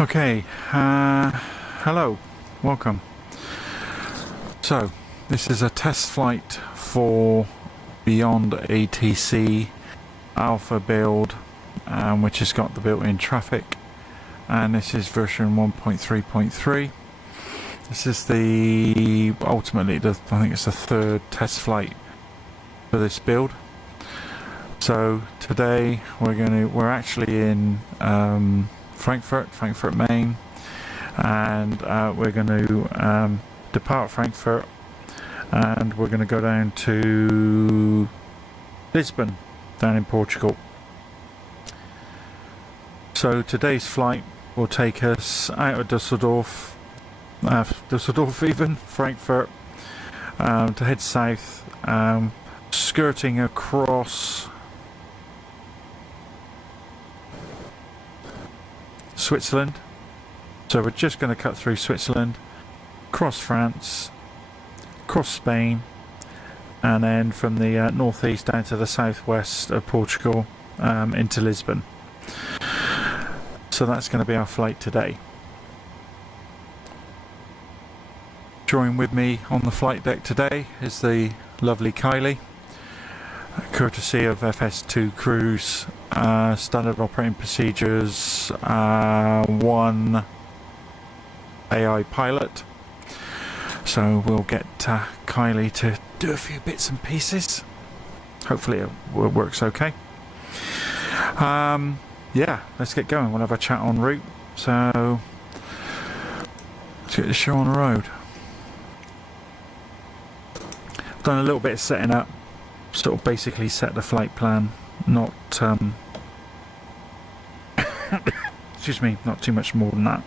Okay, hello, welcome. So, this is a test flight for BeyondATC Alpha build, which has got the built-in traffic, and this is version 1.3.3. This is ultimately I think it's the third test flight for this build. So today we're actually in Frankfurt, Maine, and we're going to depart Frankfurt, and we're going to go down to Lisbon, down in Portugal. So today's flight will take us out of Düsseldorf even, Frankfurt, to head south, skirting across Switzerland. So we're just going to cut through Switzerland, cross France, cross Spain, and then from the northeast down to the southwest of Portugal, into Lisbon. So that's going to be our flight today. Joining with me on the flight deck today is the lovely Kylie, courtesy of FS2 Cruise, standard operating procedures, one AI pilot. So we'll get Kylie to do a few bits and pieces. Hopefully it works okay. Yeah, let's get going. We'll have a chat en route. So let's get the show on the road. I've done a little bit of setting up, sort of basically set the flight plan, not excuse me, not too much more than that.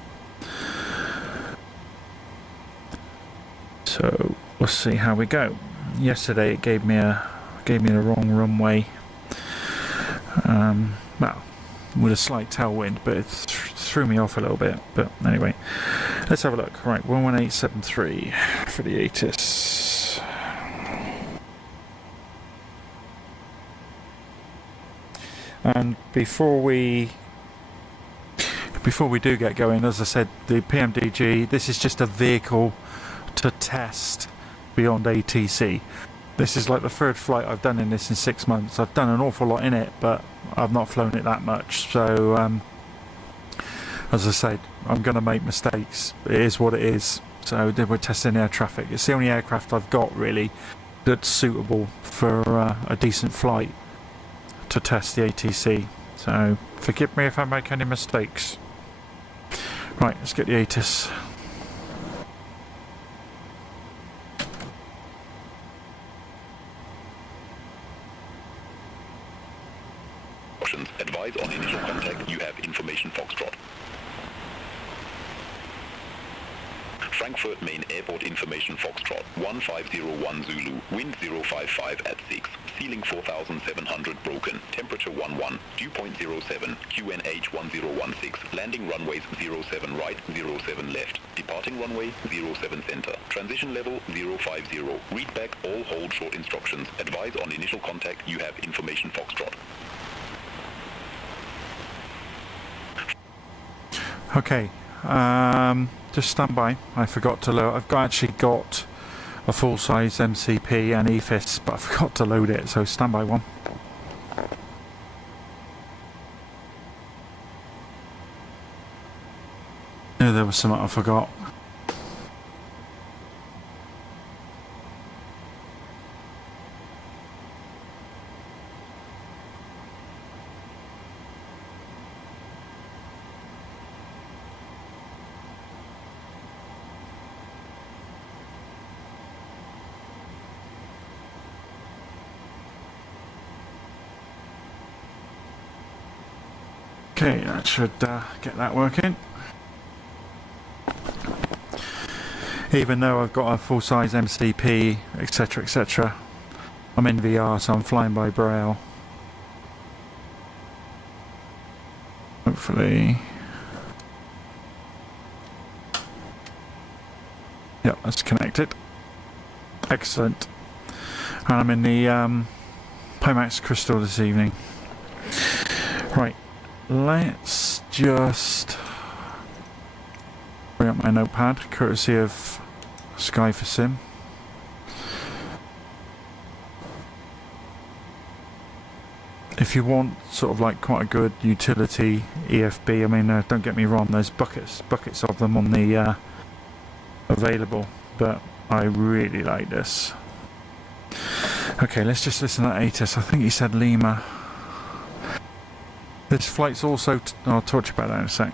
So we'll see how we go. Yesterday it gave me the wrong runway, well, with a slight tailwind, but it threw me off a little bit. But anyway, let's have a look. Right, 11873 for the ATIS. And before we do get going, as I said, the PMDG, this is just a vehicle to test BeyondATC. This is like the third flight I've done in this in 6 months. I've done an awful lot in it, but I've not flown it that much. So, as I said, I'm going to make mistakes. It is what it is. So we're testing air traffic. It's the only aircraft I've got really that's suitable for a decent flight to test the ATC. So forgive me if I make any mistakes. Right, let's get the ATIS. Advise on initial contact, you have information Foxtrot. Frankfurt Main Airport information Foxtrot, 1501 Zulu, wind 055 at 6, ceiling 4700 broken, temperature 11, dew point 07, QNH 1016, landing runways 07 right, 07 left, departing runway 07 center, transition level 050, read back all hold short instructions, advise on initial contact, you have information Foxtrot. Okay, just stand by. I forgot to load. I've actually got a full-size MCP and EFIS, but I forgot to load it, so stand by one. Yeah, there was something I forgot. Okay, that should get that working. Even though I've got a full-size MCP, etc, etc, I'm in VR, so I'm flying by braille. Hopefully. Yep, that's connected. Excellent. And I'm in the Pimax Crystal this evening. Right. Let's just bring up my notepad, courtesy of Sky for Sim. If you want sort of like quite a good utility EFB, I mean, don't get me wrong, there's buckets of them on the available, but I really like this. Okay, let's just listen to that ATIS. I think he said Lima. This flight's also... I'll talk to you about that in a sec.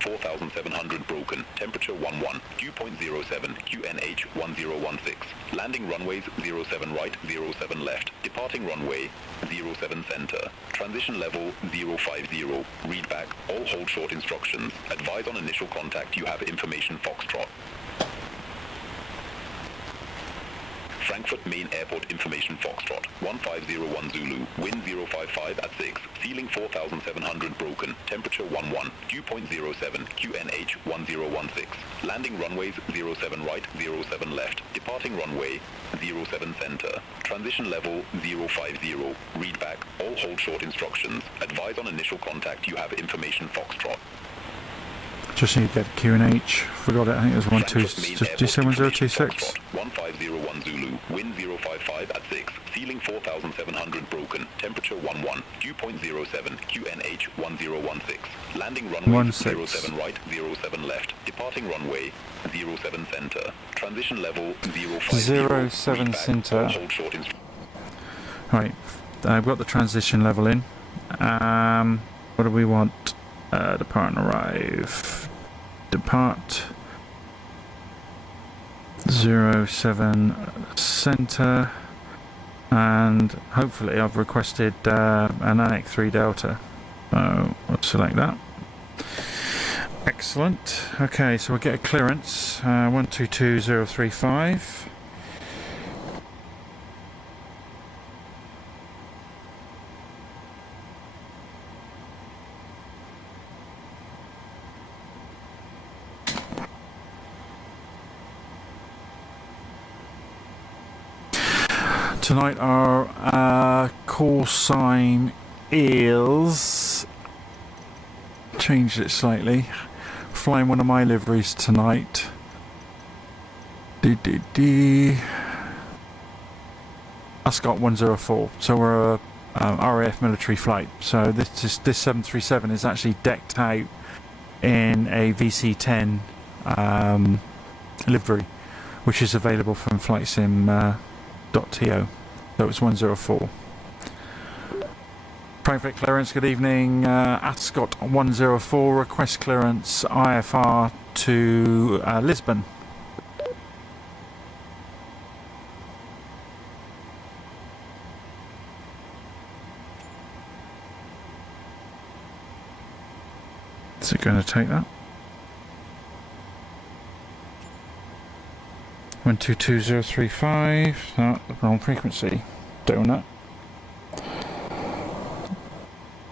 4,700 broken, temperature 11, dew point 07, QNH 1016, landing runways 07 right, 07 left, departing runway 07 center, transition level 050, read back, all hold short instructions, advise on initial contact, you have information Foxtrot. Frankfurt Main Airport Information Foxtrot, 1501 Zulu, wind 055 at 6, ceiling 4,700 broken, temperature 11, dew point 07, QNH 1016, landing runways 07 right, 07 left, departing runway 07 center, transition level 050, read back, all hold short instructions, advise on initial contact, you have information Foxtrot. Just need to get QNH. Forgot it. I think it was 1026. 1501 Zulu, wind 055 at 6, ceiling 4,700 broken, temperature 11, dew point 07, QNH 1016, landing runway 07 right, 07 left, departing runway 07 center, transition level 050, 07 center. Hold short Right, I've got the transition level in. What do we want? Depart and arrive. Depart 07 center, and hopefully I've requested an ANIC 3 Delta, so I'll select that. Excellent. Okay, so we'll get a clearance 122035. Tonight our call sign is... changed it slightly. Flying one of my liveries tonight. Ascot 104. So we're a RAF military flight. So this 737 is actually decked out in a VC-10 livery, which is available from FlightSim.to. So it's 104. Private clearance, good evening. Ascot 104, request clearance IFR to Lisbon. Is it going to take that? 122035. No, the wrong frequency. Donut.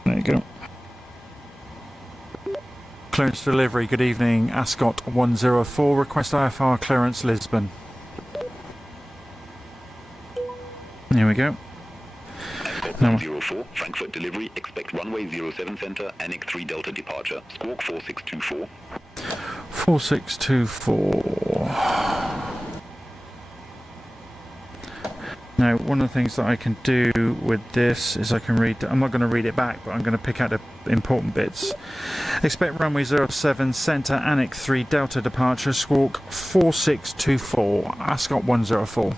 There you go. Clearance delivery. Good evening. Ascot 104. Request IFR clearance Lisbon. Here we go. Ascot 104. Frankfurt delivery. Expect runway 07 center. ANIC 3 Delta departure. Squawk 4624. 4624. Now, one of the things that I can do with this is I can read... I'm not going to read it back, but I'm going to pick out the important bits. Expect runway 07 center, ANIC 3 Delta departure, squawk 4624, Ascot 104.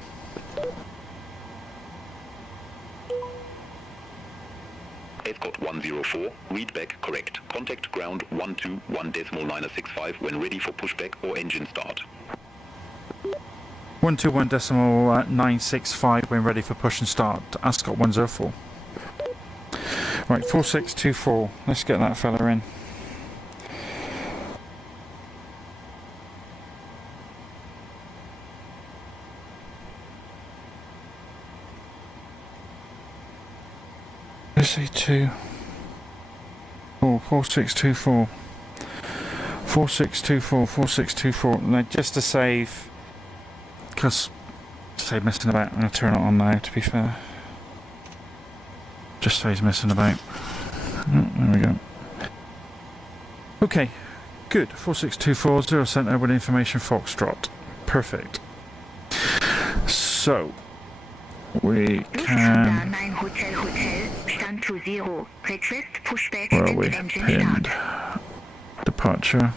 Ascot 104, read back correct. Contact ground 121.965 when ready for pushback or engine start. 121.965 when ready for push and start. Ascot 104. Right, 4624. Let's get that fella in. Let's see, 4624. 4624, 4624. Now, just to save... Because, say messing about, I'm going to turn it on now, to be fair. Just says messing about. Oh, there we go. Okay, good. 4624 Center with information Foxtrot. Perfect. So we can. Where are we? Pinned. Departure.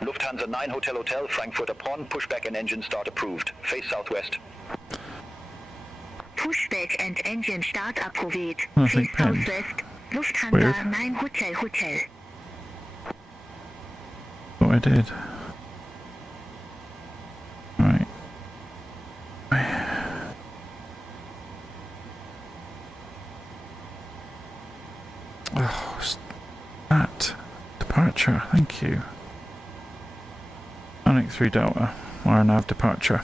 Lufthansa 9 Hotel Hotel, Frankfurt upon, pushback and engine start approved. Face southwest. Pushback and engine start approved. Nothing Face pinned. southwest. Lufthansa Weird. 9 Hotel Hotel. What I did. Right. Oh, that departure. Thank you. Onyx 3 Delta. RNAV departure.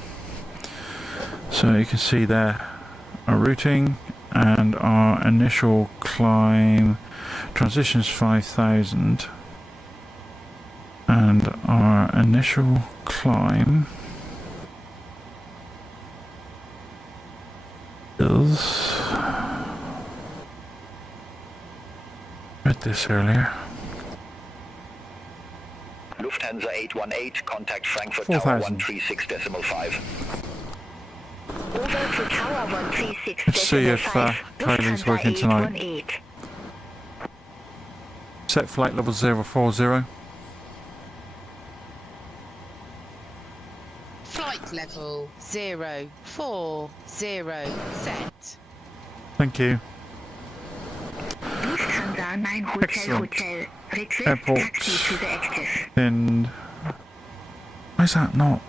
So you can see there our routing and our initial climb. Transitions 5,000. And our initial climb is. Read this earlier. Lufthansa 818, contact Frankfurt 4,000. Tower 136.5. Over to Tower 136.5. Let's see if Kylie's working tonight. 818. Set flight level 040. Flight level 040 set. Thank you. Lufthansa 9 Hotel Excellent. Hotel. Request Airport. taxi to the active. And why is that not?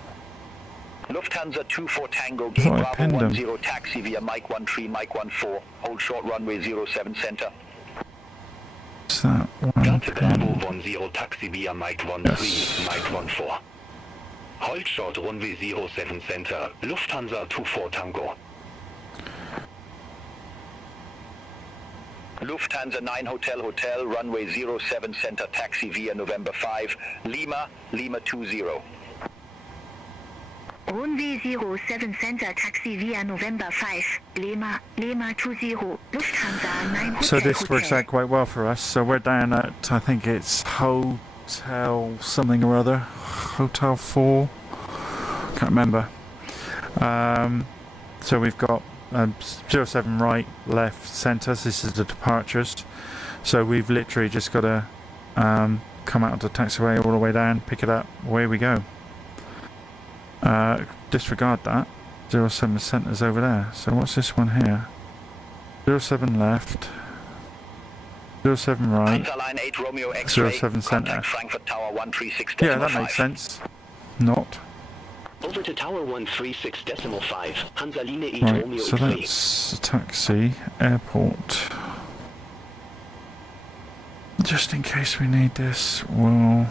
Lufthansa 24 Tango, gate Oh, I Bravo pinned him. 10, taxi via Mike 13, Mike 14, hold short runway 07 center. Is that one Delta Bravo pin? 10, taxi via Mike 13, Yes. Mike 14. Hold short runway 07 center, Lufthansa 24 Tango. Lufthansa 9 Hotel Hotel, runway 07 center, taxi via November 5, Lima, Lima 20. Runway 07 Center taxi via November 5. Lima 20. Lufthansa 9 Hotel So this Hotel. works out quite well for us. So we're down at, I think it's Hotel something or other. Hotel 4. Can't remember. So we've got 07 right, left, centres. This is the departures. So we've literally just got to come out of the taxiway all the way down, pick it up, away we go. Disregard that. 07 centres over there. So what's this one here? 07 left. 07 right. Hansa Line 8 Romeo X-ray, 07 centre. contact Frankfurt Tower 136.5. Yeah, that makes sense. Not. Over to Tower 136.5, Hansa Line 8 Right, Romeo so X-ray. that's a taxi, airport. Just in case we need this, we'll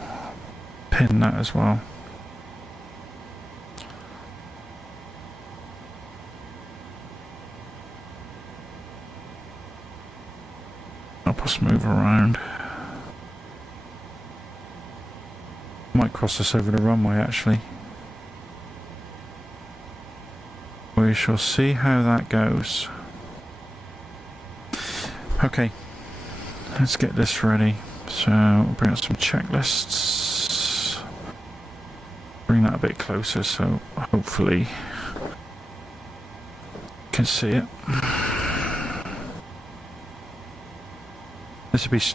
pin that as well. Help us move around. Might cross us over the runway actually. We shall see how that goes. Okay, let's get this ready. So we'll bring up some checklists. Bring that a bit closer so hopefully you can see it.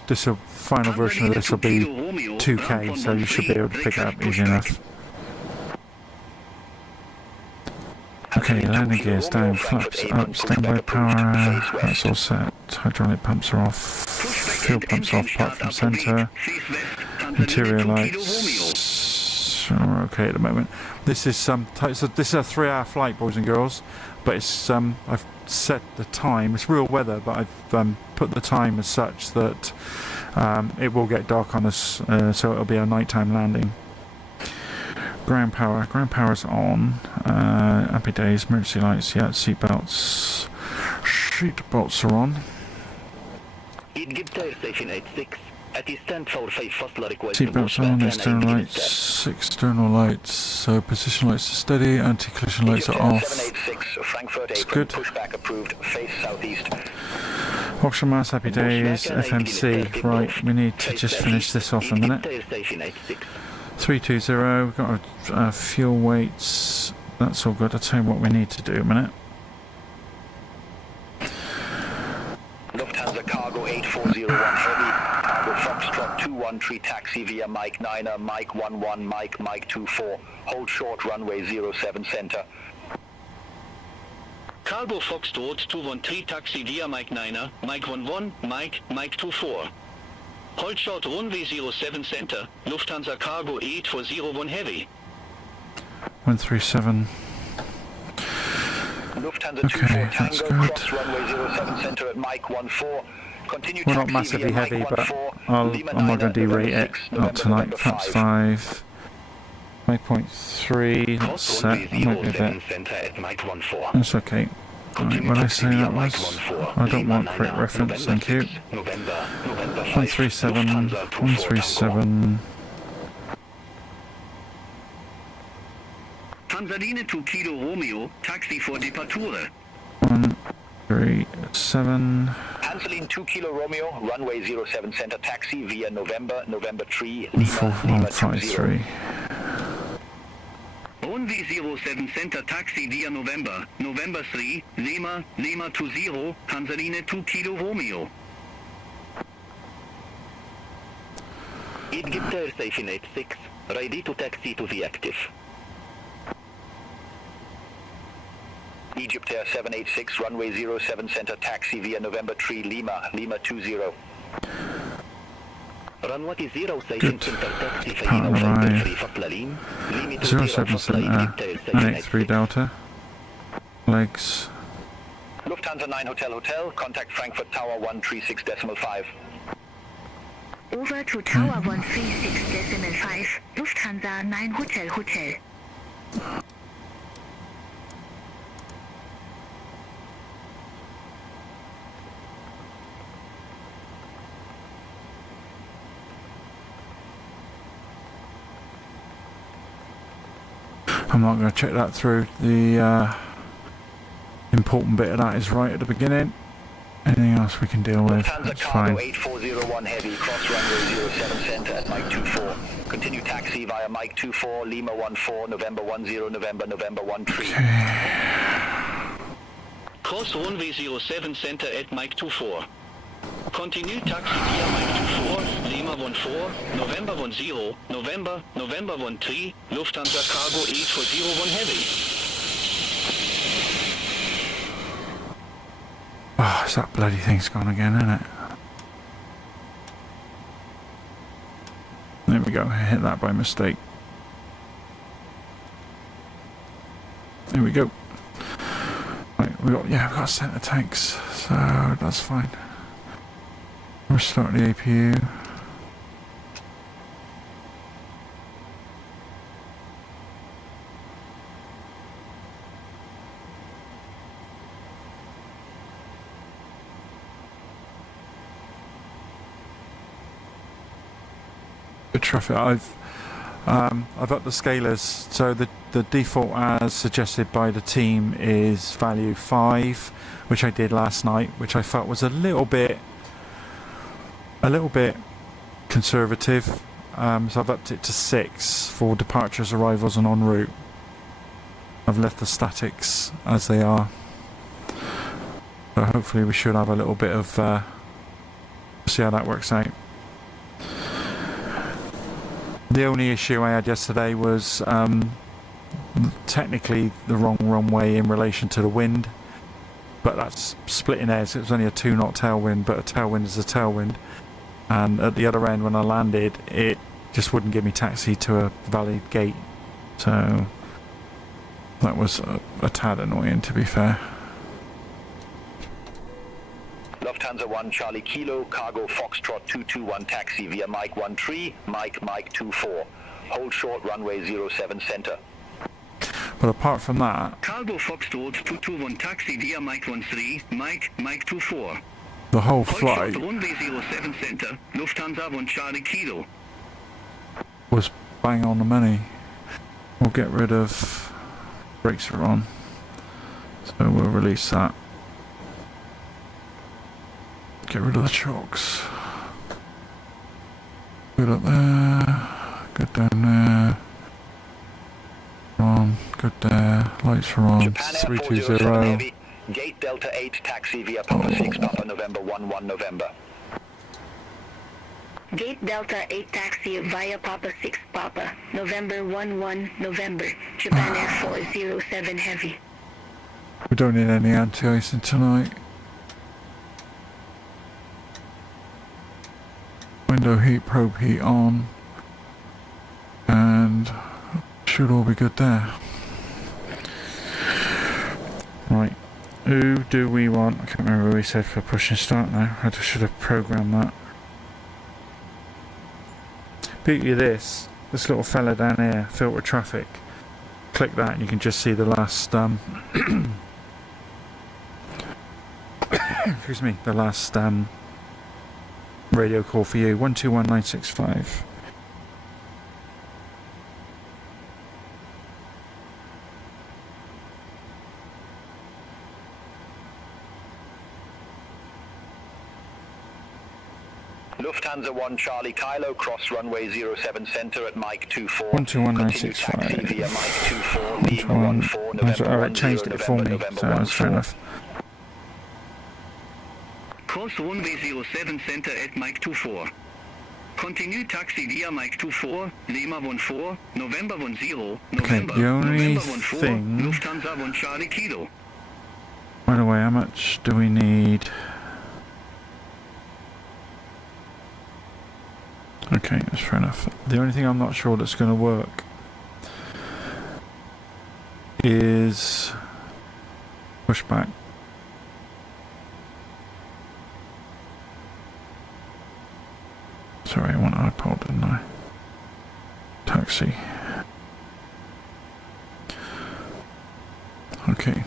This final version of this will be 2K, so you should be able to pick it up easy enough. Okay, landing gears down, flaps up, standby power, that's all set, hydraulic pumps are off, fuel pumps off, platform centre, interior lights, we're okay at the moment. This is so this is a 3-hour flight, boys and girls, but it's I've set the time, it's real weather, but I've put the time as such that it will get dark on us, so it'll be a nighttime landing. Ground power's on. Happy days, emergency lights, yeah, seatbelts are on. Seatbelts on, external lights, external lights, so position lights are steady, anti-collision lights are off. It's good. Pushback approved, face southeast. Foxtrot Mass, happy days, FMC. Right, we need to just finish this off a minute. 320, we've got our fuel weights. That's all good. I'll tell you what we need to do a minute. Lufthansa Cargo 8401 Heavy, Cargo Foxtrot 213 Taxi via Mike 9er, Mike 11, Mike 24. Hold short runway 07 center. Cargo Foxtrot 213 Taxi via Mike 9er, Mike 11, Mike 24. Hold short runway 07 center, Lufthansa Cargo 8401 Heavy. 137. Lufthansa Okay, 24 that's Tango, good. cross runway 07 center at Mike 14. Continue We're not taxi massively via heavy, Mike but 14, I'm Lima not going to 9er, derate November it. 6, Not tonight. Flaps 5. 5.3. That's set. I might be a bit. That's okay. Right, when I say that was, I don't want correct reference, thank you. 137, 137. Tanzania to Kilo Romeo, taxi for departure. 137. Anseline 2 Kilo Romeo, runway 07 center taxi via November 3, And Lima 20. 4153. Runway 07 center taxi via November 3, Lima 20, Tanzania 2 Kilo Romeo. Egypt Air Station 86, ready to taxi to the active. Egypt Air 786, runway 07 center taxi via November 3, Lima 20. Runway 0 Station Good. Center Taxi Can't arrive. 07 Centre, 983 Delta. Legs. Lufthansa 9 Hotel, contact Frankfurt Tower 136.5. Over to Tower 136.5, Lufthansa 9 Hotel. I'm not going to check that through. The important bit of that is right at the beginning. Anything else we can deal with, Lufthansa that's Cargo fine. 8401 Heavy, cross runway 07 center at Mike 24. Continue taxi via Mike 24, Lima 14, November 10, November 13. Cross runway 07 center at Mike 24. Continue taxi via Mike 24, Lima 14, November 10, November 13, Lufthansa Cargo 8401 Heavy. Oh, it's that bloody thing's gone again, isn't it? There we go, I hit that by mistake. There we go. Right, we've got centre tanks, so that's fine. Restart the APU. Good traffic. I've upped the scalers, so the default as suggested by the team is value 5, which I did last night, which I felt was a little bit conservative. So I've upped it to 6 for departures, arrivals and en route. I've left the statics as they are. So hopefully we should have a little bit of see how that works out. The only issue I had yesterday was technically the wrong runway in relation to the wind, but that's splitting hairs. It was only a 2-knot tailwind, but a tailwind is a tailwind. And at the other end, when I landed, it just wouldn't give me taxi to a valid gate. So that was a tad annoying, to be fair. Lufthansa 1 Charlie Kilo, Cargo Foxtrot 221 taxi via Mike 13, Mike 24. Hold short runway 07 center. But apart from that, Cargo Foxtrot 221 taxi via Mike 13, Mike 24. the whole Hold flight short runway 07 center, Lufthansa 1 Charlie Kilo. was bang on the money. We'll get rid of brakes are on, so we'll release that. get rid of the chocks. Good up there. Good down there. On. Good there. Lights are on. Japan Air 407 320. Heavy, Gate Delta 8 taxi via Papa 6 Papa November 11 November. Gate Delta 8 taxi via Papa 6 Papa, November 11 November, Japan Air 407 Heavy. We don't need any anti-icing tonight. Window heat, probe heat on. And should all be good there. Right. Who do we want? I can't remember what we said for push and start now. I should have programmed that. Beauty of this little fella down here, filter traffic. Click that and you can just see the last excuse me, the last radio call for you, 121965. Lufthansa 1 Charlie Kilo, cross runway 07 center at Mike 24. 121965. Continue taxi via Mike 24, Lima 14, November Alright, changed it for me, so that's fair enough. Cross runway 07 center at Mike 24. Continue taxi via Mike 24, Lima 14, November 10, November, the only November 14, thing... Lufthansa 1 Charlie Kilo. By the way, how much do we need? Okay, that's fair enough. The only thing I'm not sure that's going to work is pushback. Sorry, I want iPod, didn't I? Taxi. Okay.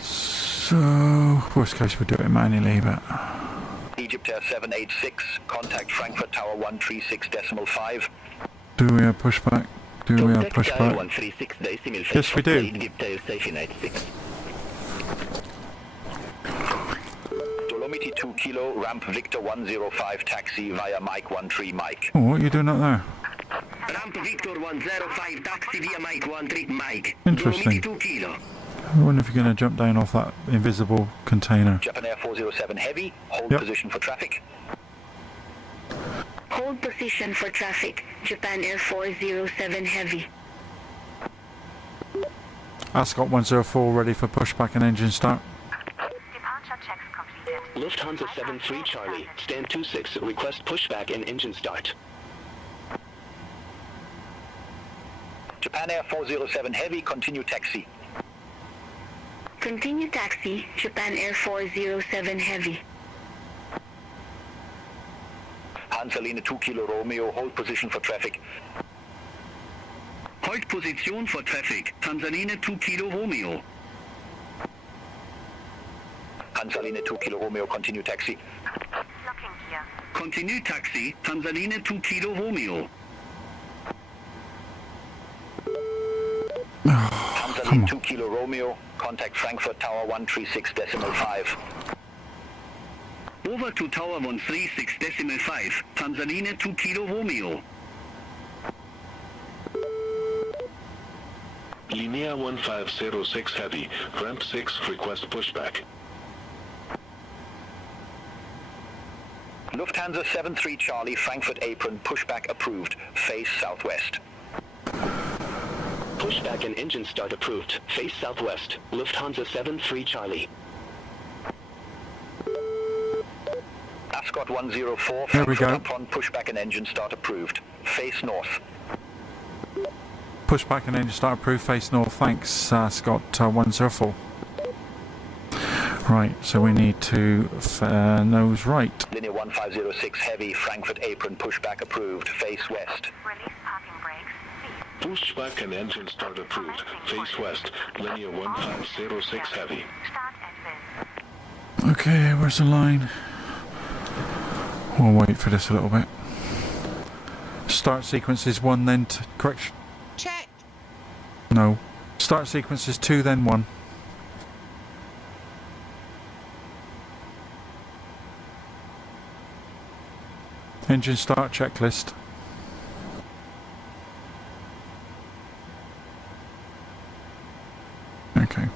So, worst case we'll do it manually, but... Egypt Air 786, contact Frankfurt Tower 136.5. Do we have pushback? Do we have pushback? 136.5. Yes, we do. Egypt Air Station 86. Dolomiti 2 Kilo, ramp Victor 105 taxi via Mike 13 Mike. Oh, what are you doing up there? Ramp Victor 105 taxi via Mike 13 Mike. Interesting. Dolomiti 2 Kilo. I wonder if you're going to jump down off that invisible container. Japan Air 407 Heavy, hold Yep. position for traffic. Hold position for traffic, Japan Air 407 Heavy. Ascot 104 ready for pushback and engine start. Departure checks completed. Lufthansa 73 Charlie, stand 26, request pushback and engine start. Japan Air 407 Heavy, continue taxi. Continue taxi, Japan Air 407 Heavy. Hansaline 2 Kilo Romeo, hold position for traffic. Hold position for traffic. Hansaline 2 Kilo Romeo. Hansaline 2 Kilo Romeo, continue taxi. Locking gear. Continue taxi. Hansaline 2 Kilo Romeo. Hansaline 2 Kilo Romeo, contact Frankfurt Tower 136.5. Over to Tower 136.5. Hansaline 2 Kilo Romeo. Linear 1506 Heavy, ramp 6, request pushback. Lufthansa 73 Charlie, Frankfurt apron, pushback approved, face southwest. Pushback and engine start approved, face southwest, Lufthansa 73 Charlie. Ascot 104, There we Frankfurt go. upon pushback and engine start approved, face north. Pushback and engine start approved, face north. Thanks, Scott 104. Right, so we need to nose right. Linear 1506 Heavy, Frankfurt apron, pushback approved, face west. Release parking brakes. Cease. Pushback and engine start approved, face west, linear 1506 Heavy. Start at bin. Okay, where's the line? We'll wait for this a little bit. Start sequence is 1, then correction. Check. No. Start sequence is 2, then 1. Engine start checklist. Okay.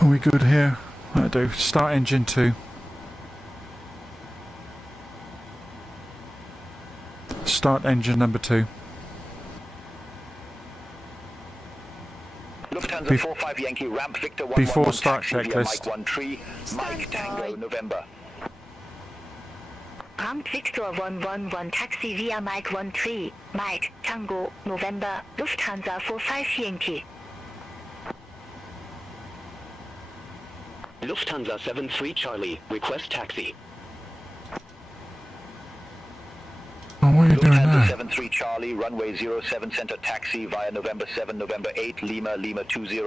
Are we good here? I do. Start engine 2. Start engine number 2. Lufthansa 45 Yankee ramp Victor 111 Before start taxi via checklist. Mike 13, Mike Tango November. Ramp Victor 111 taxi via Mike 13, Mike Tango November, Lufthansa 45 Yankee. Lufthansa 73 Charlie, request taxi. Oh, what are you doing Lufthansa now? 73 Charlie, runway 07 center taxi via November 7, November 8, Lima 20.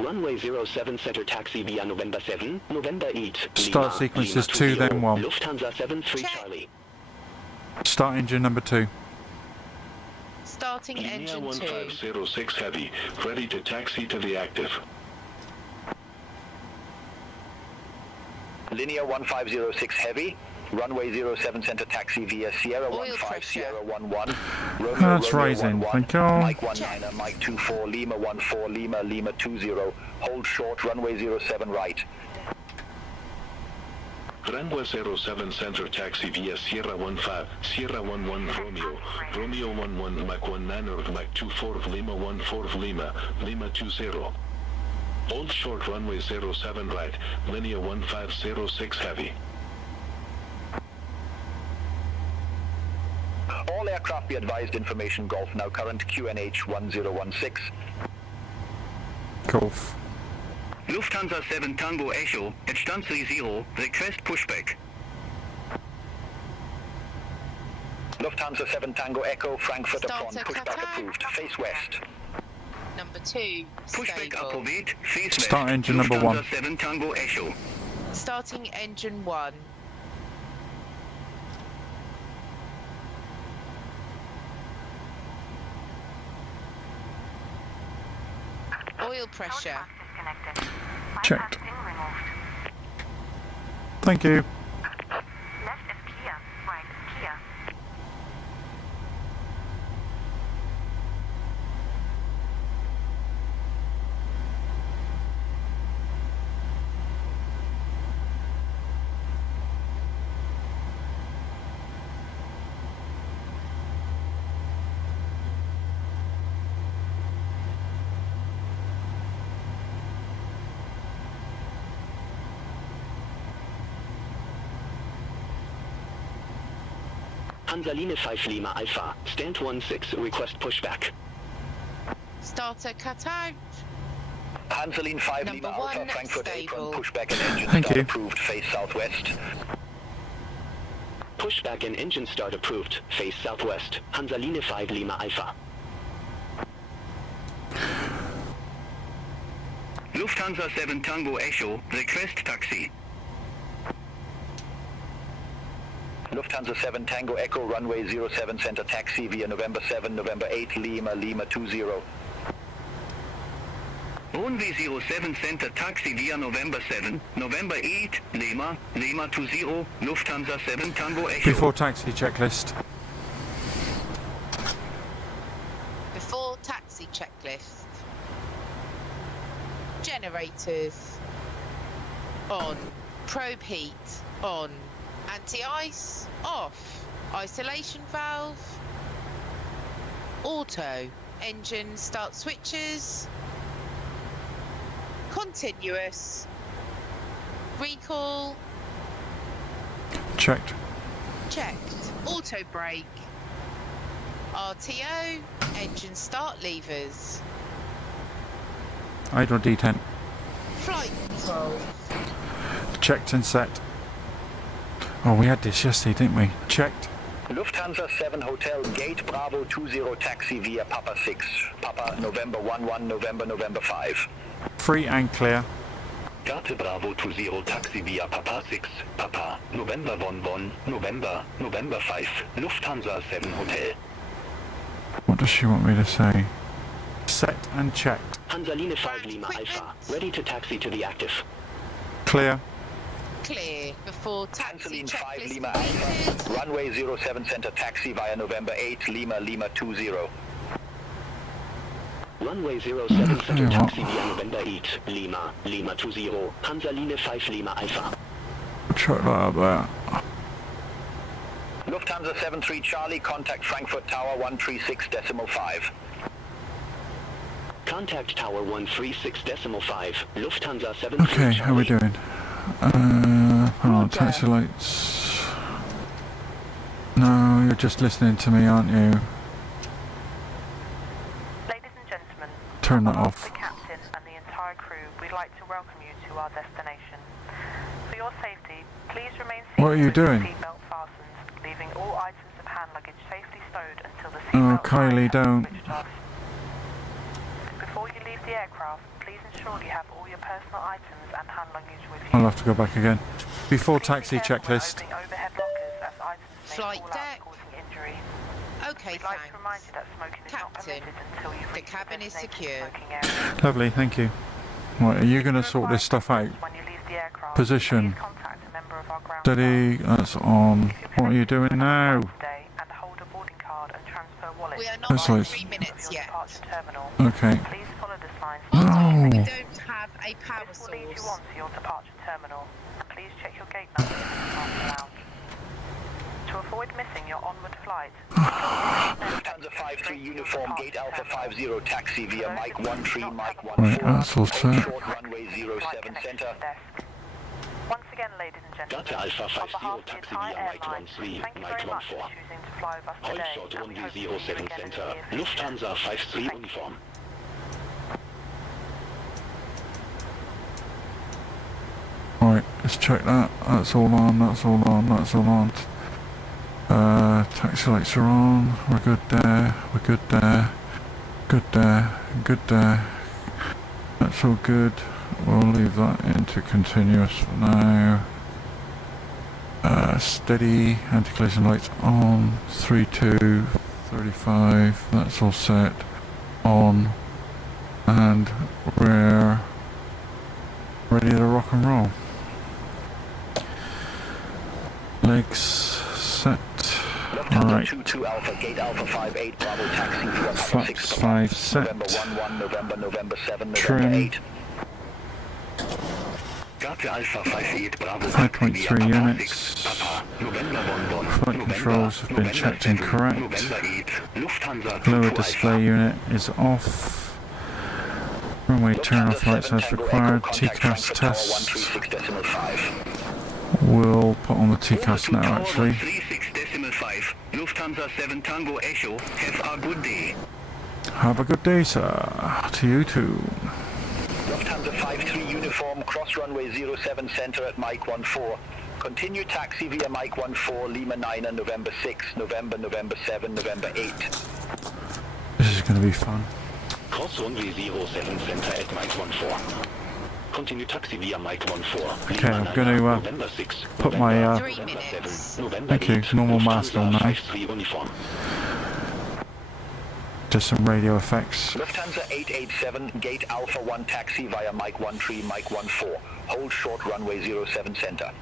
Runway 07 center taxi via November 7, November 8. Start Lima, sequences Lima 2, then 1. Lufthansa 73 Check. Charlie. Start engine number 2. Starting Linia engine 2. 1506 Heavy, ready to taxi to the active. Linear 1506 Heavy, runway 07 center taxi via Sierra Oil 15 pressure. Sierra 11, Romeo That's Romeo rising. 11, Thank you. Mike 19, Mike 24, Lima 14, Lima Lima 20, hold short, runway 07 right. Runway 07 center taxi via Sierra 15, Sierra 11 Romeo, Romeo 11 Mike 19 or Mike 24 Lima 14 Lima, Lima 20. Hold short runway 07 right, Linear 1506 Heavy. All aircraft be advised information Golf now current QNH 1016. Golf. Lufthansa 7 Tango Echo, at Stand 30, request pushback. Lufthansa 7 Tango Echo, Frankfurt upon Starter pushback cutter. approved, face west. Number 2. Pushback Stable. approved, face west. Start engine number Lufthansa 1. 7 Tango Echo. Starting engine 1. Oil pressure. Box disconnected. Checked. Bypass pin removed. Thank you. Left is clear. Right is clear. Hansaline 5 Lima Alpha, stand 16, request pushback. Starter cut out. Hansaline 5 Number Lima Alpha, 1, Frankfurt stable. apron, pushback and engine Thank start you. approved, face southwest. Pushback and engine start approved, face southwest. Hansaline 5 Lima Alpha. Lufthansa 7 Tango Echo, request taxi. Lufthansa 7 Tango Echo, runway 07 center taxi via November 7, November 8, Lima Lima 20. Runway 07 center taxi via November 7, November 8, Lima, Lima 20, Lufthansa 7 Tango Echo. Before taxi checklist. Before taxi checklist. Generators. On. Probe heat. On. Anti-ice. Off. Isolation valve. Auto. Engine start switches. Continuous. Recall. Checked. Checked. Auto brake. RTO. Engine start levers. Idle detent. Flight control. Checked and set. Oh, we had this yesterday, didn't we? Checked. Lufthansa 7 Hotel, Gate Bravo 20 taxi via Papa 6, Papa November 11, November November 5. Free and clear. Gate Bravo 20 taxi via Papa 6, Papa November 11, November November 5, Lufthansa 7 Hotel. What does she want me to say? Set and checked. Hansaline 5 Lima Equipment. Alpha, ready to taxi to the active. Clear. Clear. Before taxi Canceling 5 checklist Lima completed. Alpha, runway 07 center taxi via November 8, Lima 20. Runway 07 center taxi via November 8, Lima 20, Hansaline 5 Lima Alpha. Check that out there. Lufthansa 73 Charlie, contact Frankfurt Tower 136.5. Contact Tower 136.5, Lufthansa 73 Okay, how are we Charlie. doing? Hold on, taxi lights. No, you're just listening to me, aren't you? Ladies and gentlemen, Turn that on behalf off. of the captain and the entire crew, we'd like to welcome you to our destination. For your safety, please remain seated What are you with your doing? seatbelt fastened, leaving all items of hand luggage safely stowed until the Oh, seatbelt Kylie, signs are don't. switched off. Before you leave the aircraft, please ensure you have all your personal items and hand luggage with you. I'll have to go back again. Before Please be taxi careful when checklist. opening overhead lockers as items may Flight fall out, deck. causing injury. Okay, We'd like to remind thanks. you that smoking is not Captain, permitted until you've the reached cabin is designated secure. smoking area. Lovely, thank you. Right, are you going to sort this stuff out? When you leave the aircraft, Position. please contact a member of our ground Steady, that's on. What are you doing now? today and hold a boarding card and transfer wallet. We are not That's on nice. 3 minutes yet. Departure terminal. Okay. Please follow the signs. Also, we No. don't have a power This will lead you source. on to your departure terminal. Please check your gate number in the departure lounge. To avoid missing your onward flight, Lufthansa 53 Uniform, Gate Alpha 50 taxi via Mike 13, Mike 14. Right, that's all set. Short runway 07 center. Once again, ladies and gentlemen, Delta Alpha on 50 behalf of the taxi entire via Mike airline, 13, thank you Mike very much for 14. choosing to fly with us Hold today. short and we hope to see you 107 again in the center, near future. Lufthansa 53 uniform. Right, let's check that. That's all on, that's all on, that's all on. Taxi lights are on. We're good there, we're good there. Good there, good there. That's all good. We'll leave that into continuous for now. Steady, anti-collision lights on. 32, 35, that's all set. On. And we're ready to rock and roll. Legs set. Lufthansa Right. 22 Alpha, Gate Alpha 58 Bravo taxi via Papa Flaps 6 5 set. November 11, November 7, Trim. November 8. Delta Alpha 58 Bravo 5.3 units. Flight controls have been checked and correct. Lower display unit is off. Runway turn off lights as required. TCAS test. 136.5. We'll put on the TCAS now actually. 136.5. Lufthansa 7 Tango Echo. Have a good day. Have a good day, sir. To you too. Lufthansa 53 Uniform, cross runway 07 center at Mike 14. Continue taxi via Mike 14, Lima 9, November 6, November 7, November 8. This is going to be fun. Cross runway 07 center at Mike 14. Continue taxi via Mike 14. Okay, I'm going to November 6, put my 3 minutes. 7, November thank you, 8, normal mask on now. 53 uniform. Just some radio effects. Lufthansa 887, Gate Alpha 1 taxi via Mike 13, Mike 14. Hold short runway 07 center.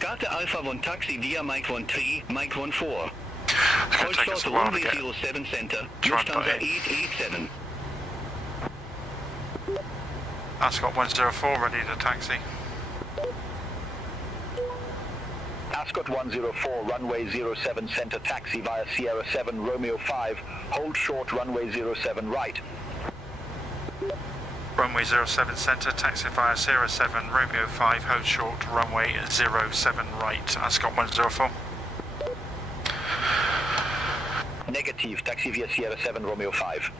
Delta Alpha 1 taxi via Mike 13, Mike 14. It's going Hold to take short us a while to runway get 07 center. Try and put Lufthansa it. 887. Ascot 104 ready to taxi. Ascot 104, runway 07 center taxi via Sierra 7, Romeo 5. Hold short runway 07 right. Runway 07 center, taxi via Sierra 7, Romeo 5, hold short, runway 07 right, Ascot 104. Negative, taxi via Sierra 7, Romeo 5.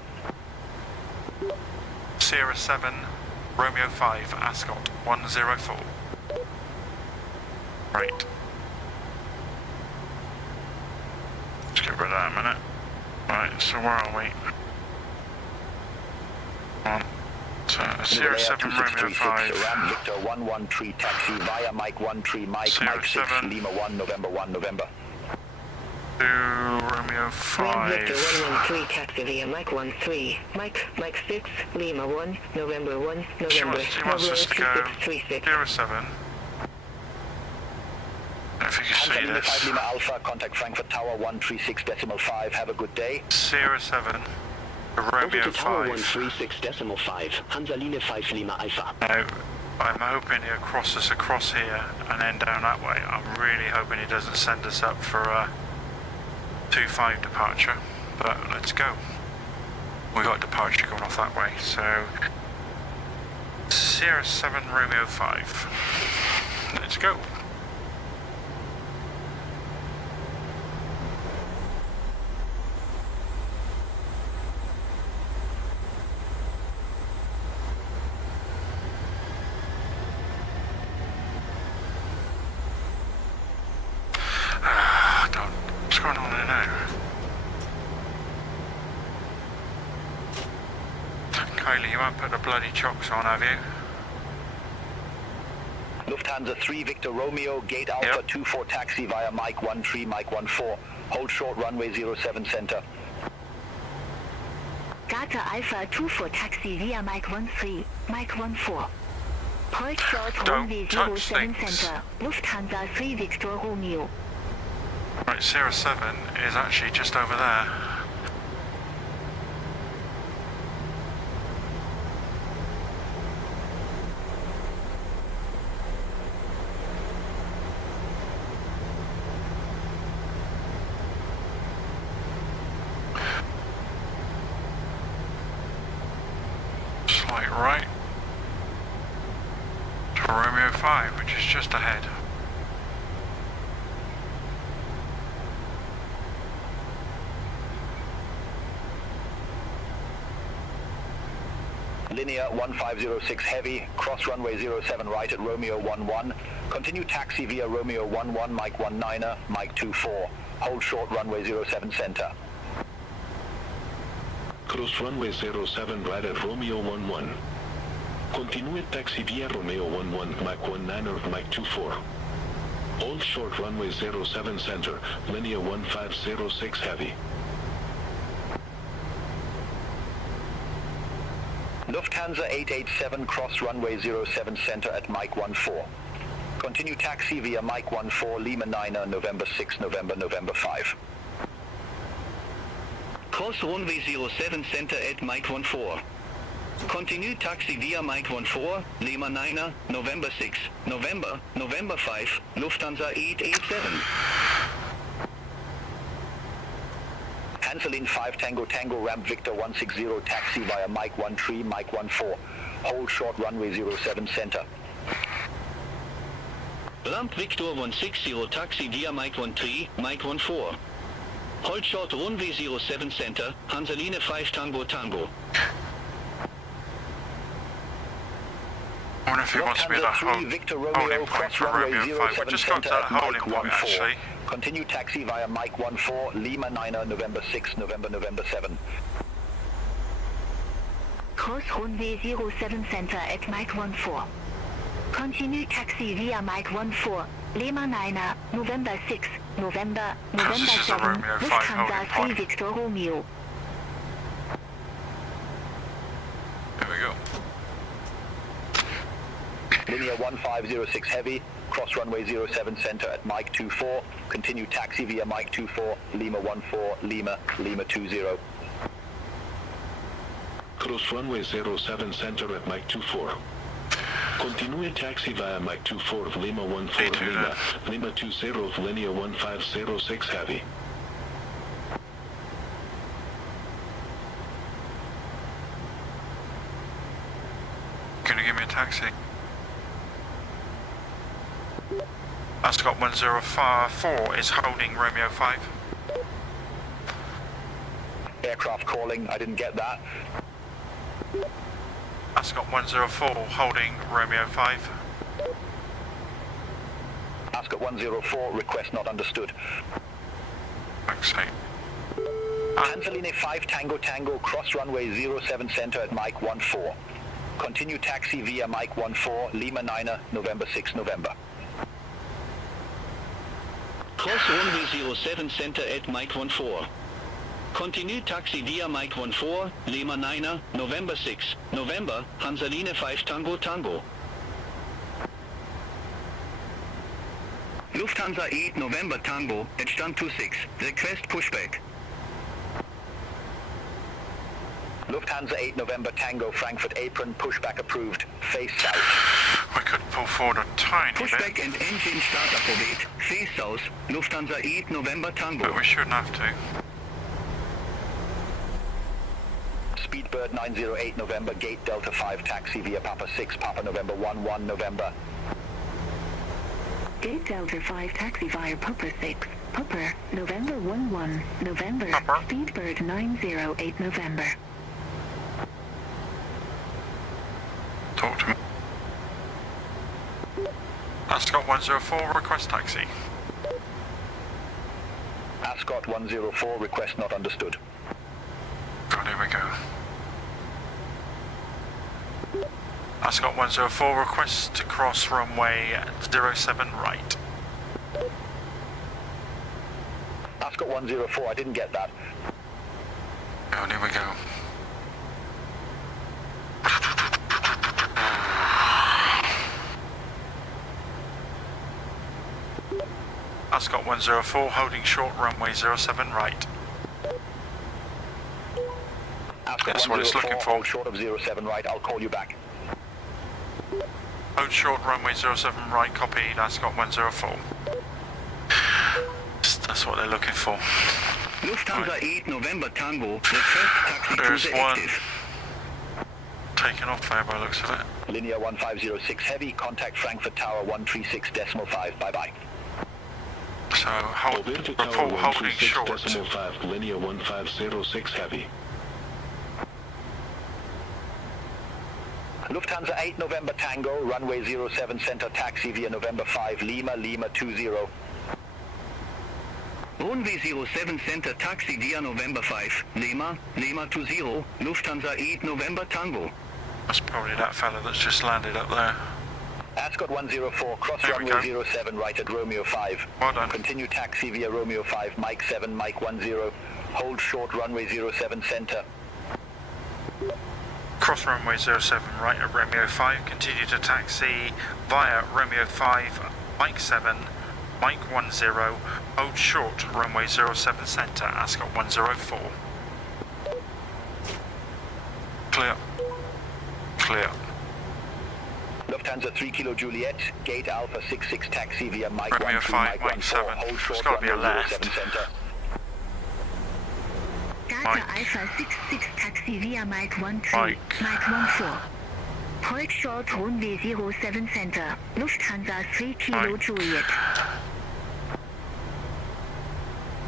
Sierra 7, Romeo 5, Ascot 104. Right. Let's get rid of that a minute. Right, so where are we? On. Sierra 7, Romeo 5. Ram Victor 113 taxi via Mike 13, Mike, Sierra Mike 6, 7. Lima 1, November 1, November. Romeo Grand Victor 5. 113 taxi via Mike 13, Mike 6, Lima 1, November 1, She November, wants us to go 2636. 07. If you can see Hansa Lima 5 this. Lima Alpha, contact Frankfurt Tower 136.5. Have a good day. 07. Over Romeo to Tower 5. 136.5, Hansaline 5 Lima Alpha. Now, I'm hoping he'll cross us across here and then down that way. I'm really hoping he doesn't send us up for a 2-5 departure, but let's go. We got a departure going off that way, so Sierra 7 Romeo 5. Let's go. What's going on there now? Kylie, you won't put the bloody chocks on, have you? Lufthansa 3 Victor Romeo, Gate Alpha Yep. 24 taxi via Mike 13, Mike 14. Hold short runway 07 center. Data Alpha 24 taxi via Mike 13, Mike 14. Hold short runway touch 07 things. center, Lufthansa 3 Victor Romeo. Right, Sierra 7 is actually just over there. Slight right to Romeo 5, which is just ahead. Linear 1506 heavy, cross runway 07 right at Romeo 11. Continue taxi via Romeo 11, Mike 19er, Mike 24. Hold short runway 07 center. Cross runway 07 right at Romeo 11. Continue taxi via Romeo 11, Mike 19er, Mike 24. Hold short runway 07 center, linear 1506 heavy. Lufthansa 887 cross runway 07 center at Mike 14. Continue taxi via Mike 14, Lima 9er, November 6, November 5. Cross runway 07 center at Mike 14. Continue taxi via Mike 14, Lima 9er, November 6, November 5, Lufthansa 887. Hanselin 5 Tango ramp Victor 160 taxi via Mike 13, Mike 14. Hold short runway 07 center. Ramp Victor 160 taxi via Mike 13, Mike 14. Hold short runway 07 center, Hansaline 5 Tango. I wonder if he wants me to Lufthansa 3 hold Victor holding Romeo point cross for runway Romeo 5. We 07 just got to center that at holding Mike point 14. actually. Continue taxi via Mike 14, Lima 9er, November 6, November 7. Cross runway 07 center at Mike 14. Continue taxi via Mike 14, Lima 9er, November 6, November This is a 7, Romeo 5 Lufthansa holding 3 point. Victor Romeo. There we go. Linear 1506 heavy, cross runway 07 center at Mike 24. Continue taxi via Mike 24, Lima 14, Lima 20. Cross runway 07 center at Mike 24. Continue taxi via Mike 24, Lima 14 Lima 20, linear 1506 heavy. Can you give me a taxi? Ascot 104 is holding Romeo 5. Aircraft calling, I didn't get that. Ascot 104 holding Romeo 5. Ascot 104, request not understood. Taxi. Hansaline 5 Tango, cross runway 07 center at Mike 14. Continue taxi via Mike 14, Lima 9er, November 6, November. Cross runway 07 center at Mike 14. Continue taxi via Mike 14, Lima 9, November 6, November, Hansaline 5 Tango Tango. Lufthansa 8 November Tango at stand 26. Request pushback. Lufthansa 8 November Tango, Frankfurt apron, pushback approved. Face south. We could pull forward a tiny Pushback bit, and engine start appropriate. Face south. Lufthansa 8 November Tango. but we shouldn't have to. Speedbird 908 November, gate Delta 5 taxi via Papa 6, Papa November 11 November. Gate Delta 5 taxi via Papa 6, Papa, November 11, November, Papa. Speedbird 908 November. Talk to me. Ascot 104, request taxi. Ascot 104, request not understood. God, here we go. Ascot 104, request to cross runway 07 right. Ascot 104, I didn't get that. God, here we go. Ascot 104, holding short runway 07 right. Ascot That's what it's 104, looking for. hold short of 07 right, I'll call you back. Hold short runway 07 right, copied, Ascot 104. That's what they're looking for. Lufthansa Right. 8 November Tango. Request taxi There's to the one. active. Taken off there by the looks of it. Linear 1506 heavy, contact Frankfurt Tower 136.5, bye-bye. So, hold, Alberta Tower report holding short. 136.5, linear 1506 heavy. Lufthansa 8 November Tango, runway 07 center taxi via November 5, Lima, Lima 20. Runway 07 center taxi via November 5. Lima, Lima 20. Lufthansa 8 November Tango. That's probably that fella that's just landed up there. Ascot 104, cross There we runway go. 07 right at Romeo 5. Well done. Continue taxi via Romeo 5, Mike 7, Mike 10. Hold short runway 07 center. Cross runway 07 right at Romeo 5, continue to taxi via Romeo 5, Mike 7, Mike 10, hold short runway 07 centre, Ascot 104. Clear. Clear. Lufthansa 3 Kilo Juliet, gate Alpha 66 taxi via Mike Romeo 13, 5, Mike Mike 14. 7. Hold It's short got to be a runway left. 07 center. Delta Mike. Alpha 66 taxi via Mike 13, Mike. Mike 14. Hold short runway 07 center, Lufthansa 3 Kilo Mike. Juliet.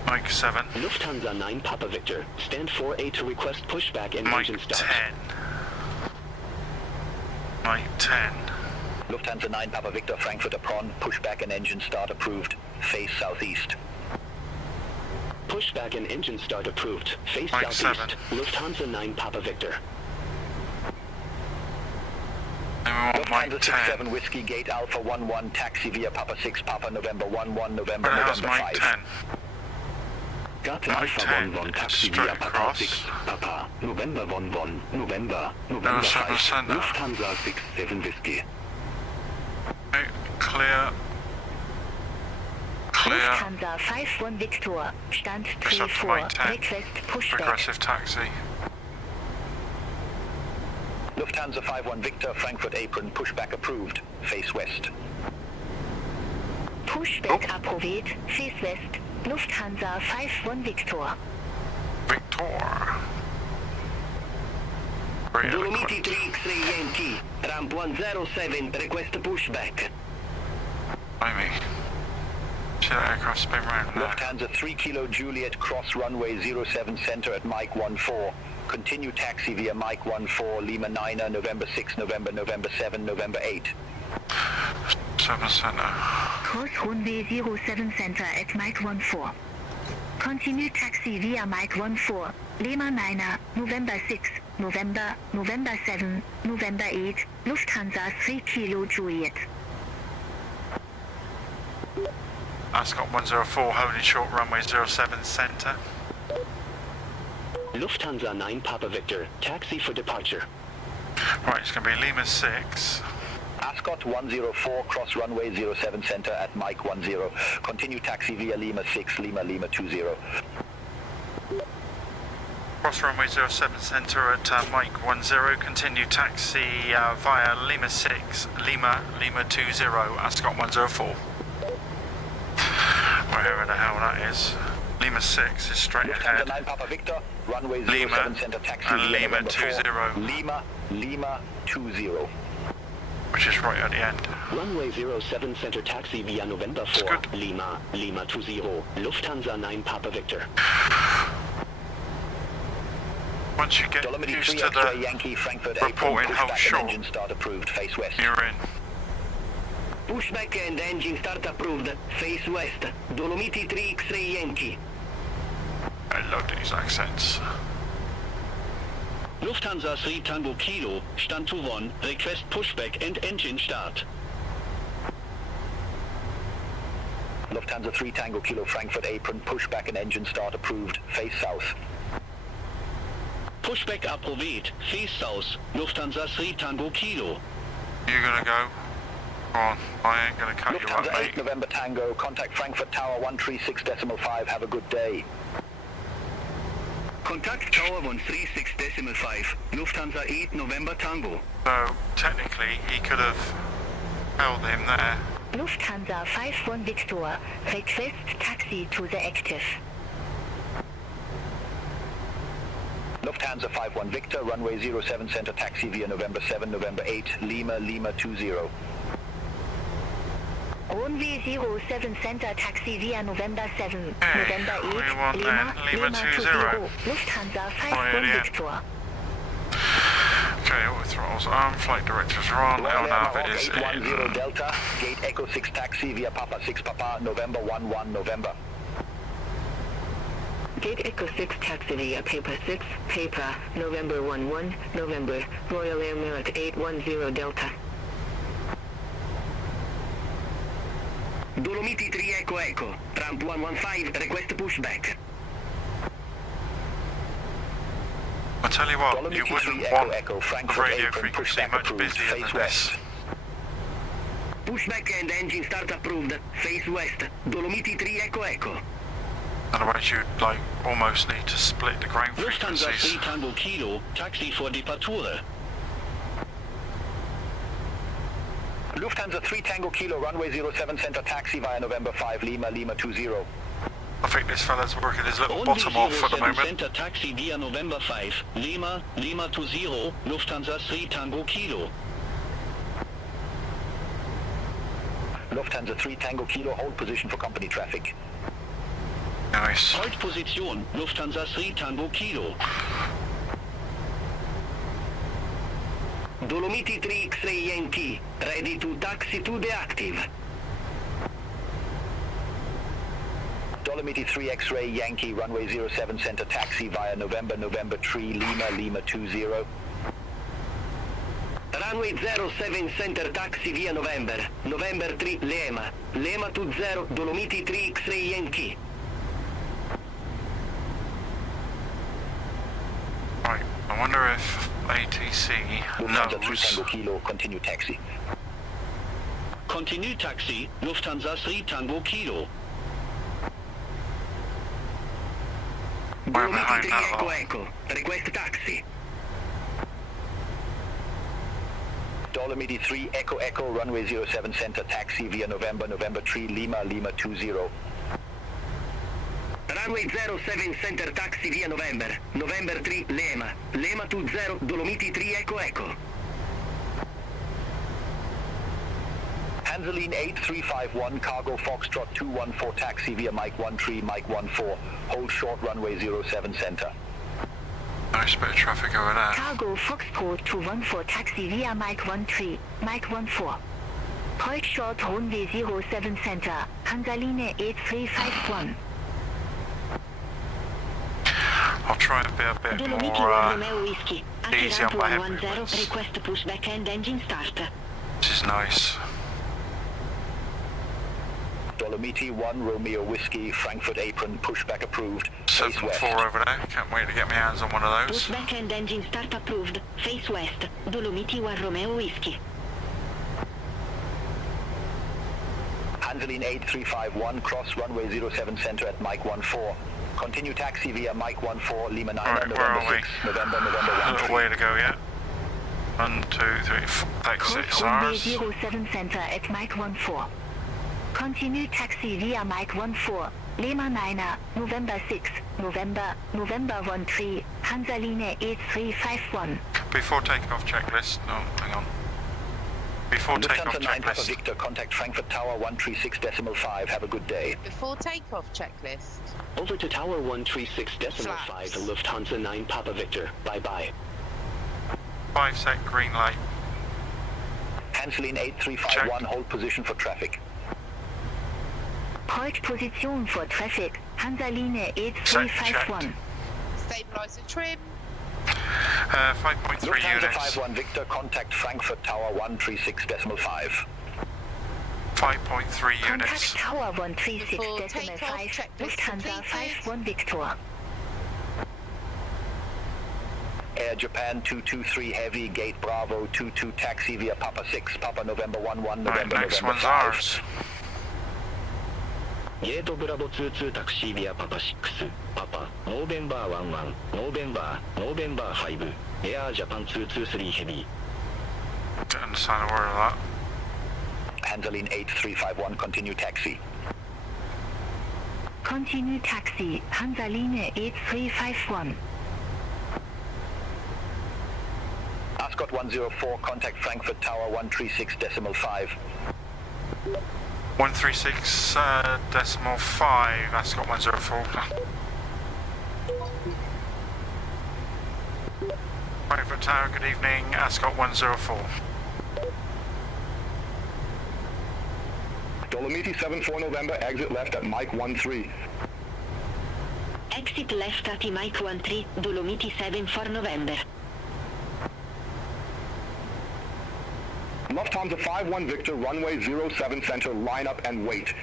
Mike 7, Lufthansa 9 Papa Victor. Stand 4A to request pushback and Mike engine 10. start. Mike 10. Lufthansa 9 Papa Victor Frankfurt upon, pushback and engine start approved. Face southeast. Pushback and engine start approved. Face Mike southeast. 7. Lufthansa 9 Papa Victor. And we want Mike Lufthansa 10. 67 Whiskey Gate Alpha 11 taxi via Papa 6 Papa November 11 November Where the hell's November Mike 5. 10? Gate Mike Alpha 10, 11 taxi straight via Papa across. 6. Papa, November 11, November, November No, 7 5. center. Lufthansa 67 Whiskey. Right, clear. Clear. Lufthansa 51 Victor, Stand Except for 34, Mike 10. request pushback. Progressive taxi. Lufthansa 51 Victor Frankfurt apron, pushback approved. Face west. Pushback approved, face west, Lufthansa 51 Victor. Victor. Very Dolomiti eloquent. 3 X-ray Yankee. Ramp 107, request pushback. Blimey. See that aircraft spin round there. Lufthansa 3 Kilo Juliet cross runway 07 center at Mike 14. Continue taxi via Mike 14 Lima 9 November 6 November November 7 November 8. 7 center. Cross runway 07 center at Mike 14. Continue taxi via Mike 14, Lima 9, November 6, November, November 7, November 8, Lufthansa 3 Kilo Juliet. Ascot 104, holding short runway 07 centre. Lufthansa 9 Papa Victor, taxi for departure. Right, it's going to be Lima 6. Ascot 104, cross runway 07 center at Mike 10. Continue taxi via Lima 6, Lima 20. Cross runway 07 centre at Mike 10. Continue taxi via Lima 6, Lima 20, Ascot 104. Wherever the hell that is. Lima 6 is straight ahead. 9 Papa Victor, runway 07 Lima center taxi and via Lima November 20. Lima 20. Which is right at the end. Runway 07 center taxi via November 4, Lima 20, Lufthansa 9 Papa Victor. Once you get Dolomiti used 3 to X-ray the Yankee, Frankfurt reporting how short engine start approved, face west. you're in. Pushback and engine start approved. Face west. Dolomiti 3 X-ray Yankee. I love these accents. Lufthansa 3 Tango Kilo, stand to 1, request pushback and engine start. Lufthansa 3 Tango Kilo Frankfurt apron, pushback and engine start approved, face south. Pushback approved, face south, Lufthansa 3 Tango Kilo. You gonna go? Go on, I ain't gonna cut you up, Lufthansa 8 mate. November Tango, contact Frankfurt Tower 136.5, have a good day. Contact Tower 136.5. Lufthansa 8 November Tango. So, technically, he could have held him there. Lufthansa 51 Victor, request taxi to the active. Lufthansa 51 Victor, runway 07 center taxi via November 7, November 8, Lima 20. Runway 07 center taxi via November 7, Hey, November 8, we want Lima Lima 20. Lufthansa Oh, 51 yeah. Victor. Okay, all the throttles on, flight directors are on, Royal Air LNAV Maroc is 810 in. Delta, gate Echo 6 taxi via Papa 6 Papa, November 11 November. Gate Echo 6 taxi via Papa 6, Papa, November 11, November, Royal Air Maroc 810 Delta. Dolomiti 3 Echo, ramp 115, request pushback. I tell you what, Dolomiti you 3 wouldn't Echo want Echo, the Frankfurt radio apron, frequency pushback much approved, busier than face this. west. Pushback and engine start approved. Face west. Dolomiti 3 Echo. Otherwise you'd like almost need to split the ground Lufthansa frequencies. 3 Tango Kilo, taxi for departure. Lufthansa 3 Tango Kilo, runway 07 center taxi via November 5, Lima 20. I think this fella's working his little Runway bottom off at the 07 moment. center taxi via November 5, Lima 20, Lufthansa 3 Tango Kilo. Lufthansa 3 Tango Kilo, hold position for company traffic. Nice. Hold position, Lufthansa 3 Tango Kilo. Dolomiti 3 X-ray Yankee. Ready to taxi to the active. Dolomiti 3 X-ray Yankee, runway 07 center taxi via November 3, Lima 20. Runway 07 center taxi via November 3 Lima 20, Dolomiti 3 X-ray Yankee. Right, I wonder if ATC Lufthansa 3 knows. Tango Kilo, continue taxi. Continue taxi, Lufthansa 3 Tango Kilo. We're Dolomiti behind 3 that lot. Echo. Request taxi. Dolomiti 3 Echo, runway 07 center taxi via November 3, Lima 20. Runway 07 center taxi via November 3 Lima 20, Dolomiti 3 Echo. Hanseline 8351, cargo Foxtrot 214 taxi via Mike 13, Mike 14. Hold short runway 07 center. Nice bit of traffic over there. Cargo Foxtrot 214 taxi via Mike 13, Mike 14. Hold short runway 07 center, Hanseline 8351. I'll try and be a bit Dolomiti more 1 Romeo Whiskey. easy on Attiramp my head 110, movements. request pushback and engine start. This is nice. Dolomiti 1 Romeo Whiskey, Frankfurt Apron, pushback approved. Face 7-4 west. over there. Can't wait to get my hands on one of those. Pushback and engine start approved. Face west. Dolomiti 1 Romeo Whiskey. Hanseline 8351, cross runway 07 center at Mike 14. Continue taxi via Mike 14, Lima 9, Alright, where November are we? 6, November A 1. little way to go yet. 1, 2, 3, 4. Exit Cross runway ours. 07 center at Mike 14. Continue taxi via Mike 14, Lima 9, November 6, November 13, Hanseline 8351. Before takeoff checklist. No, hang on. Before takeoff Lufthansa 9 Papa checklist. Victor, contact Frankfurt Tower 136.5. Have a good day. Before takeoff checklist. Over to Tower 136.5, Flaps. Lufthansa 9 Papa Victor. Bye-bye. 5 sec green light. Hanseline 8351, hold position for traffic. Hold position for traffic, Hanseline 8351. Stabilizer trim. 5.3 Lufthansa units. 51 Victor, contact Frankfurt Tower 136.5. 5.3 Contact units. Tower Before 136.5, takeoff, checklist Lufthansa completed. 51 Victor. Air Japan 223 Heavy, Gate Bravo 22 taxi via Papa 6, Papa November 11, Right, November next November one's 5. ours. ゲートブラボ22タクシービアパパ6パパノーベンバー11ノーベンバー5エアージャパン223ヘビ Don't understand a word of that. Hanseline 8351, continue taxi. Continue taxi, Hanseline 8351. Ascot 104, contact Frankfurt Tower 136.5. 136.5. That's got 104. Frankfurt Tower, good evening. Ascot 104. Dolomiti 74 November, exit left at Mike 13. Exit left at Mike 13, Dolomiti 7 for November. Lufthansa 51 Victor, runway 07 center, line up and wait.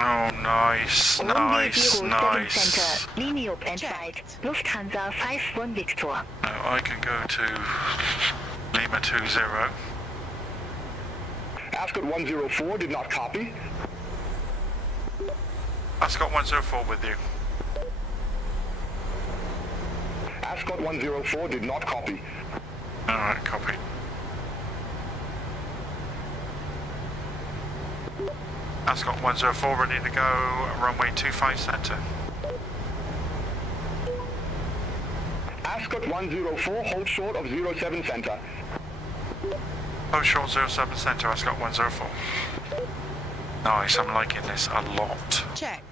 Oh, nice, Runway nice, 07 nice. center, line up and Checked. right, Lufthansa 51 Victor. Now I can go to Lima 20. Ascot 104 did not copy. Ascot 104 with you. Ascot 104 did not copy. Alright, copy. Ascot 104 ready to go, runway 25 center. Ascot 104, hold short of 07 center. Oh, short 07 center, Ascot 104. Nice, I'm liking this a lot. Checked.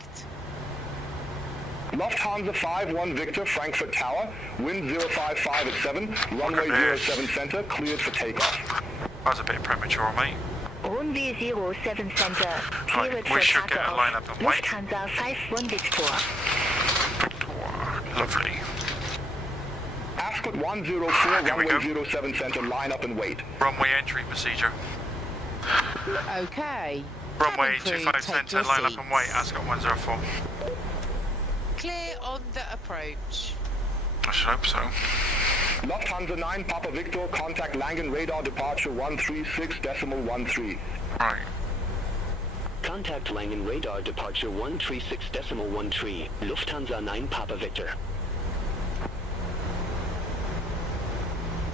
Lufthansa 51 Victor, Frankfurt Tower, wind 055 at 7, runway this. 07 center, cleared for takeoff. That was a bit premature, mate. Runway 07 center, Right, cleared we for should get a takeoff. line-up and wait. Lufthansa 51 Victor. Lovely. Ascot 104, Here we runway go. 07 center, line up and wait. Runway entry procedure. Okay. Runway Cabin crew, 25 take center, your line up and seats. wait, Ascot 104. Clear on the approach. I should hope so. Lufthansa 9 Papa Victor, contact Langen radar departure 136.13. Right. Contact Langen radar departure 136.13 Lufthansa 9 Papa Victor.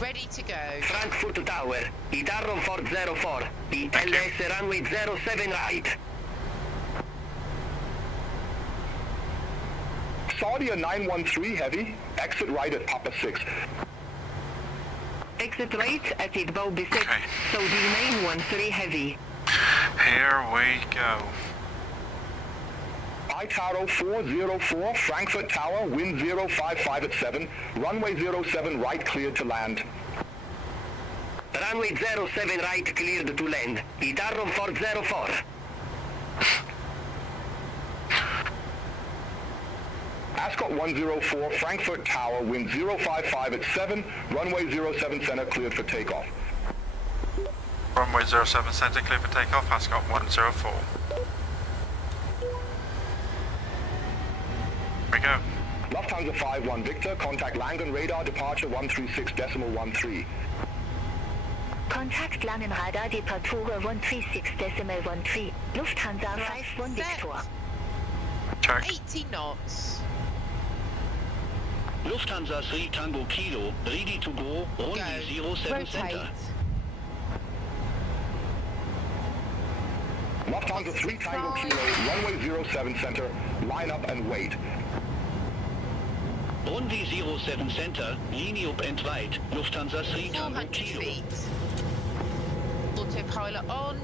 Ready to go. Frankfurt Tower, Idarron 404, ILS runway 07 right. Saudia 913 heavy, exit right at Papa 6. Exit right at Idbobi 6, Okay. Saudi 913 heavy. Here we go. Itaro 404, Frankfurt Tower, wind 055 at 7, runway 07 right cleared to land. Runway 07 right cleared to land, Idarron 404. Ascot 104, Frankfurt Tower, wind 055 at 7, runway 07 center cleared for takeoff. Runway 07 center, clear for takeoff, Ascot 104. we go. Lufthansa 51 Victor, contact Langen radar departure 136.13. Contact Langen radar departure 136.13. Lufthansa 51 Victor. Check. 80 knots. Lufthansa 3 Tango Kilo, ready to go, runway 07 center. Lufthansa 3 Tango Kilo, runway 07 center, line up and wait. Runway 07 center, line up and wait, Lufthansa 3 Tango 400 Kilo. feet. Autopilot on.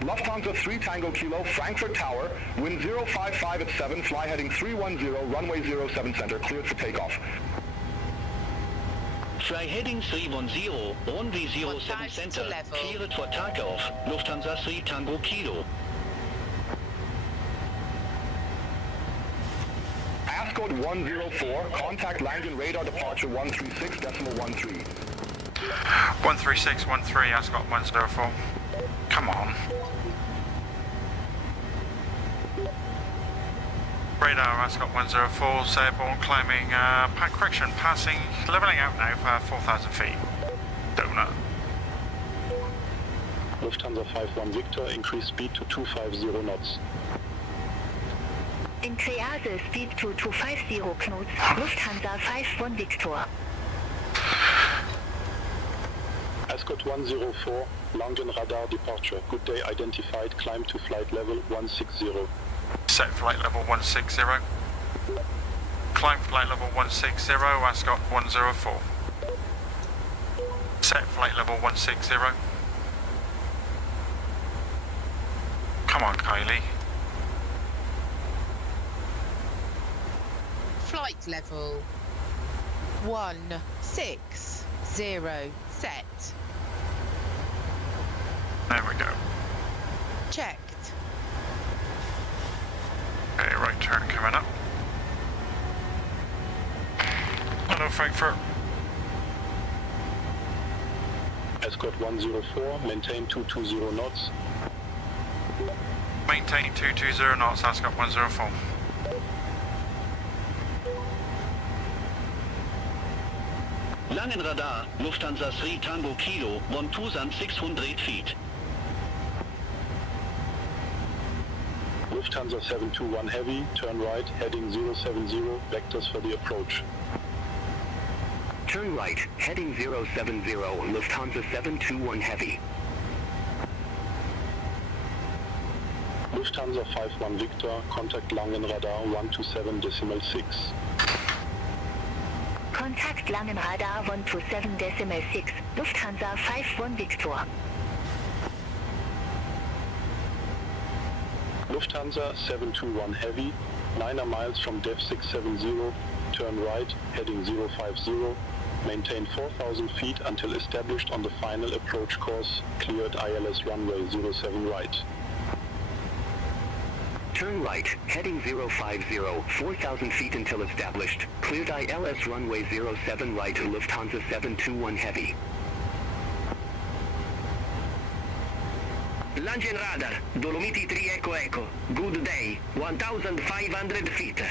Lufthansa 3 Tango Kilo, Frankfurt Tower, wind 055 at 7, fly heading 310, runway 07 center, cleared for takeoff. Fly heading 310, runway 07 1000 center, to level. cleared for takeoff, Lufthansa 3 Tango Kilo. Code 104, contact Langen radar departure 136.13. 13613, Ascot 104. Come on. Radar Ascot 104, airborne climbing, correction, passing, levelling out now for 4,000 feet. Donut. Lufthansa 51 Victor, increase speed to 250 knots. Increase speed to 250 knots. Lufthansa 51 Victor. Ascot 104, Langen radar departure. Good day identified, climb to flight level 160. Set flight level 160. Climb flight level 160, Ascot 104. Set flight level 160. Come on, Kylie. Flight level 160. Set. There we go. Checked. Okay, right turn coming up. Hello, Frankfurt. Ascot 104, maintain 220 knots. Maintain 220 knots, Ascot 104. Langen radar, Lufthansa 3 Tango Kilo, 1,600 feet. Lufthansa 721 Heavy, turn right, heading 070, vectors for the approach. Turn right, heading 070, Lufthansa 721 Heavy. Lufthansa 51 Victor, contact Langen radar 127.6. Contact Langen radar 127.6. Lufthansa 51 Victor. Lufthansa 721 Heavy, 9 miles from DEF 670, turn right, heading 050, maintain 4,000 feet until established on the final approach course, cleared ILS runway 07 right. Turn right, heading 050, 4,000 feet until established, cleared ILS runway 07 right, Lufthansa 721 Heavy. Langen radar, Dolomiti 3 Echo Echo, good day, 1,500 feet.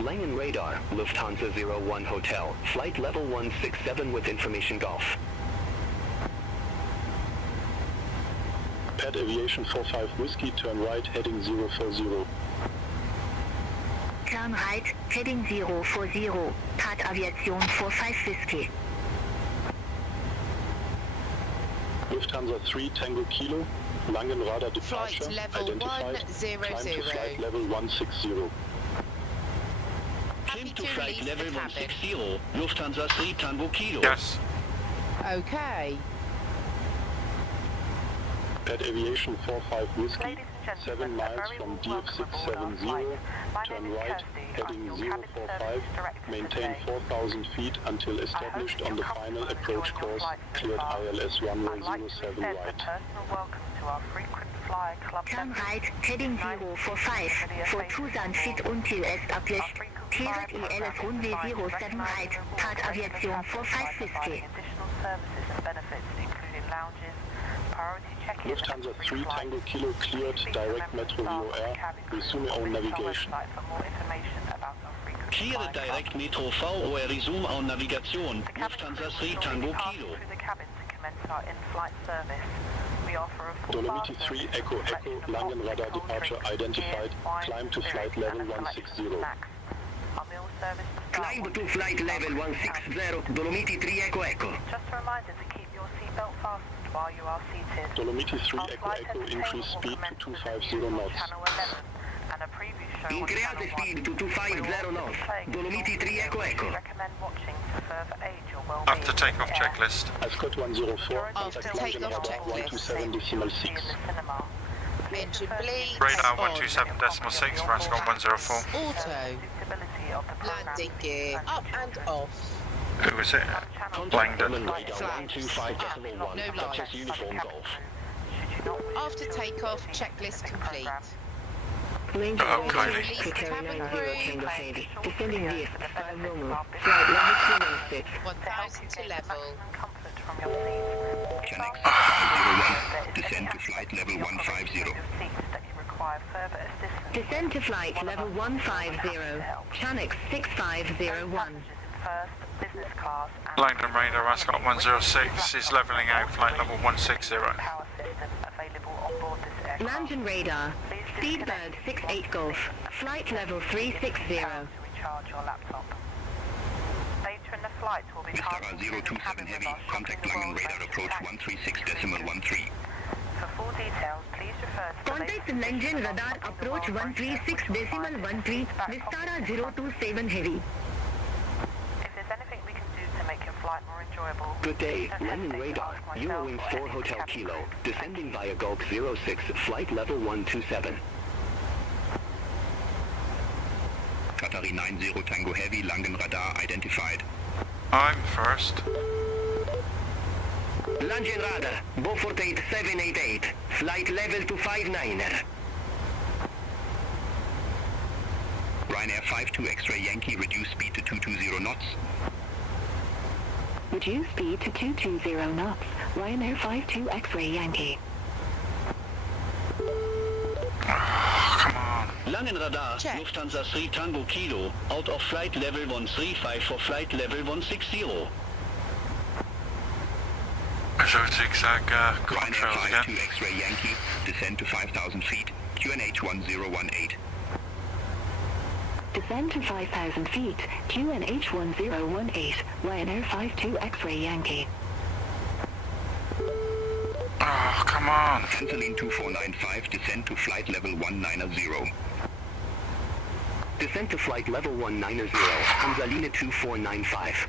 Langen radar, Lufthansa 01 Hotel, flight level 167 with information Golf. Pad Aviation 45 Whiskey, turn right, heading 040. Turn right, heading 040. Pad Aviation 45 Whiskey. Lufthansa 3 Tango Kilo, Langen radar departure, Flight level identified, 100. climb to flight level 160. Climb to flight level 160, Lufthansa 3 Tango Kilo. Yes. Okay. Pad Aviation 45 Whiskey, Ladies and 7 gentlemen, miles a very from warm DF welcome aboard our 670, flight. My turn name is right, Kirsty. heading I'm your cabin 045, service director for maintain today. 4,000 feet until established on the final approach course, cleared ILS runway I'd like to 07 extend a right. personal welcome to our frequent flyer club Turn members. right, heading 045. 4,000 feet until established. Our frequent Zurich ILS runway 07 height, Part Aviation 4550. Additional services and benefits, including lounges, priority check-in. Lufthansa 3 Tango Kilo cleared direct Metro VOR. Resume on navigation. For more information about our frequent Clear direct Metro VOR, resume on navigation. Lufthansa 3 Tango Kilo. through the cabin to commence our in-flight service. We offer a full Dolomiti 3 Echo Echo Langen radar departure identified. Climb to flight level 160. Our meal service Climb to flight level 160, Dolomiti 3 Echo Echo. Just a reminder to keep your seatbelt fastened while you are seated. Dolomiti 3 Our Echo flight Echo entertainment increase will speed commence to with a 250 view of knots. Channel 11 and a preview show on Increase Channel 1. speed to 250 knots, Dolomiti 3 Echo Echo. We recommend watching to further aid your well-being. After takeoff checklist. Ascot 104, After contact Langen takeoff radar checklist. 127.6. Engine bleed. Radar on. 127.6 for Ascot 104. Auto. Landing gear up and off. Who was it? Langdon. Radar 125.1. No lights. Texas Uniform Golf. After takeoff, checklist complete. Range Oh, of Kylie. Release Hotel cabin 90 crew. Tango Heavy. Descending VS 5 normal. Flight level 216. 1000 to level. Comfort from your seat. Channel 501, descend to flight level 150. Seats that you require further assistance. Descend to flight level 150. Channel 6501. First, business class and Langdon Radar Ascot 106 is levelling out flight level 160. power system available on board this aircraft. Langen Radar. Speedbird 68 Golf. Flight level 360. To recharge your laptop. Later in the flight will be Vistara 027 Heavy, contact Langen radar approach 136.13. For full details, please refer to the Contact Langen Radar approach 136.13. Vistara 027 Heavy. If there's anything we can do to make your flight more enjoyable. Good day, Langen Radar, Eurowings 4 Hotel Kilo, descending via Gulf 06, flight level 127. Qatari 90 Tango Heavy, Langen radar identified. I'm first. Langen Radar, Beaufort 8788, flight level 259er. Ryanair 52 X-ray Yankee, reduce speed to 220 knots. Reduce speed to 220 knots. Ryanair 52 X-ray Yankee. Come on. Langen Radar, Check. Lufthansa 3 Tango Kilo, out of flight level 135 for flight level 160. So zigzag Ryanair contrails 52 again. X-ray Yankee, descend to 5,000 feet, QNH 1018. Descend to 5,000 feet. QNH 1018. Ryanair 52 X-ray Yankee. Oh, come on. Fensaline 2495, descend to flight level 190. Descent to flight level 190, Hamzaline 2495.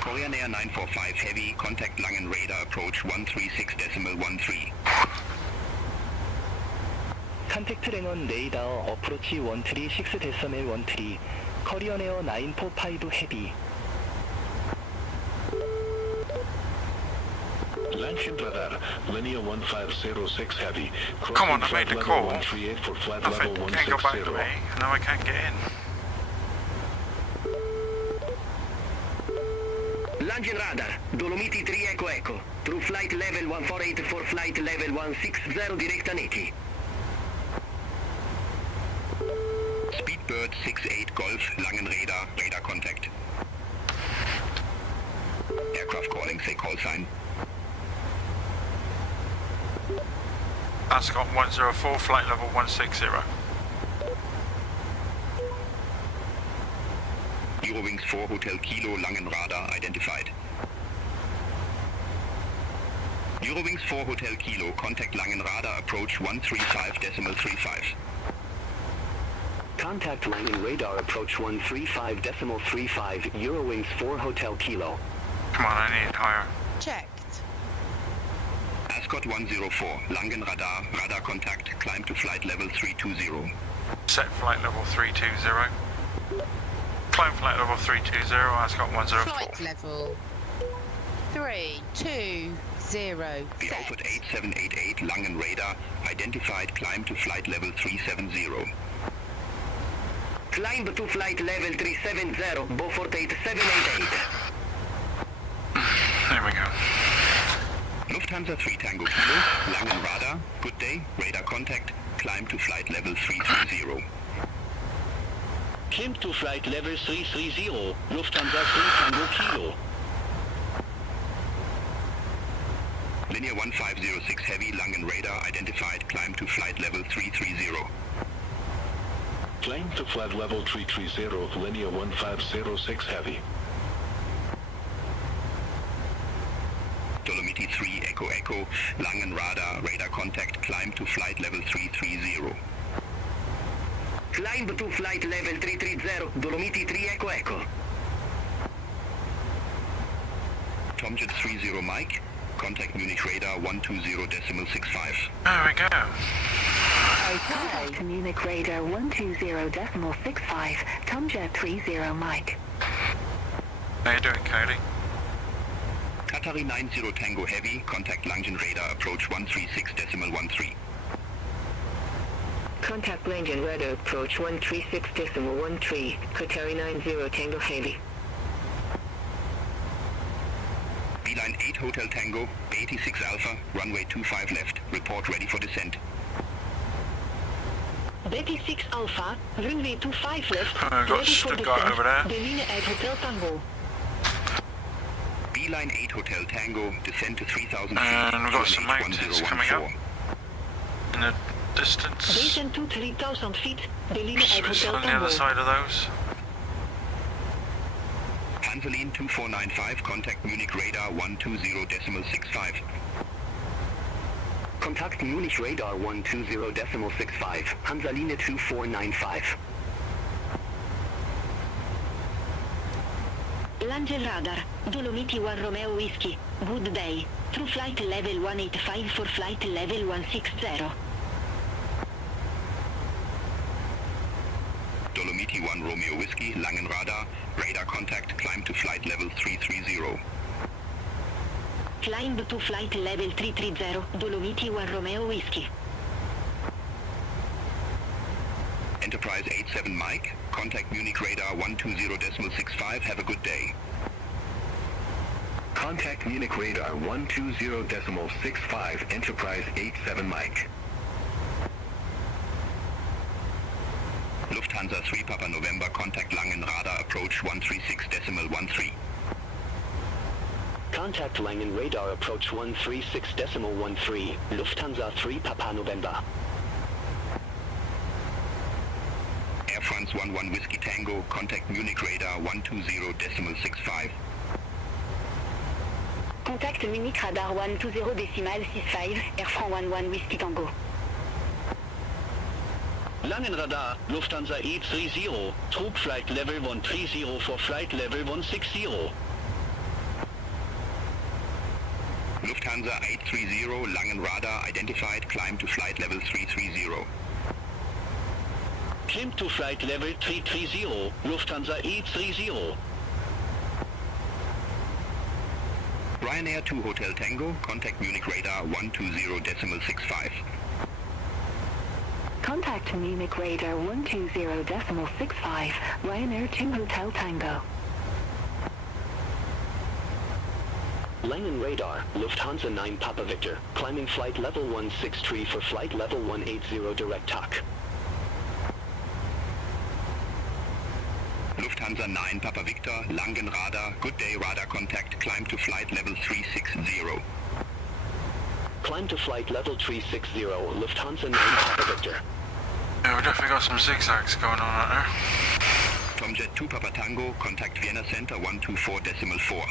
Korean Air 945 Heavy, contact Langen radar approach 136.13. 컨택트 랭원 레이더 어프로치 136.13, 코리안 에어 945 헤비. Langen radar, linear 1506 heavy. Come on, I Crossing made the flight call. level 138 for flight Nothing level can't go back to 160. me. Now I can't get in. Langen Radar, Dolomiti 3 Echo Echo, through flight level 148 for flight level 160 direct Aneti. Speedbird 68 Golf, Langen radar, radar contact. Aircraft calling, say call sign. Ascot 104, flight level 160. Eurowings 4 Hotel Kilo, Langen radar identified. Eurowings 4 Hotel Kilo, contact Langen radar approach 135.35. Contact Langen radar approach 135.35, Eurowings 4 Hotel Kilo. Come on, I need it higher. Checked. Ascot 104, Langen radar, radar contact, climb to flight level 320. Set flight level 320. Climb flight level 320, Ascot 104. Flight level 320. 0. The Alfred 8788 Langen radar identified climb to flight level 370. Climb to flight level 370, Beaufort 8788. There we go. Lufthansa 3 Tango Kilo, Langen radar, good day, radar contact, climb to flight level 330. Climb to flight level 330, Lufthansa 3 Tango Kilo. Linear 1506 Heavy, Langen radar identified, climb to flight level 330. Climb to flight level 330, Linear 1506 Heavy. Dolomiti 3 Echo Echo, Langen radar, radar contact, climb to flight level 330. Climb to flight level 330, Dolomiti 3 Echo Echo. Tomjet 30 Mike, contact Munich radar 120.65. There we go. Contact Munich radar 120.65, Tomjet 30 Mike. How you doing, Kylie? Qatari 90 Tango Heavy, contact Langen radar approach 136.13. Contact Langen radar approach 136.13, Qatari 90 Tango Heavy. Beeline 8 Hotel Tango, ATIS Alpha, runway 25 left, report ready for descent. BATC Alpha, runway 25 left, Got ready for Stuttgart over there. descent, Beeline 8 Hotel Tango. Beeline 8 Hotel Tango, descend to 3,000 feet. And we've got some mountains coming up in the distance. Descend to 3,000 feet, Beeline 8 It's Hotel on the other Tango. side of those. Hansaline 2495, contact Munich radar 120.65. Contact Munich radar 120.65, Hansaline 2495. Langen radar, Dolomiti 1 Romeo Whiskey, good day, through flight level 185 for flight level 160. Dolomiti 1 Romeo Whiskey, Langen radar, radar contact, climb to flight level 330. Climb to flight level 330, Dolomiti 1 Romeo Whiskey. Enterprise 87 Mike, contact Munich radar 120.65, have a good day. Contact Munich radar 120.65, Enterprise 87 Mike. Lufthansa 3 Papa November, contact Langen radar approach 136.13. Contact Langen radar approach 136.13, Lufthansa 3 Papa November. Air France 11 Whiskey Tango, contact Munich radar 120.65. Contact Munich radar 120.65, Air France 11 Whiskey Tango. Langen radar, Lufthansa E30, troop flight level 130 for flight level 160. Lufthansa 830, Langen radar identified, climb to flight level 330. Climb to flight level 330, Lufthansa E30. Ryanair 2 Hotel Tango, contact Munich radar 120.65. Contact Munich radar 120.65, Ryanair 2 Hotel Tango. Langen radar, Lufthansa 9 Papa Victor, climbing flight level 163 for flight level 180 direct talk. Lufthansa 9 Papa Victor, Langen radar, good day radar contact, climb to flight level 360. Climb to flight level 360, Lufthansa 9 Papa Victor. Yeah, we've definitely got some zigzags going on out there. Tomjet 2 Papa Tango, contact Vienna Center 124.4.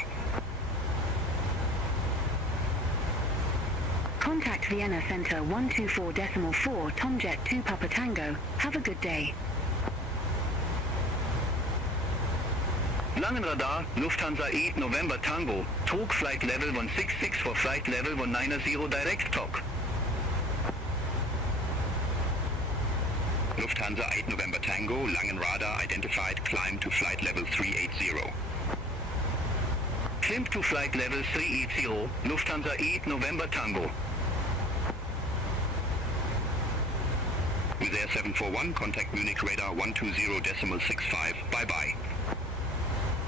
Contact Vienna Center 124.4, Tomjet 2 Papa Tango. Have a good day. Langen radar, Lufthansa 8 November Tango, talk flight level 166 for flight level 190 direct talk. Lufthansa 8 November Tango, Langen radar identified, climb to flight level 380. Climb to flight level 380, Lufthansa 8 November Tango. With Air 741, contact Munich radar 120.65. Bye-bye.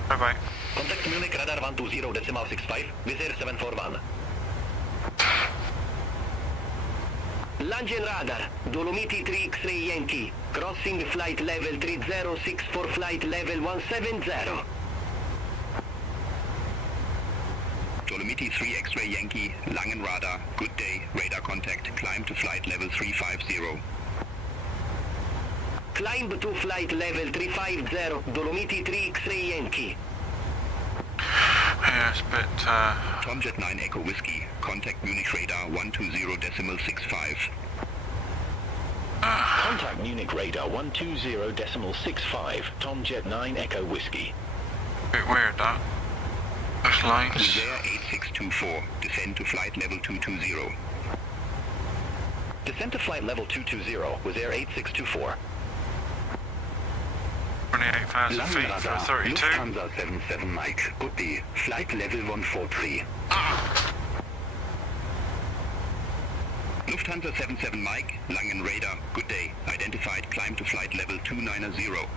Bye-bye. Contact Munich radar 120.65 with Air 741. Langen radar, Dolomiti 3 X-ray Yankee, crossing flight level 3064 for flight level 170. Dolomiti 3 X-ray Yankee, Langen radar, good day, radar contact, climb to flight level 350. Climb to flight level 350, Dolomiti 3 X-ray Yankee. Yes, but Tomjet 9 Echo Whiskey, contact Munich radar 120.65. Contact Munich radar 120.65, Tomjet 9 Echo Whiskey. bit weird that. Those lines. With Air 8624, descend to flight level 220. Descend to flight level 220 with Air 8624. 28,000 feet for 32. Lufthansa 77 Mike, good day, flight level 143. Lufthansa 77 Mike, Langen radar, good day, identified, climb to flight level 290.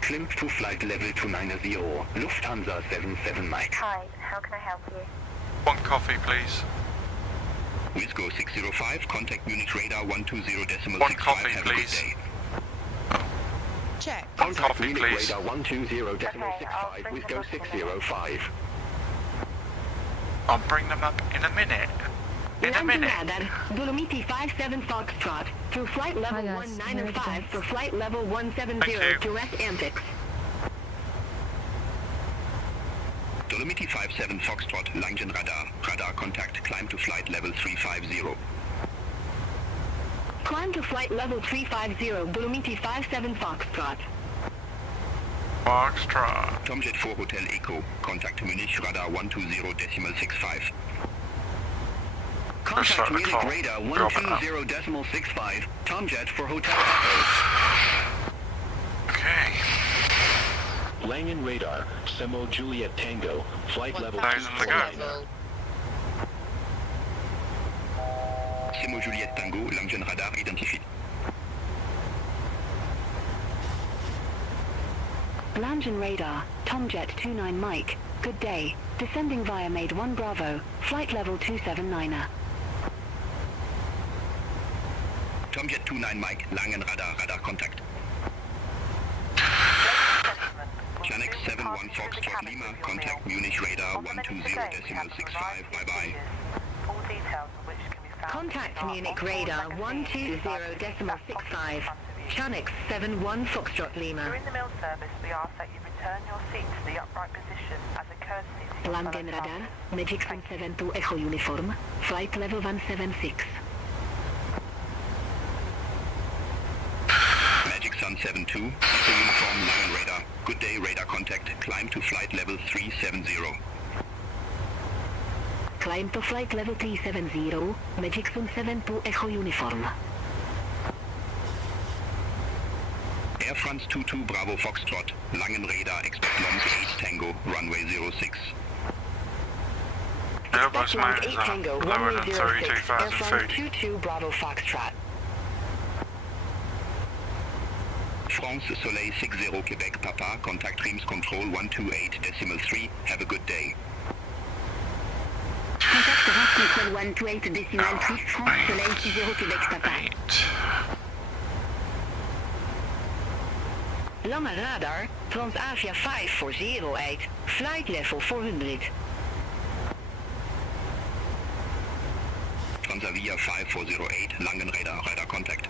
Climb to flight level 290, Lufthansa 77 Mike. Hi, how can I help you? One coffee, please. Wisco 605, contact Munich radar 120.65. One coffee, Have a good please. day. Check. Contact Coffee, Munich please. radar 120.65 Okay, I'll bring with them Go up in a minute. 605. I'll bring them up in a minute. In a Langen minute. radar, Dolomiti 57 Foxtrot, through flight level Hi, guys. 195 for flight level 170 Thank you. direct antics. Dolomiti 57 Foxtrot, Langen radar, radar contact, climb to flight level 350. Climb to flight level 350, Dolomiti 57 Foxtrot. Foxtrot. Tomjet 4 Hotel Echo, contact Munich radar 120.65. Let's Contact start the Munich call. radar Drop it up. 120.65, Tomjet for Hotel Echo. Okay. Langen radar, Semo Juliet Tango, flight level 1,000 to go. 249. Simo Juliet Tango, Langen radar identified. Langen radar, Tomjet 29 Mike, good day, descending via Maid 1 Bravo, flight level 279er. Tomjet 29 Mike, Langen radar, radar contact. Janex 71 Foxtrot Lima, contact Munich radar 120.65. Bye-bye. Full details of which can be found. Contact Munich radar 120.65, Chanex 71 Foxtrot Lima. During the meal service, we ask that you return your seat to the upright position as a courtesy to your Langen fellow radar, passengers. Magic Sun 72 Echo Uniform, flight level 176. Magic Sun 72, Echo uniform, Langen radar, good day, radar contact, climb to flight level 370. Climb to flight level 370, Magic Sun 72 Echo Uniform. Air France 22 Bravo Foxtrot, Langen radar, expect long 8 Tango, runway 06. Airbus Expect long 8 motors are Tango, lower runway than 06, 32,000 Air France feet. 22 Bravo Foxtrot. France Soleil 60 Quebec Papa, contact Reims Control 128.3, have a good day. Contact Reims Control 128.3, France Soleil 60 Québec Papa. 8. Langen radar, France Asia 540 flight level 400. Transavia 5408, Langen radar, radar contact.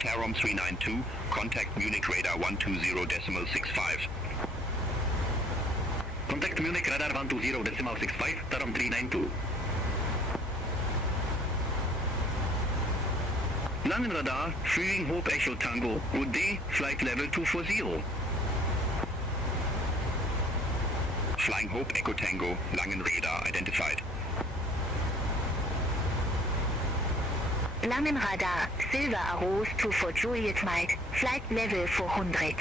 Tarom 392, contact Munich radar 120.65. Contact Munich radar 120.65, Tarom 392. Langen radar, Flying Hope Echo Tango, good day, flight level 240. Flying Hope Echo Tango, Langen radar identified. Langen radar, Silver Arrows 2 for Juliet Mike, flight level 400.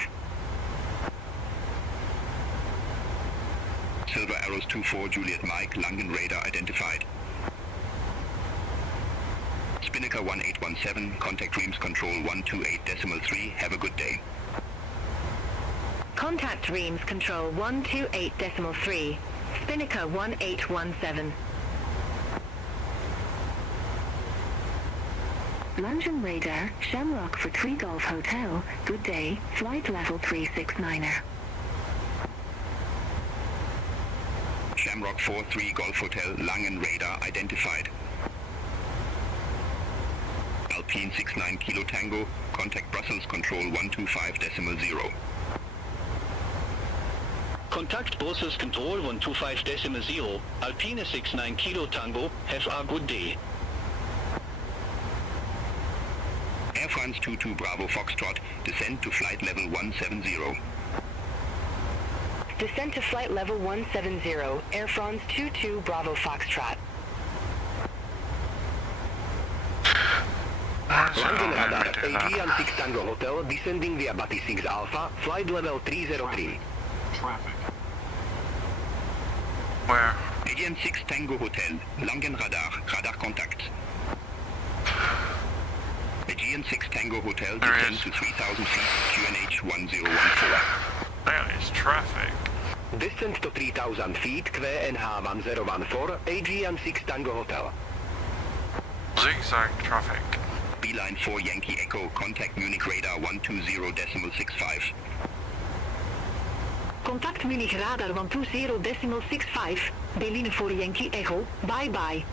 Silver Arrows 24 Juliet Mike, Langen radar identified. Spinnaker 1817, contact Reams Control 128.3, have a good day. Contact Reams Control 128.3, Spinnaker 1817. Langen radar, Shamrock for 3 Golf Hotel, good day, flight level 369er. Shamrock 43 Golf Hotel, Langen radar identified. Alpine 69 Kilo Tango, contact Brussels Control 125.0. Contact Brussels Control 125.0, Alpine 69 Kilo Tango, have a good day. Air France 22 Bravo Foxtrot, descend to flight level 170. Descent to flight level 170, Air France 22 Bravo Foxtrot. Langen radar, ATIS 6 Tango Hotel, descending via BATC 6 Alpha, flight level 303. Traffic. Where? ATIS 6 Tango Hotel, Langen radar, radar contact. ATIS 6 Tango Hotel, descend to 3000 feet, QNH 1014. That is traffic. Descent to 3000 feet, QNH 1014, ATIS 6 Tango Hotel. Zigzag traffic. Beeline 4 Yankee Echo, contact Munich radar 120.65. Contact Munich radar 120.65, Berlin for Yankee Echo, bye bye.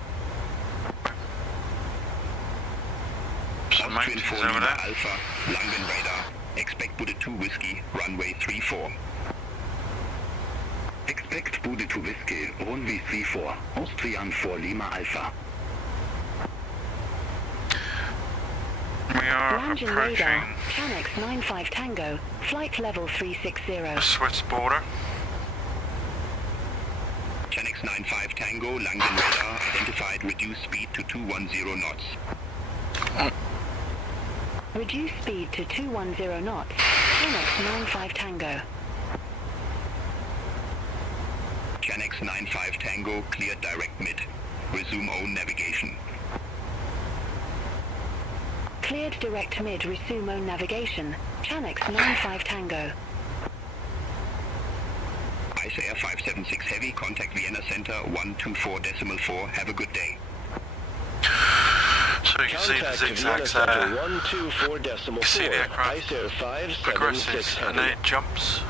Austrian 4 Lima Alpha, Langen radar, expect Bude 2 Whiskey, runway 34. Expect Bude 2 Whiskey, runway 34, Austrian 4 Lima Alpha. We are Langen approaching radar, Chanex 95 Tango, flight level 360. the Swiss border. Chanex 95 Tango, Langen radar, identified, reduce speed to 210 knots. Reduce speed to 210 knots, Chanex 95 Tango. Chanex 95 Tango, cleared direct mid. Resume own navigation. Cleared direct mid, resume own navigation, Chanex 95 Tango. Ice Air 576 Heavy, contact Vienna Center 124.4, have a good day. So you can see the zigzags there. You see the aircraft progresses and then it jumps.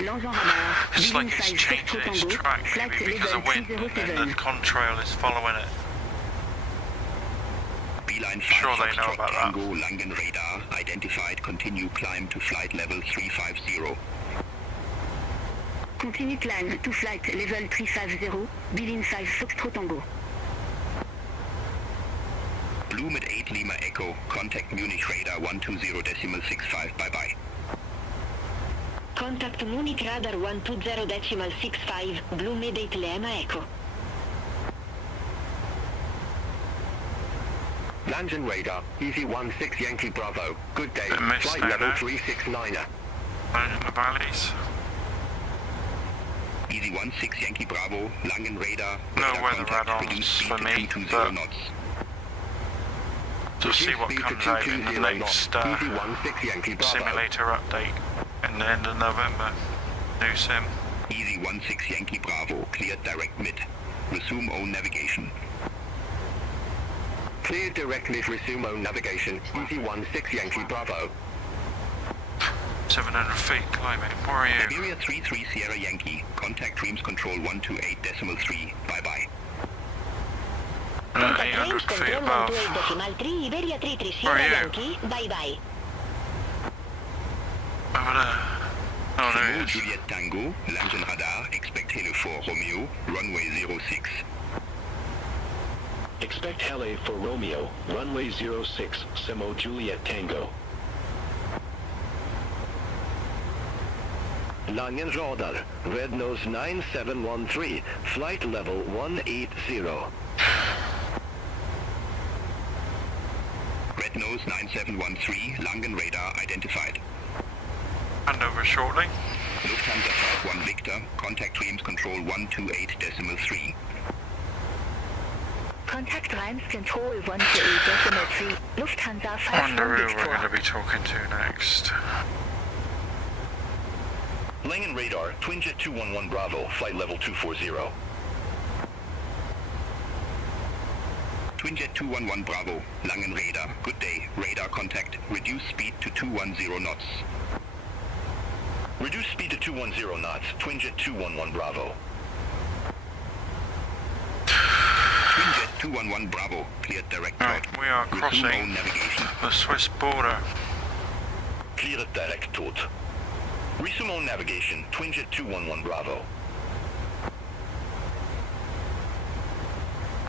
It's like it's changing its track maybe because of wind and then the contrail is following it. Beeline 5 Sure they know about that. Tango, Langen radar, identified, continue climb to flight level 350. Continue climb to flight level 350, Berlin 5 Foxtrot Tango. Blue Mid 8 Lima Echo, contact Munich radar 120.65, bye bye. Contact Munich radar 120.65, Blue Mid 8 Lima Echo. Langen radar, Easy 16 Yankee Bravo, good day, flight there, level no? 369er. Down in the valleys. Easy 16 Yankee Bravo, Langen radar, No radar weather contact, reduce add-ons speed for to me, 220 but knots. to see what Speed to comes out in the 220 next knots, Easy 16 Yankee Bravo. simulator update in the end of November. New sim. Easy 16 Yankee Bravo, cleared direct mid. Resume own navigation. Cleared direct mid, resume own navigation, Easy 16 Yankee Bravo. 700 feet climbing. Where are you? Iberia 33 Sierra Yankee, contact Reams Control 128.3, bye bye. 800 feet above. Iberia 33 Where are Sierra you? Yankee, bye bye. Over there. Oh, there he Romeo is. Juliet Tango, Langen radar, expect Heli 4 Romeo, runway 06. Expect Heli for Romeo, runway 06, Simo Juliet Tango. Langen radar, red nose 9713, flight level 180. Red nose 9713, Langen radar identified. Handover shortly. Lufthansa Flight 1 Victor, contact Reims Control 128.3. Contact Reims Control 128.3, Lufthansa I Flight wonder 1 who we're going to Victor. be talking to next. Langen radar, Twinjet 211 Bravo, flight level 240. Twinjet 211 Bravo, Langen radar, good day, radar contact, reduce speed to 210 knots. Reduce speed to 210 knots, Twinjet 211 Bravo. Twinjet 211 Bravo, cleared direct Right, route. we are Resume crossing own navigation. the Swiss border. Clear it direct route. Resume own navigation, Twinjet 211 Bravo.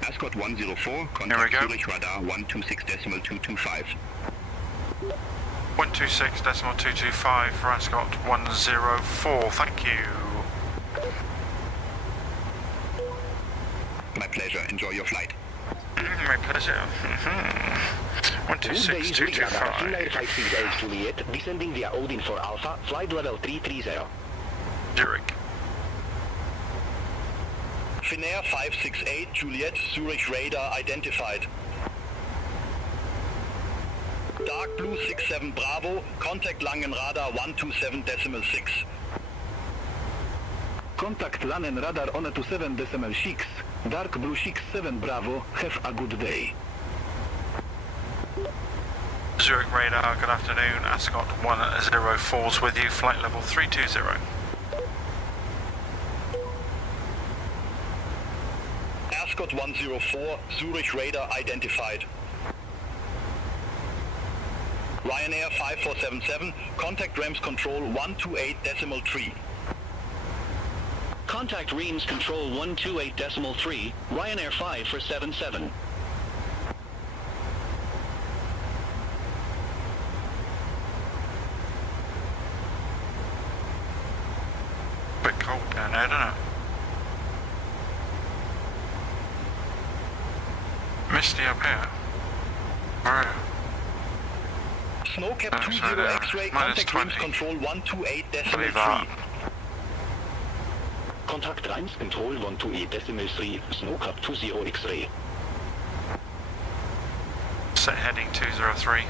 Ascot 104, contact Zurich radar 126.225. 126.225 for Ascot 104, thank you. My pleasure, enjoy your flight. My pleasure. 126.225. Finial 568 Juliet, descending via Odin for Alpha, flight level 330. Zurich. Finial 568 Juliet, Zurich radar identified. Dark Blue 67 Bravo, contact Langen radar 127.6. Contact Langen radar 127.6. Dark Blue 67 Bravo, have a good day. Zurich radar, good afternoon. Ascot 104's with you, flight level 320. Ascot 104, Zurich radar identified. Ryanair 5477, contact Reims Control 128.3. Contact Reims Control 128.3, Ryanair 5477. Bit cold down there, isn't it? Misty up here. Where? Snowcap Oh, 20 sorry, X-ray, minus contact Reims 20. Control Believe 128.3. that. Contact Reims Control 128.3, Snowcap 20 X-ray. Set heading 203.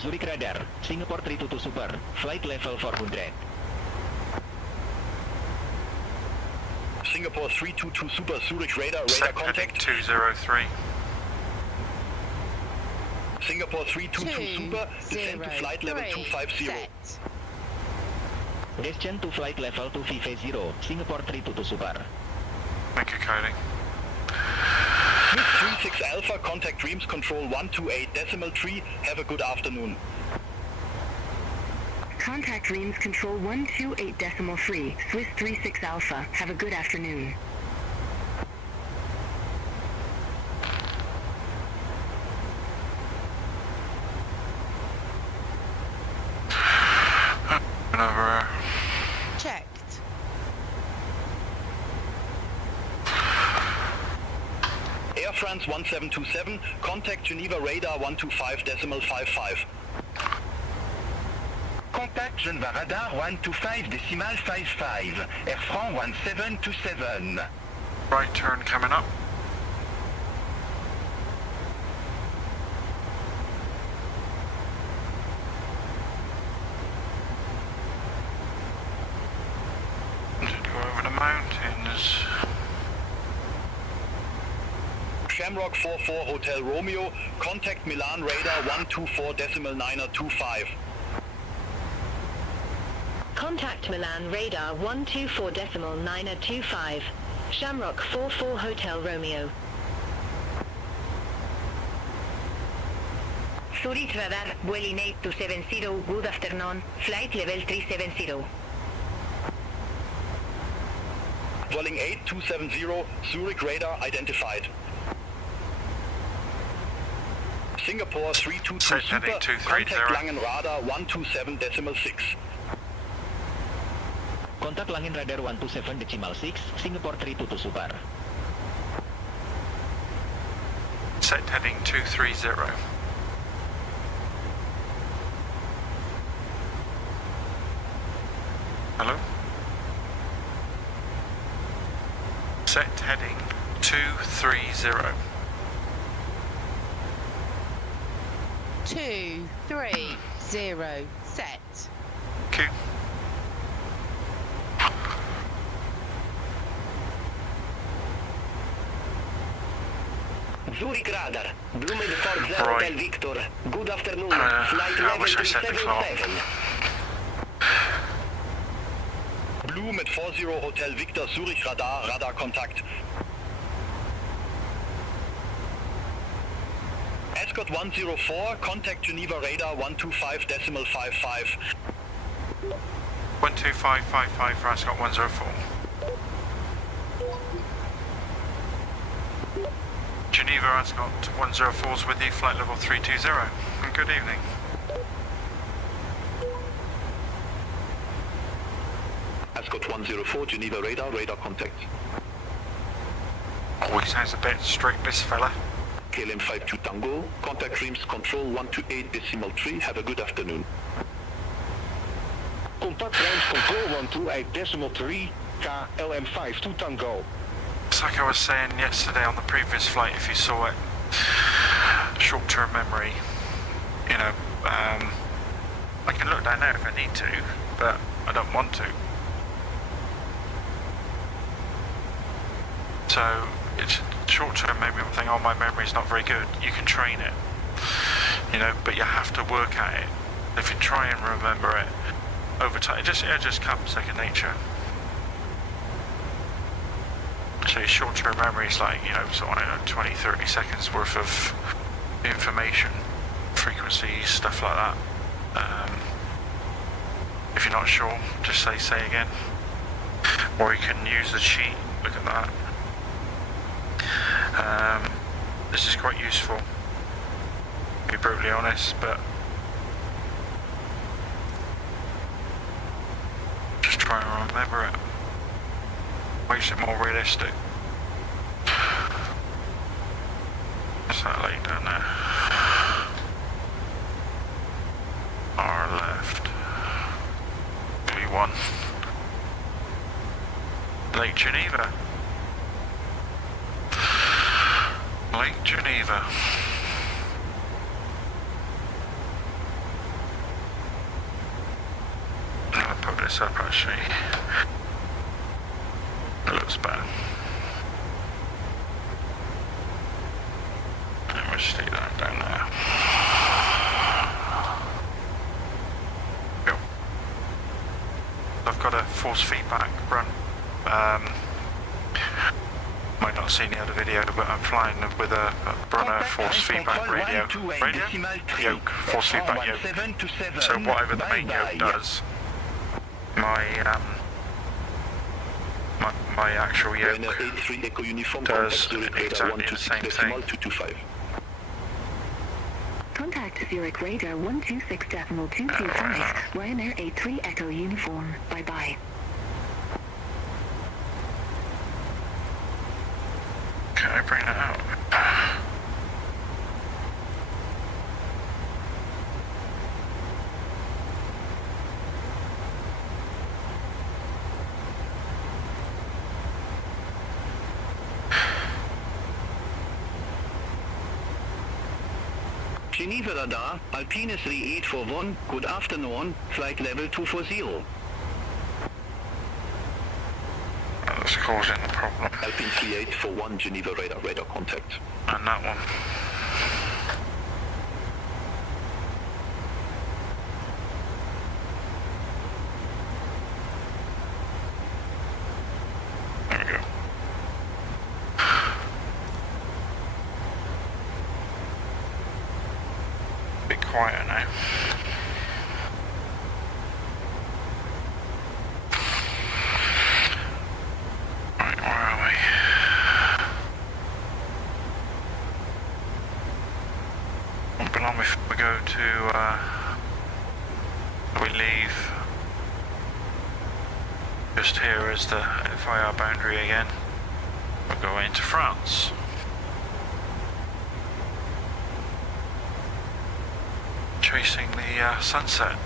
Zurich radar, Singapore 322 Super, flight level 400. Singapore 322 Super, Zurich radar, Set radar heading contact. 203. Singapore 322 Super, descend to flight level 250. Descend to flight level 250, Singapore 322 Super. Thank you, Kylie. Smith 36 Alpha, contact Reims Control 128.3. Have a good afternoon. Contact Reims Control 128.3, Swiss 36 Alpha. Have a good afternoon. Over. Checked. Air France 1727, contact Geneva radar 125.55. Contact Geneva radar 125.55. Air France 1727. Right turn coming up. To go over the mountains. Shamrock 44 Hotel Romeo, contact Milan radar 124.925. Contact Milan radar 124.925. Shamrock 44 Hotel Romeo. Zurich radar, Vueling 8270, good afternoon, flight level 370. Vueling 8270, Zurich radar identified. Singapore 322 Set Super, heading 230. contact Langen radar 127.6. Contact Langen radar 127.6, Singapore 322 Super. Set heading 230. Hello? Set heading 230. 230 set. Q. Zurich radar. Blue Med 40 Hotel Victor. Good afternoon. Flight I level wish I set the clock. 277. Blue mit 40 Hotel Victor Zurich Radar, Radarkontakt. Escort 104, contact Geneva Radar 125.55. 12555 for Ascot 104. Geneva Ascot 104 is with you, flight level 320. And good evening. Ascot 104, Geneva Radar, radar contact. Oh, he sounds a bit strict, this fella. KLM 52 Tango, contact Reims Control 128.3, have a good afternoon. Contact Reims Control 128.3, KLM 52 Tango. It's like I was saying yesterday on the previous flight, if you saw it, short-term memory, you know, I can look down there if I need to, but I don't want to. So it's short-term memory. I'm thinking, oh, my memory's not very good. You can train it, you know, but you have to work at it. If you try and remember it over time, it just comes second nature. So your short-term memory is like, you know, sort of, I don't know, 20, 30 seconds worth of information, frequencies, stuff like that. If you're not sure, just say again. Or you can use the sheet, look at that. This is quite useful, to be brutally honest, but just try and remember it. Makes it more realistic. What's that lake down there? Our left. B1. Lake Geneva. Lake Geneva. I'll put this up actually. It looks better. And we'll stick that down there. Yep. I've got a force feedback run. Might not have seen the other video, but I'm flying with a Brunner force feedback radio. Yoke, force feedback yoke. So whatever the main yoke does, my actual yoke does exactly the same thing. Contact Zurich Radar 126.225, Ryanair 83 Echo Uniform. Bye-bye. Can I bring that out? Geneva Radar, Alpine 3841, good afternoon, flight level 240. That's causing the problem. Alpine 3841, Geneva Radar, radar contact. And that one. There we go. Bit quieter now. Right, where are we? But on if we go to, we leave just here as the FIR boundary again. We'll go into France. Chasing the sunset.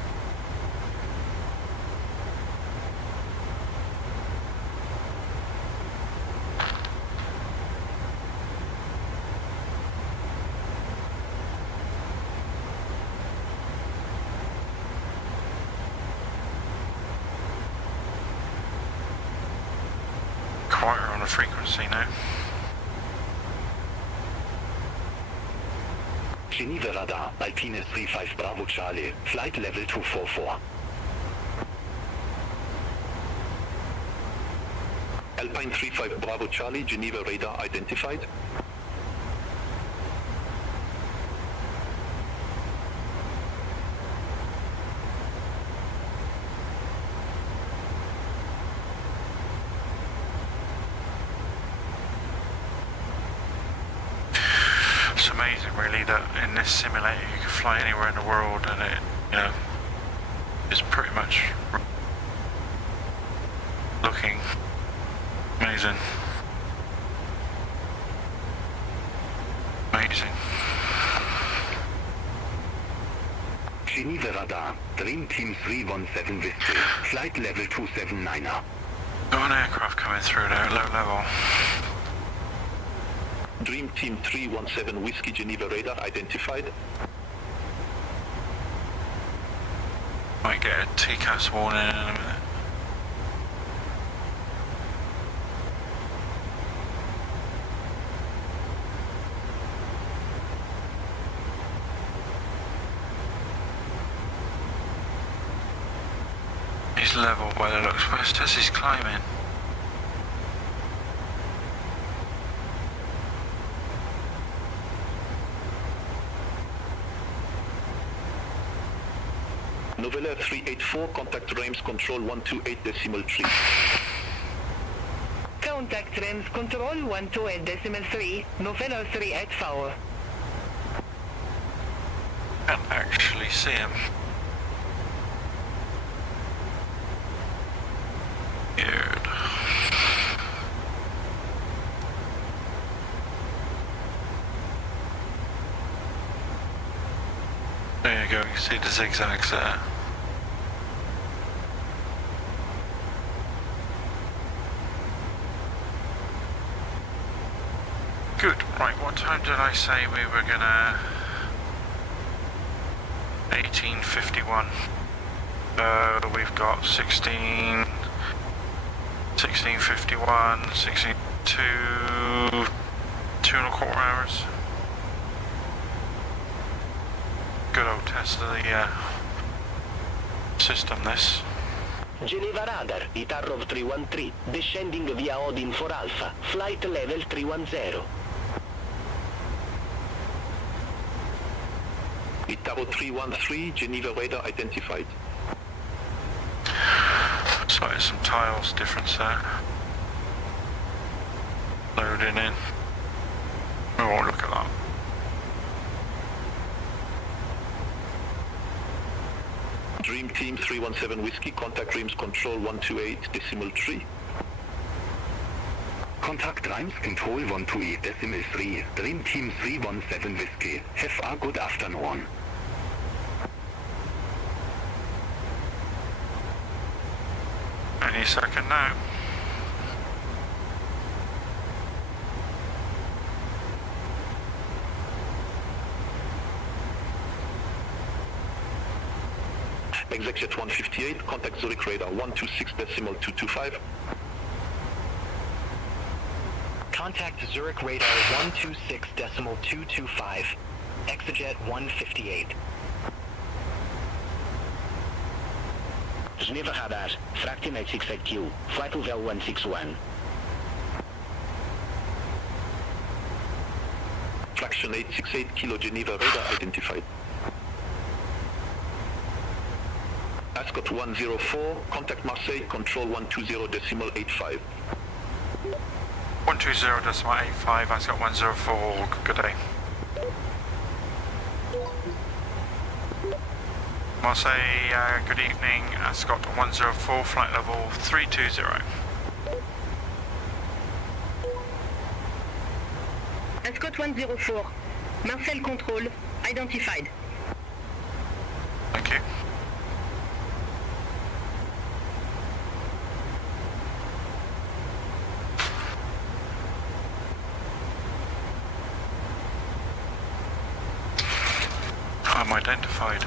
frequency now. Geneva radar, Alpine 35 Bravo Charlie, flight level 244. Alpine 35 Bravo Charlie, Geneva radar identified. It's amazing really that in this simulator you can fly anywhere in the world and it, you know, is pretty much looking amazing. Amazing. Geneva radar, Dream Team 317 Whiskey, flight level 279er. Got an aircraft coming through there at low level. Dream Team 317 Whiskey Geneva radar identified. Might get a TCAS warning in a minute. He's level by the looks. Where's Tessie's climbing? Novella 384, contact Reims control 128.3. Contact Reims control 128.3, Novella 384. Can't actually see him. Weird. There you go, you can see the zigzags there. Good, right, what time did I say we were gonna... 1851. We've got 1651, 62, 2.25 hours. Good old test of the system, this. Geneva radar, Itarov 313, descending via Odin for Alpha, flight level 310. Itaro 313, Geneva radar identified. Spotted some tiles difference there. Loading in. We won't look at that. Dream Team 317 Whiskey, contact Reims control 128.3. Contact Reims control 128.3, Dream Team 317 Whiskey. Have a good afternoon. Any second now. Executive 158, contact Zurich radar 126.225. Contact Zurich radar 126.225. Exejet 158. Geneva radar, Fraction 868Q, flight level 161. Fraction 868 Kilo Geneva radar identified. Ascot 104, contact Marseille, control 120.85. 120.85, Ascot 104, good day. Marseille, good evening, Ascot 104, flight level 320. Ascot 104, Marseille control, identified. Thank you. I'm identified.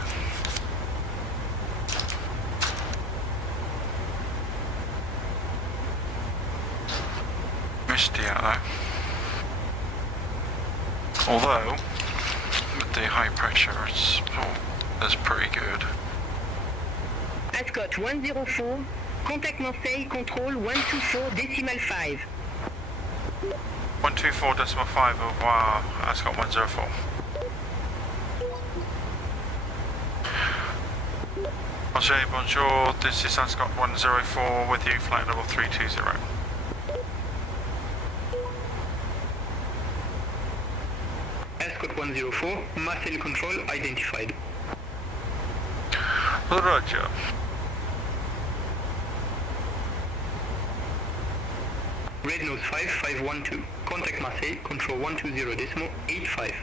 that though. Although, with the high pressure, it's pretty good. Ascot 104, contact Marseille, control 124.5. 124.5 of wow, Ascot 104. Marseille, bonjour, this is Ascot 104 with you, flight level 320. Ascot 104, Marseille control identified. Roger. Red nose 5512, contact Marseille, control 120.85.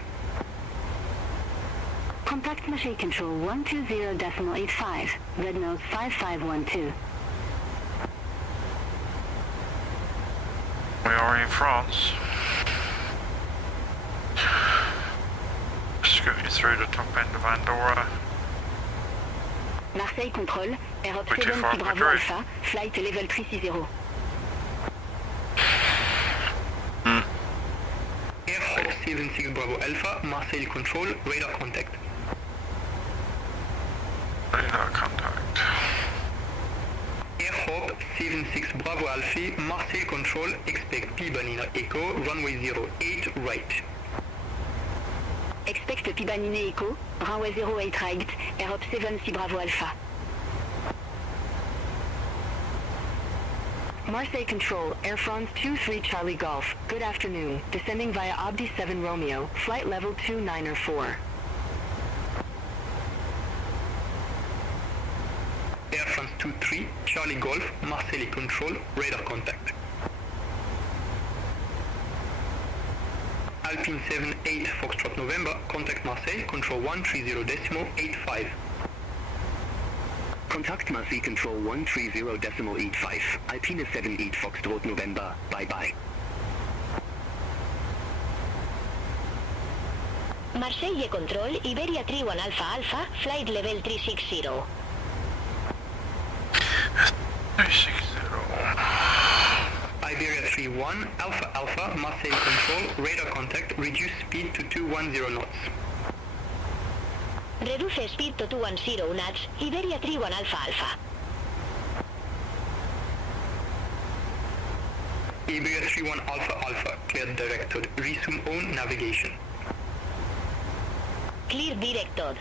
Contact Marseille control 120.85, red nose 5512. We are in France. Scooting through the top end of Andorra. Marseille control, Europe Which 7 is for Bravo Madrid. Alpha, flight level 360. Air Hawk 76 Bravo Alpha, Marseille control, radar contact. Radar contact. Air Hawk 76 Bravo Alpha, Marseille control, expect P-Banina Echo, runway 08 right. Expect Pibanine Echo, runway 08 right, Europe 7 Bravo Alpha. Marseille Control, Air France 23 Charlie Golf, good afternoon, descending via Abdi 7 Romeo, flight level 294. Air France 23 Charlie Golf, Marseille control, radar contact. Alpine 78 Foxtrot November, contact Marseille, control 130.85. Contact Marseille control 130.85. Alpine 78 Foxtrot November. Bye bye. Marseille control, Iberia 31 Alpha Alpha, flight level 360. 360. Iberia 31 Alpha Alpha, Marseille control, radar contact, reduce speed to 210 knots. Reduce speed to 210 knots, Iberia 31 Alpha Alpha. Iberia 31 Alpha Alpha, cleared directed, resume own navigation. Clear directed.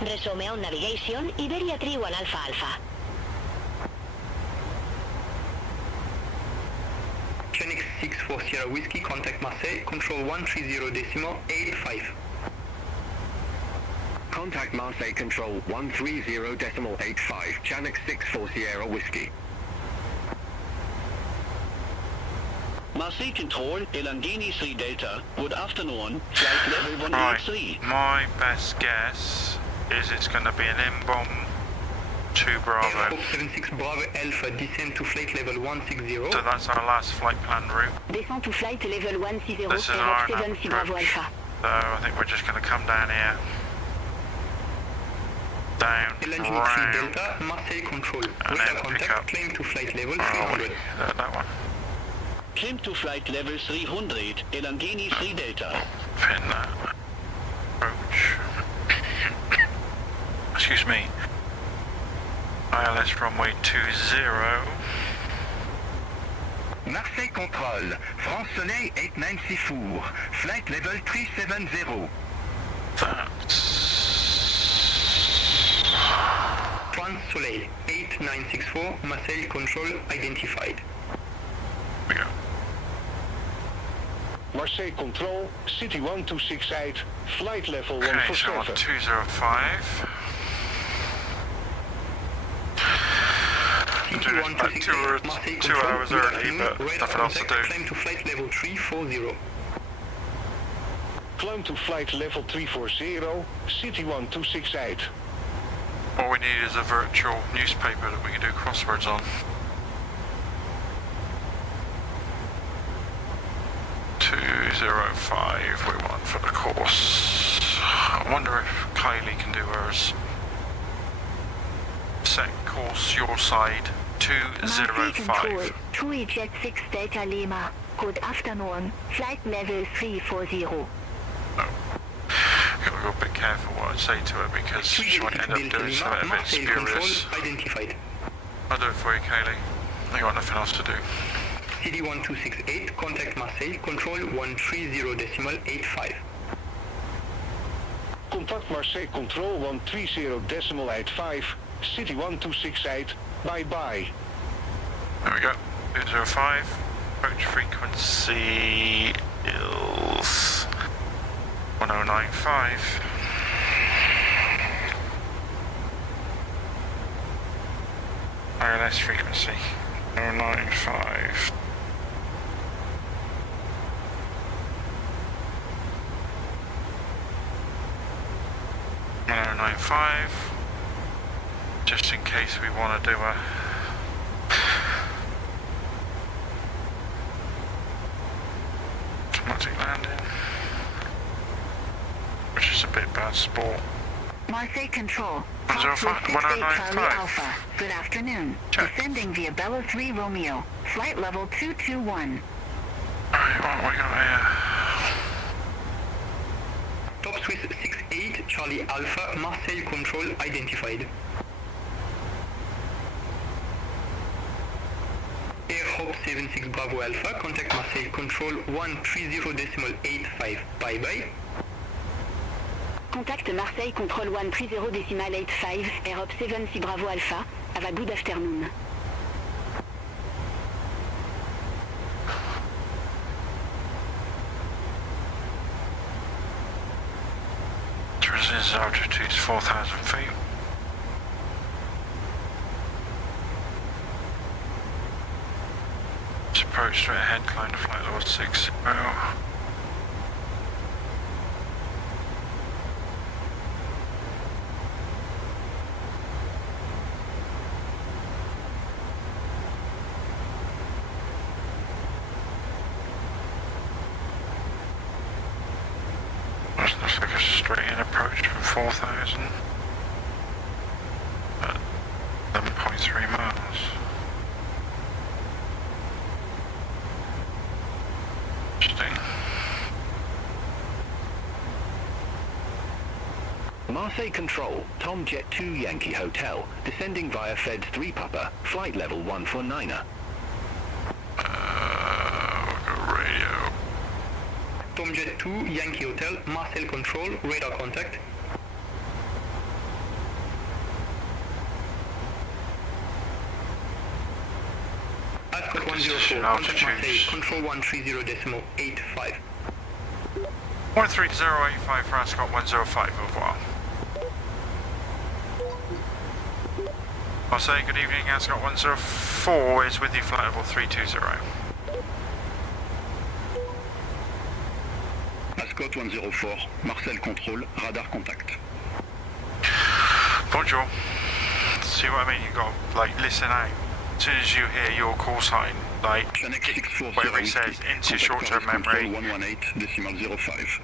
Resume on navigation, Iberia 31 Alpha Alpha. Chenix 64 Sierra Whiskey, contact Marseille, control 130.85. Contact Marseille control 130.85. Chanix 64 Sierra Whiskey. Marseille control, Elangini 3 Delta, good afternoon, flight level 183. Right, my best guess is it's going to be an M-bomb 2 Bravo. Air Hawk 76 Bravo Alpha, descend to flight level 160. So that's our last flight plan route. Descend to flight level 160, This is an Europe iron 7 Bravo approach. Alpha. So I think we're just going to come down here. Down, Elangini 3 round, Delta, Marseille control, and radar then pick contact, up. claim to flight level Oh, 300. that one. Climb to flight level 300, Elangini 3 Delta. Pin that. Approach. Excuse me. ILS runway 20. Marseille control, France Soleil 896 flight level 370. That's... France Soleil 8964, Marseille control identified. We go. Marseille control, City 1268, flight level Okay, so 147. on 205. I'm doing it about 2 hours early, but nothing else to do. Climb to flight level 340. Climb to flight level 340, City 1268. All we need is a virtual newspaper that we can do crosswords on. 205 we want for the course. I wonder if Kylie can do hers. Set course your side, Marseille control, 205. TUI Jet 6 Delta Lima, Good afternoon, flight level 340. Gotta be a bit careful what I say to her because she might end up doing something a bit spurious. Identified. I'll do it for you, Kylie. I got nothing else to do. CD1268, contact Marseille, control 130.85. Contact Marseille Control 130.85, City 1268, bye-bye. There we go. 205. Approach frequency is 1095. ILS frequency 1095. Just in case we want to do a automatic landing, which is a bit bad sport. Marseille Control. 105. Charlie Alpha. Good afternoon. Check. Descending via Bella 3 Romeo. Flight level 221. Alright, what we got here? Top Swiss 68, Charlie Alpha, Marseille control identified. Air Hope 76 Bravo Alpha, contact Marseille control 130.85. Bye bye. Contact Marseille control 130.85, Air 76 Bravo Alpha. Have a good afternoon. Resistance altitude is 4,000 feet. Let's approach straight ahead, climb to flight level 60. Looks like a straight in approach from 4,000 at 11.3 miles. Interesting. Marseille Control, Tom Jet 2 Yankee Hotel, descending via Feds 3 Papa, flight level 149er. Radio. Tom Jet 2, Yankee Hotel, Marseille control, radar contact. Ascot 104, contact Marseille, control 130.85. 13085 for Ascot 105, au revoir. I'll say good evening, Ascot 104 is with you, flight level 320. Ascot 104, Marseille control, radar contact. Bonjour. See what I mean? You got to, like, listen out. As soon as you hear your call sign, like, whatever it says, into short-term memory. 118.05.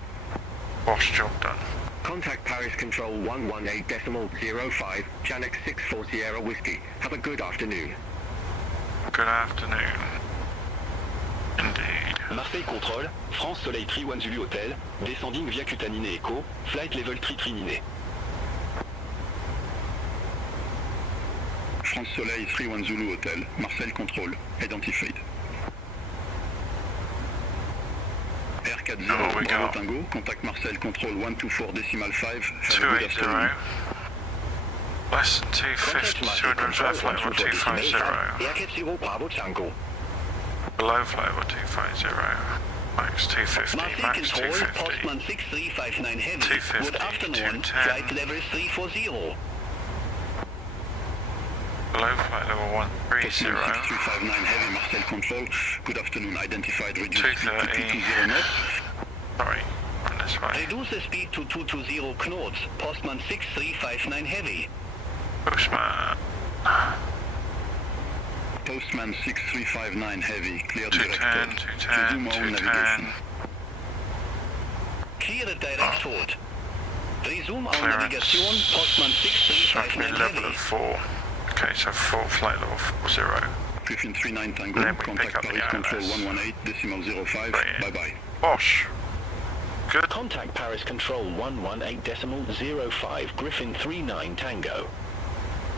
Boss, job done. Contact Paris Control 118.05, Janek 64 Sierra Whiskey. Have a good afternoon. Good afternoon. Indeed. Marseille Control, France Soleil 31 Zulu Hotel, descending via Cutanine Echo, flight level 3 Trinine. France Soleil 31 Zulu Hotel, Marseille control, identified. R40 Bravo Tango, contact Marseille control 124.5, have a good afternoon. Less than 250, 200 flight level 250. R40 Bravo Tango. Below flight level 250. Max 250, max 250. Postman 6359 Heavy. 250, Good afternoon, 210. flight level 340. Below flight level 130. 6359 Heavy, Marseille control, good afternoon, identified, reduce speed to 230. 220 knots. Sorry, run this way. Reduce the speed to 220 knots, Postman 6359 Heavy. Pushback. Postman 6359 Heavy, clear direct 210, port. 210, Resume all 210. navigation. Clear a direct port. Resume our Clearance. navigation, Postman Roughly 6359 level Heavy. of 4. Okay, so full flight level 40. Griffin 39 Tango, contact Paris Control 118.05, bye-bye. Bosh. Good. Contact Paris Control 118.05, Griffin 39 Tango.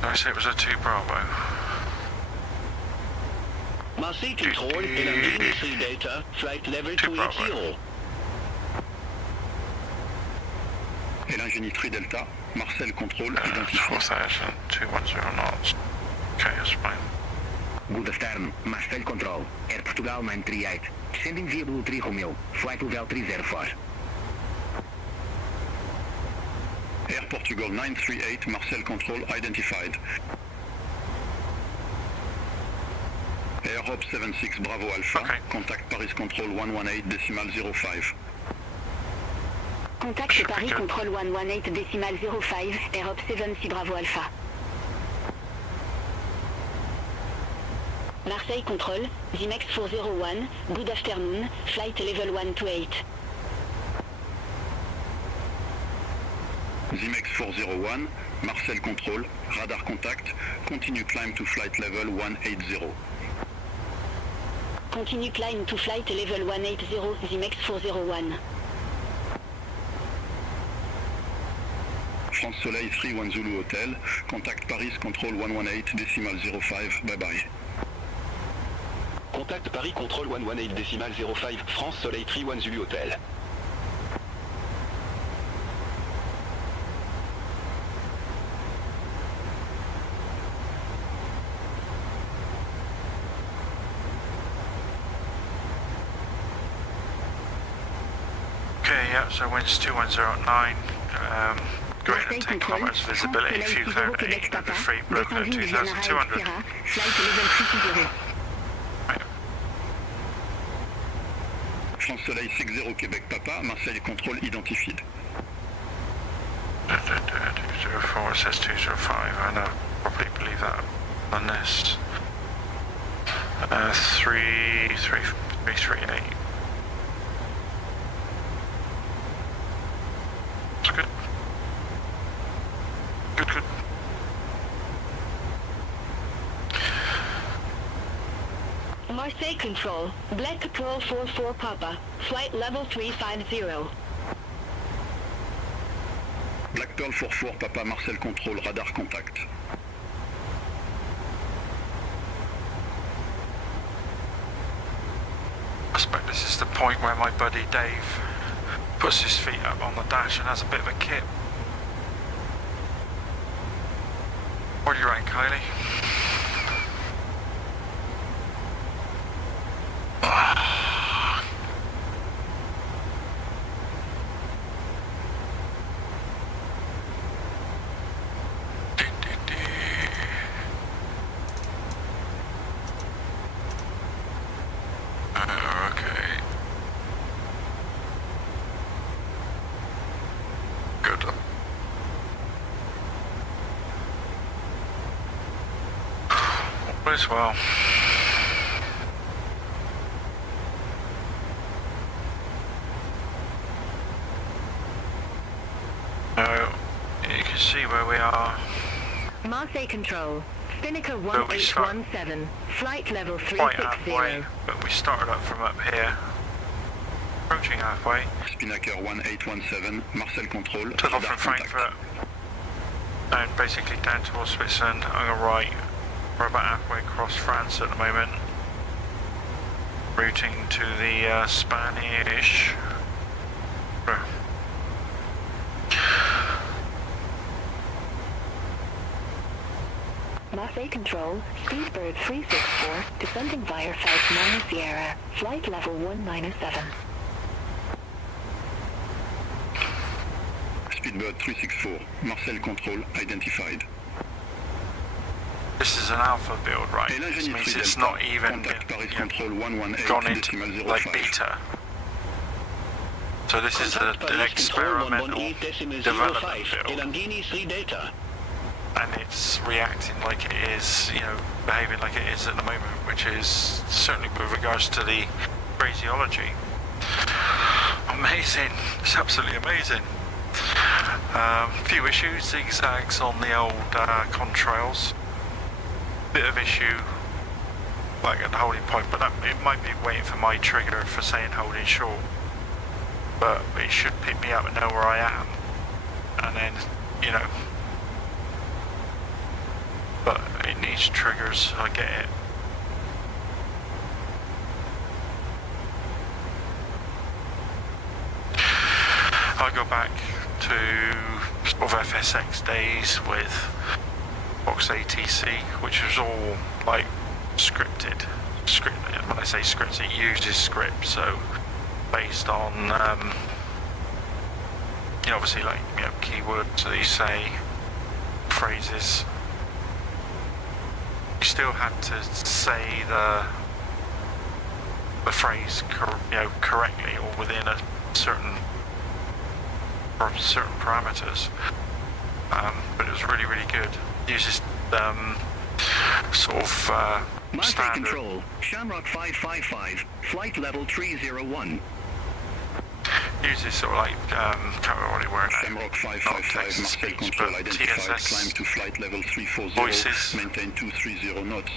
I said it was a 2 Bravo. Marcy Control, Langen 3 Delta, flight level 280. Langen 3 Delta, Marcel Control, identified. 4,000, 210 knots. Okay, that's fine. Good afternoon, Marcel Control, Air Portugal 938, sending via Blue 3 Romeo, flight level 304. Air Portugal 938, Marcel Control, identified. Air Hope 76 Bravo Alpha, contact Paris Control 118.05. Contact Paris Control 118.05, Air Hope 76 Bravo Alpha. Marseille Control, Zimex 401, good afternoon, flight level 128. Zimex 401, Marcel Control, radar contact, continue climb to flight level 180. Continue climb to flight level 180, Zimex 401. France Soleil 31 Zulu Hotel, contact Paris Control 118.05, bye-bye. Contact Paris Control 118.05, France Soleil 31 Zulu Hotel. Okay, yeah, so winds 2109, greater than 10 kilometers visibility, fuel cloud 803, broken at 2,200. Flight level 320. France Soleil 60 Québec Papa, Marseille Control identified. 204 says 205, I know, probably believe that on this. 338. It's good. Good. Marseille Control, Black Pearl 44 Papa, flight level 350. Black Pearl 44 Papa, Marcel Control, radar contact. I suppose this is the point where my buddy Dave puts his feet up on the dash and has a bit of a kip. What are you rank, Kylie? As well. So you can see where we are. Marseille Control, Spinnaker 1817, flight level 360. Quite halfway, but we started up from up here. Approaching halfway. Spinnaker 1817, Marcel Control, took off from Frankfurt and basically down towards Switzerland on the right. We're about halfway across France at the moment, routing to the Spanish. Marseille Control, Speedbird 364, descending via South Minor Sierra, flight level 197. Speedbird 364, Marcel Control, identified. This is an alpha build, right? This means it's not even gone into like beta. So this is an experimental development build. And it's reacting like it is, you know, behaving like it is at the moment, which is certainly with regards to the phraseology. Amazing. It's absolutely amazing. Few issues, zigzags on the old contrails. Bit of issue like at the holding point, but it might be waiting for my trigger for saying holding short. But it should pick me up and know where I am, and then, you know, but it needs triggers, I get it. I go back to sort of FSX days with Box ATC, which was all like scripted. When I say scripts, it uses script, so based on you know, obviously, like, you know, keywords that you say, phrases. You still had to say the phrase correctly or within a certain parameters, but it was really, really good. Uses sort of Marcy standard. Control, Shamrock 555, flight level 301. Uses sort of like, can't remember what it were now. Shamrock 555, Marcy Control, identified, TSS, climb to flight level 340, voices. maintain 230 knots.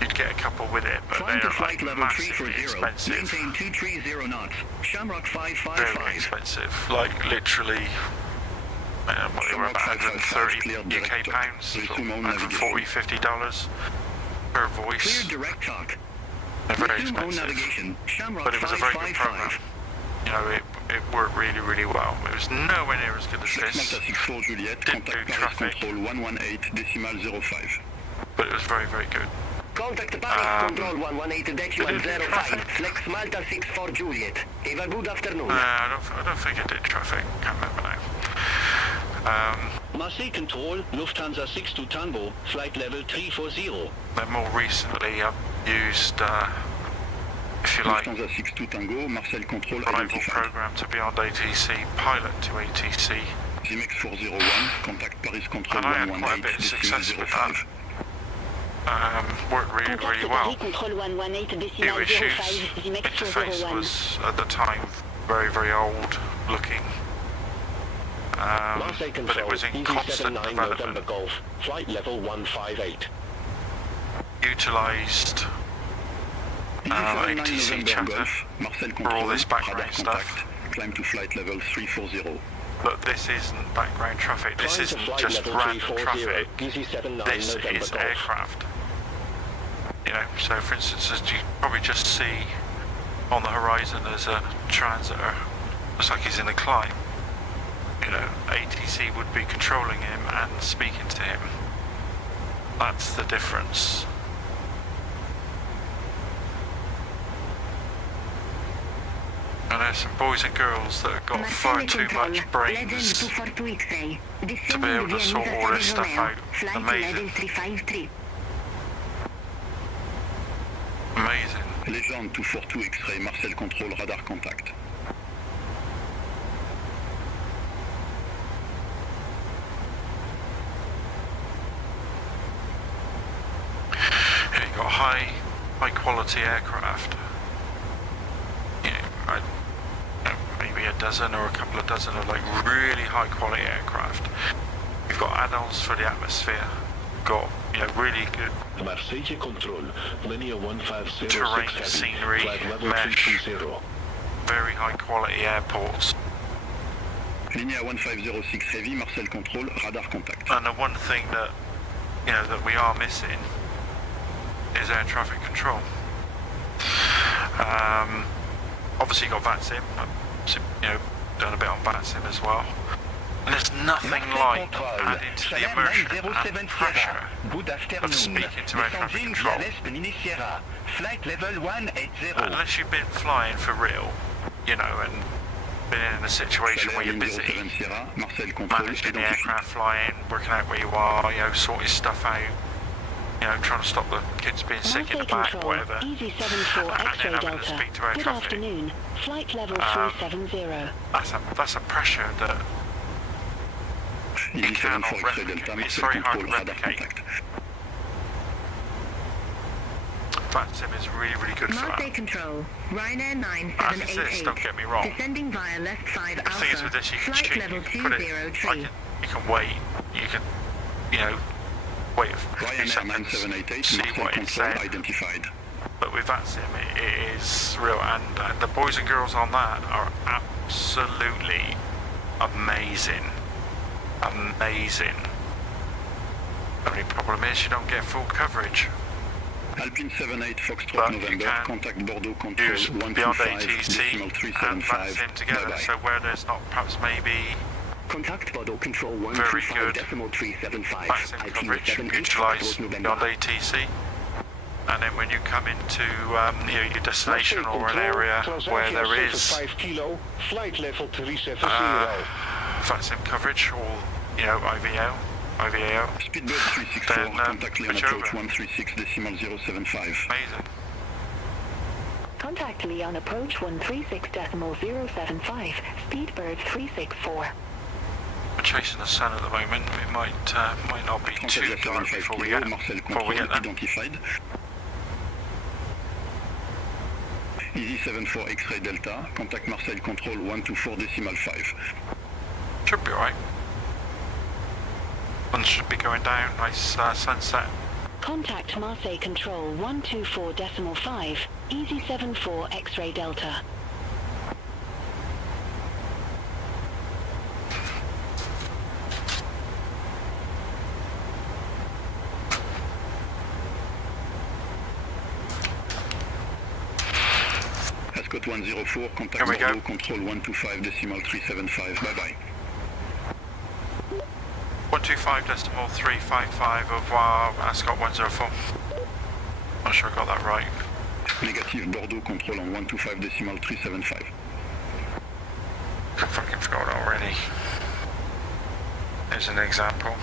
You'd get a couple with it, but Climb they're to flight like level massively 340, expensive. maintain 230 knots. Shamrock Very 555. expensive, like literally, what they were about 130 UK pounds, $140, $50 per voice. Clear direct talk. They're very Resume own expensive, navigation. Shamrock but it was a very good program. 555. You know, it worked really, really well. It was nowhere near as good as Flex this. Malta 64 Juliet, Didn't do contact Paris traffic, Control 118.05. but it was very, very good. Contact Paris Control Did 118.05, it do traffic? Flex Malta 64 Juliet. Have a good afternoon. I don't think it did traffic. Can't remember now. Marcy Control, Lufthansa 62 Tango, flight level 340. Then more recently, I've used, if you like, Lufthansa 62 Tango, Marcel Control rival identified. program to BeyondATC, pilot to ATC, Zimex 401, contact Paris Control and I had quite a bit of success with that. 118.05. Worked really, really well. New issues. Interface was at the time very, very old looking, Marcy but Control, it was in constant EZ79 November development. Golf, flight level 158. Utilised ATC chatter Marcel for all Control, this radar background contact, stuff, climb to flight level 340. but this isn't background traffic. This Climb to isn't flight just level random 340, traffic. EZ79 This November is Golf. aircraft. You know, so for instance, as you probably just see on the horizon, there's a transitor. Looks like he's in a climb. You know, ATC would be controlling him and speaking to him. That's the difference. And there's some boys and girls that have got far too much brains to be able to sort all this stuff out. Amazing. Amazing. Legend 242 X-ray, Marcel Control, radar contact. Yeah, you've got high quality aircraft. You know, maybe a dozen or a couple of dozen of like really high quality aircraft. You've got add-ons for the atmosphere. You've got, you know, really good Marseille Control, linear 150 terrain, heavy, scenery, flight level mesh, 320. very high quality airports. Linéa 1506 heavy, Marcel Control, radar contact. And the one thing that, you know, that we are missing is air traffic control. Obviously you got VATSIM, you know, done a bit on VATSIM as well. And there's nothing like adding to the immersion and pressure of speaking to air traffic control. Flight level 180. Unless you've been flying for real, you know, and been in a situation where you're busy, managing the aircraft, flying, working out where you are, you know, sorting stuff out, you know, trying to stop the kids being sick in the back, whatever, and then having to speak to air traffic. Flight level 370. That's a pressure that you cannot replicate. It's very hard to replicate. VATSIM is really, really good for Marcy that. Control, Ryanair As is this, don't 9788. get me wrong. Descending via left 5 The thing is with Alpha. this, you can Flight cheat, level you can put it, 203. you can wait, you can, you know, wait a few Ryanair seconds, 9788, see Marseille what it's control saying. identified. But with that sim, it is real, and the boys and girls on that are absolutely amazing. Amazing. Only problem is you don't get full coverage. Alpine 78 Foxtrot But November, you can contact Bordeaux control use 125.375. BeyondATC and that sim together, Bye-bye. so where there's not perhaps maybe Contact Bordeaux control very good 125.375. that sim coverage, utilise BeyondATC. And then when you come into your destination or an area where there is 5 kilo, flight level 370. VATSIM coverage or IVAO, Speedbird 364, then contact Leon switch approach over. 136.075. Amazing. Contact Leon approach 136.075, Speedbird 364. We're chasing the sun at the moment. It might not be too dark before we get Marcel there. identified. Easy 74 X-ray Delta, contact Marcel control 124.5. Should be alright. Sun should be going down. Nice sunset. Contact Marseille Control 124.5, Easy 74 X-ray Delta. Ascot 104, contact Bordeaux control 125.375. Bye-bye. 125.355 of Ascot 104. Not sure I got that right. Negative Bordeaux control on 125.375. I fucking forgot already. Here's an example.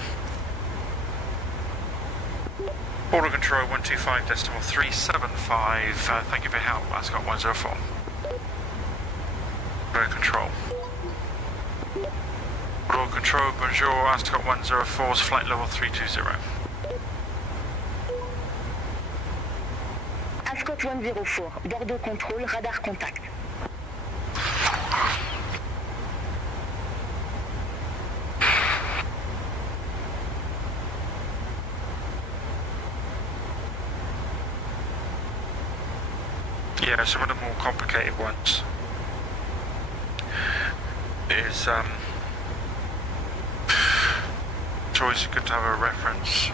Border control 125.375. Thank you for your help. Ascot 104. Border control. Border control, bonjour. Ascot 104's flight level 320. Ascot 104, Bordeaux control, radar contact. Yeah, some of the more complicated ones is it's always good to have a reference.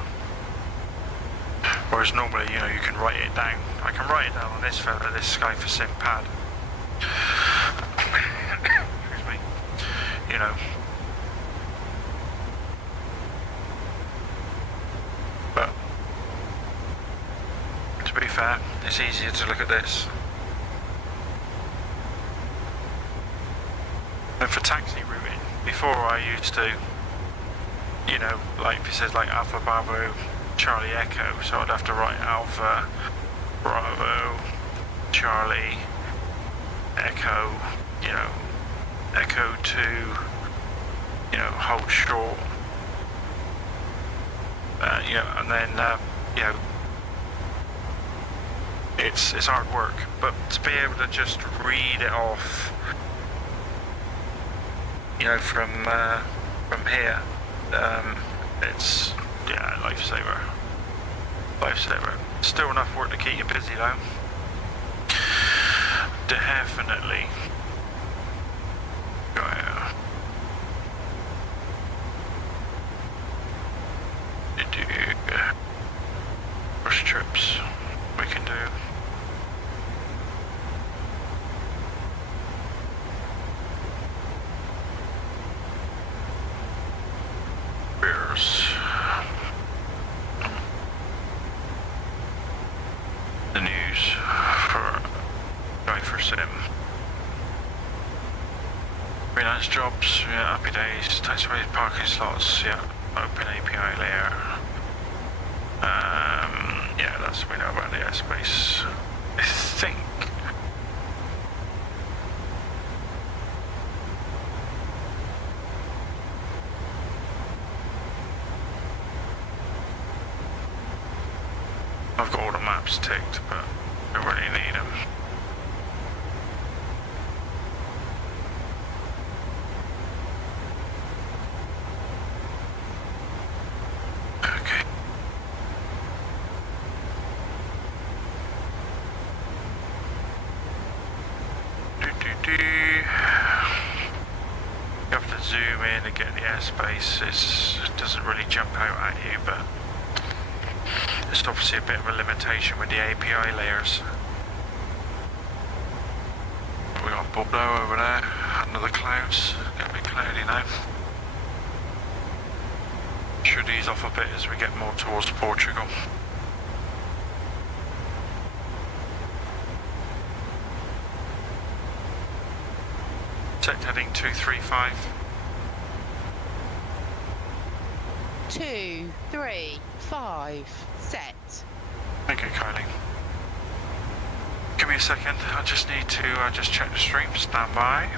Whereas normally, you can write it down. I can write it down on this fella, this Sky for Sim pad. Excuse me. But to be fair, it's easier to look at this. And for taxi routing, before I used to, like if it says like Alpha Bravo, Charlie Echo, so I'd have to write Alpha Bravo, Charlie Echo, Echo 2, hold short, and then, it's hard work, but to be able to just read it off, from here, it's, lifesaver. Still enough work to keep you busy though. Definitely. Rush trips we can do. Beers. The news for Sim. Freelance jobs, happy days, taxiways, parking slots, open API layer. That's what we know about the airspace. I think. I've got all the maps ticked, but I really need them. Okay. zoom in and get the airspace, it doesn't really jump out at you, but it's obviously a bit of a limitation with the API layers. We got Bordeaux over there, under the clouds, gonna be cloudy now. Should ease off a bit as we get more towards Portugal. Set heading 235. 2, 3, 5, set. Thank you, Kylie. Give me a second, I just need to just check the stream, stand by.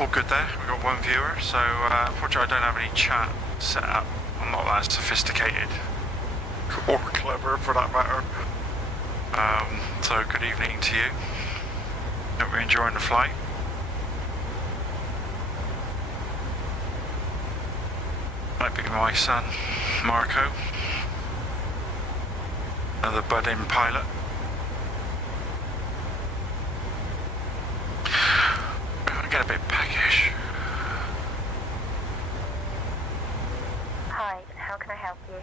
All good there, we've got one viewer, so unfortunately I don't have any chat set up. I'm not that sophisticated, or clever for that matter. So good evening to you. Hope you're enjoying the flight. Might be my son, Marco, another budding pilot. Get a bit peckish. Hi, how can I help you?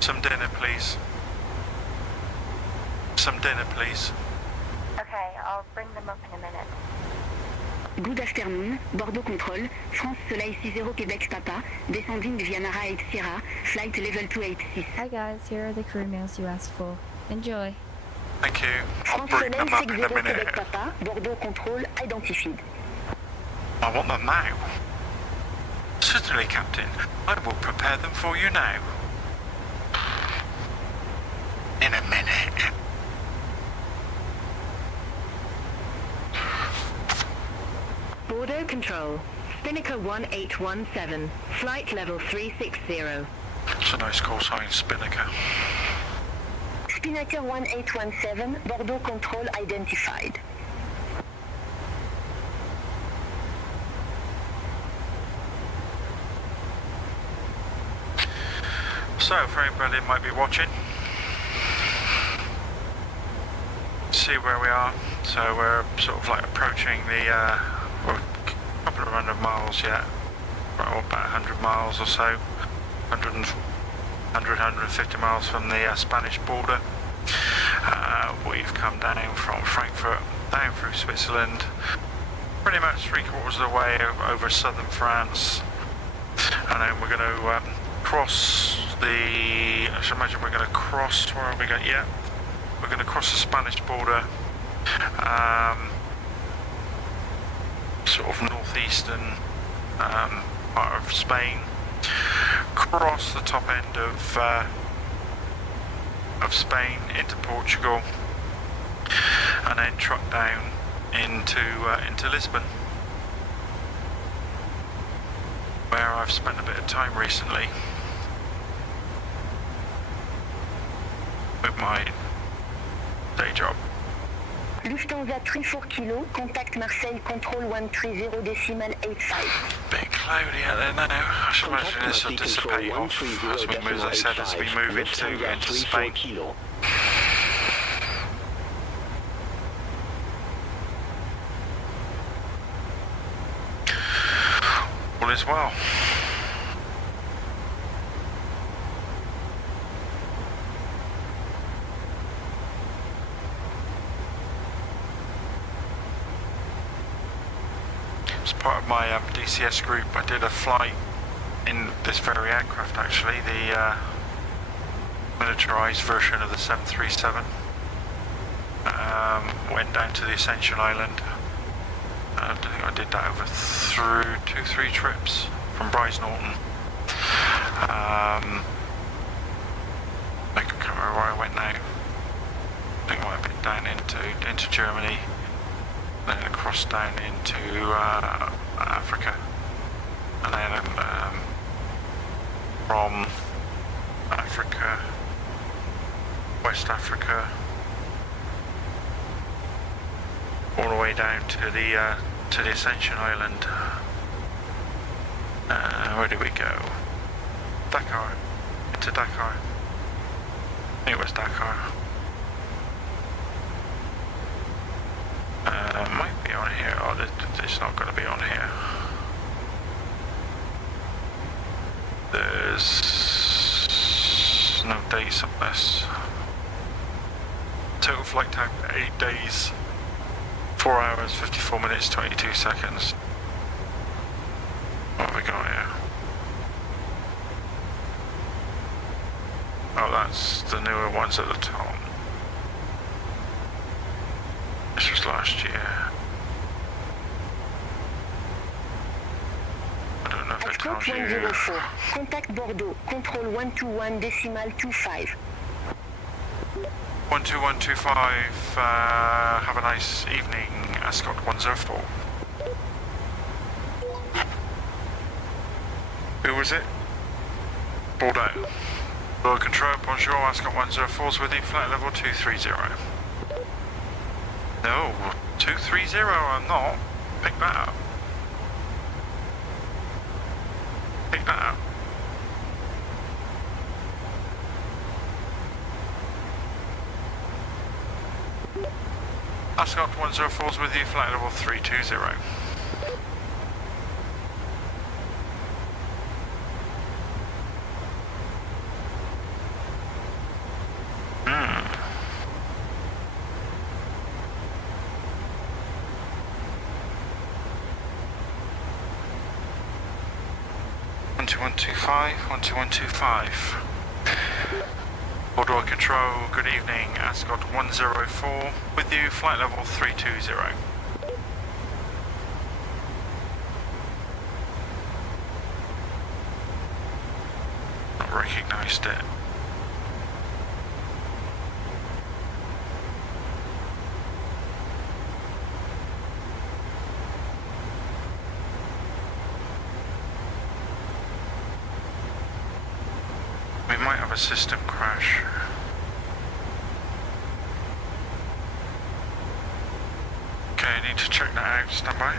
Some dinner, please. Some dinner, please. Okay, I'll bring them up in a minute. Good afternoon, Bordeaux Control, France Soleil 60 Quebec Papa, descending Vianara 8 Sierra, flight level 286. Hi guys, here are the crew meals you asked for. Enjoy. Thank you. I'll France bring Soleil them up in a 60 minute. Quebec Papa, Bordeaux Control identified. I want them now. Certainly, Captain. I will prepare them for you now. In a minute. Bordeaux Control, Spinnaker 1817, flight level 360. It's a nice call sign, Spinnaker. Spinnaker 1817, Bordeaux Control identified. So, for anybody that might be watching, see where we are. So we're sort of like approaching the, we're a couple of 100 miles yet, or about 100 miles or so, 150 miles from the Spanish border. We've come down from Frankfurt, down through Switzerland, pretty much 3/4 of the way over southern France, and then we're going to cross the, I should imagine we're going to cross, where are we going? Yeah, we're going to cross the Spanish border, sort of northeastern part of Spain, cross the top end of Spain into Portugal, and then truck down into Lisbon, where I've spent a bit of time recently with my day job. Lufthansa 34 Kilo, contact Marseille Control 130.85. Bit cloudy out there now. I should imagine this will dissipate off as we move, as I said, as we move into Spain. All is well. As part of my DCS group, I did a flight in this very aircraft, actually, the militarized version of the 737. Went down to the Ascension Island. I think I did that over through 2-3 trips from Bryce Norton. I can't remember where I went now. I think I might have been down into Germany, then across down into Africa, and then from Africa West Africa, all the way down to the Ascension Island. Where do we go? Dakar. Into Dakar. I think it was Dakar. Might be on here. Oh, it's not going to be on here. There's no days on this. Total flight time 8 days, 4 hours, 54 minutes, 22 seconds. What have we got here? Oh, that's the newer ones at the top. This was last year. I don't know if it tells you. 104. Contact Bordeaux. Control 121 decimal 25. 12125, have a nice evening, Ascot 104. Who was it? Bordeaux. Bordeaux Control, bonjour, Ascot 104's with you, flight level 230. No, 230, I'm not. Pick that up. Pick that up. Ascot 104's with you, flight level 320. One two one two five. 12125. Bordeaux Control, good evening, Ascot 104, with you, flight level 320. Not recognised it. We might have a system crash. Okay, I need to check that out. Stand by.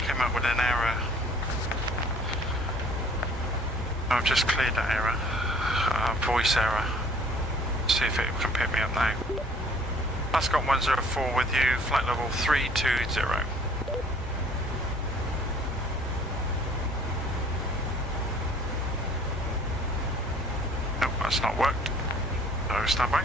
Came up with an error. I've just cleared that error. Voice error. See if it can pick me up now. Ascot 104 with you, flight level 320. Nope, that's not worked. So stand by.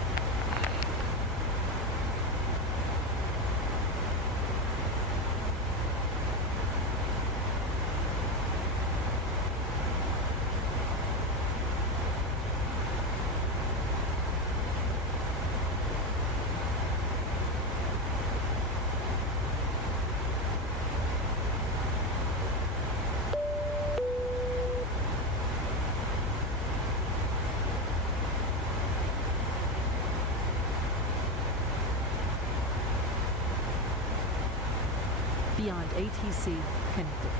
BeyondATC connected.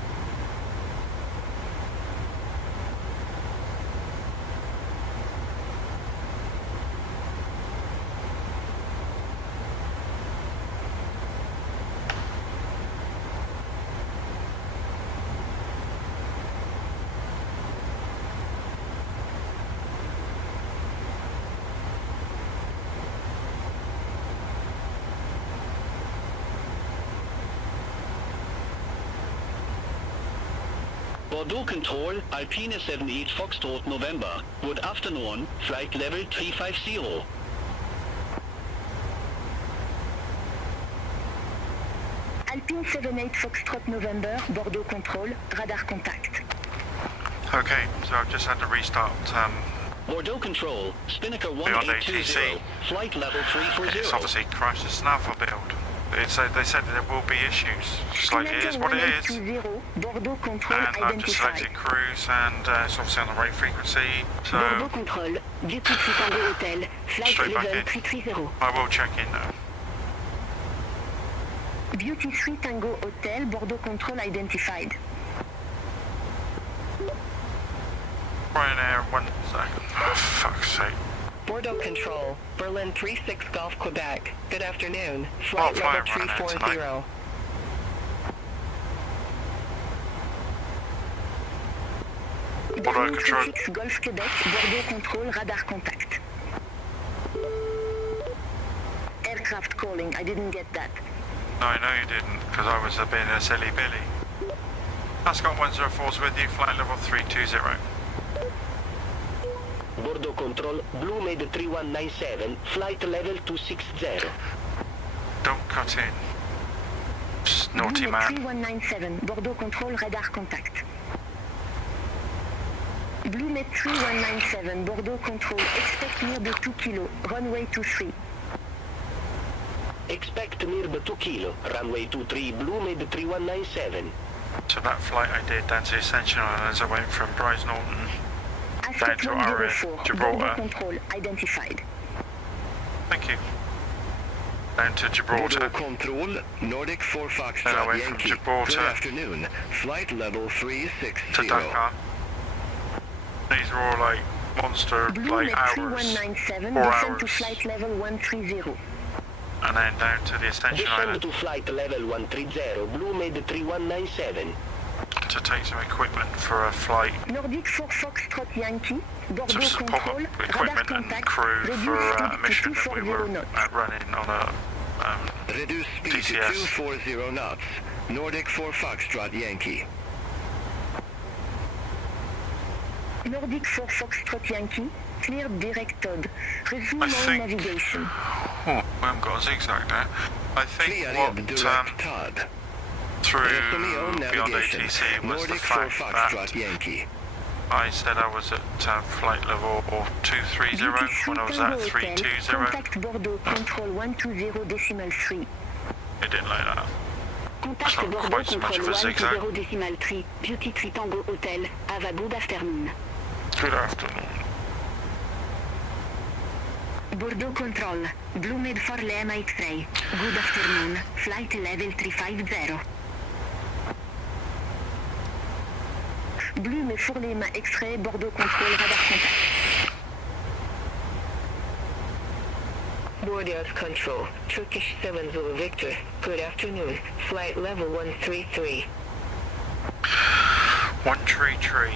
Bordeaux Control, Alpine 78 Foxtrot November. Good afternoon, flight level 350. Alpine 78 Foxtrot November, Bordeaux Control, radar contact. Okay, so I've just had to restart Bordeaux Control, Spinnaker Beyond 1820, ATC. flight level 340. It's obviously crashed the snaffle build. They said there will be issues. Just like it is what it is. Bordeaux Control And I've just identified. selected cruise, and it's obviously on the right frequency. So Bordeaux Control, Duty Free Tango Hotel, flight straight back level in. 330. I will check in though. Duty Free Tango Hotel, Bordeaux Control identified. Ryanair 1 second. Oh, fuck's sake. Bordeaux Control, Berlin 36 Golf Quebec. Good afternoon. Flight Flight level level 340. Bordeaux Control. 36 Golf Quebec, Bordeaux Control, radar contact. Aircraft calling, I didn't get that. No, I know you didn't, because I was being a silly Billy. Ascot 104's with you, flight level 320. Bordeaux Control, Blue Med 3197, flight level 260. Don't cut in. Naughty man. 3197, Bordeaux Control, radar contact. Blue Met 3197, Bordeaux Control, expect near the 2 kilo, runway 23. Expect near the 2 kilo, runway 23, Blue Med 3197. So that flight I did down to the Ascension Islands, I went from Bryce Norton down to our Gibraltar. Bordeaux Control identified. Thank you. Down to Gibraltar. Bordeaux Control, Nordic 4 Then I Foxtrot went from Yankee. Gibraltar Good afternoon. Flight level 360. to Dakar. These are all like monster Blue like Met hours, 3197, 4 descend hours, to flight level 130. and then down to the Ascension Descend Island to flight level 130, Blue Med 3197. to take some equipment for a flight. Nordic 4 Foxtrot Yankee, Bordeaux Some Control, pop-up radar equipment and contact, crew reduce for a speed to mission that we 240 were knots. running on a Reduce speed to TCAS. 240 knots. Nordic 4 Foxtrot Yankee. Nordic 4 Foxtrot Yankee, cleared direct Todd. Resume I all think- navigation. Oh, we haven't got a zigzag there. I think Clear what direct Todd. through Resume all Beyond navigation. ATC was the Nordic 4 fact Foxtrot that Yankee. I said I was at flight level 230 Duty when I was Tango at Hotel, 320. contact Bordeaux Control 120.3. It didn't like that. Contact not Bordeaux quite so much Control of a zigzag. 120.3, Duty Free Tango Hotel, have a good afternoon. Good afternoon. Bordeaux Control, Blue Med for Lima X-ray. Good afternoon, flight level 350. Blue Med for Lima X-ray, Bordeaux Control, radar contact. Bordeaux Control, Turkish 7 Zulu Victor. Good afternoon, flight level 133. 133.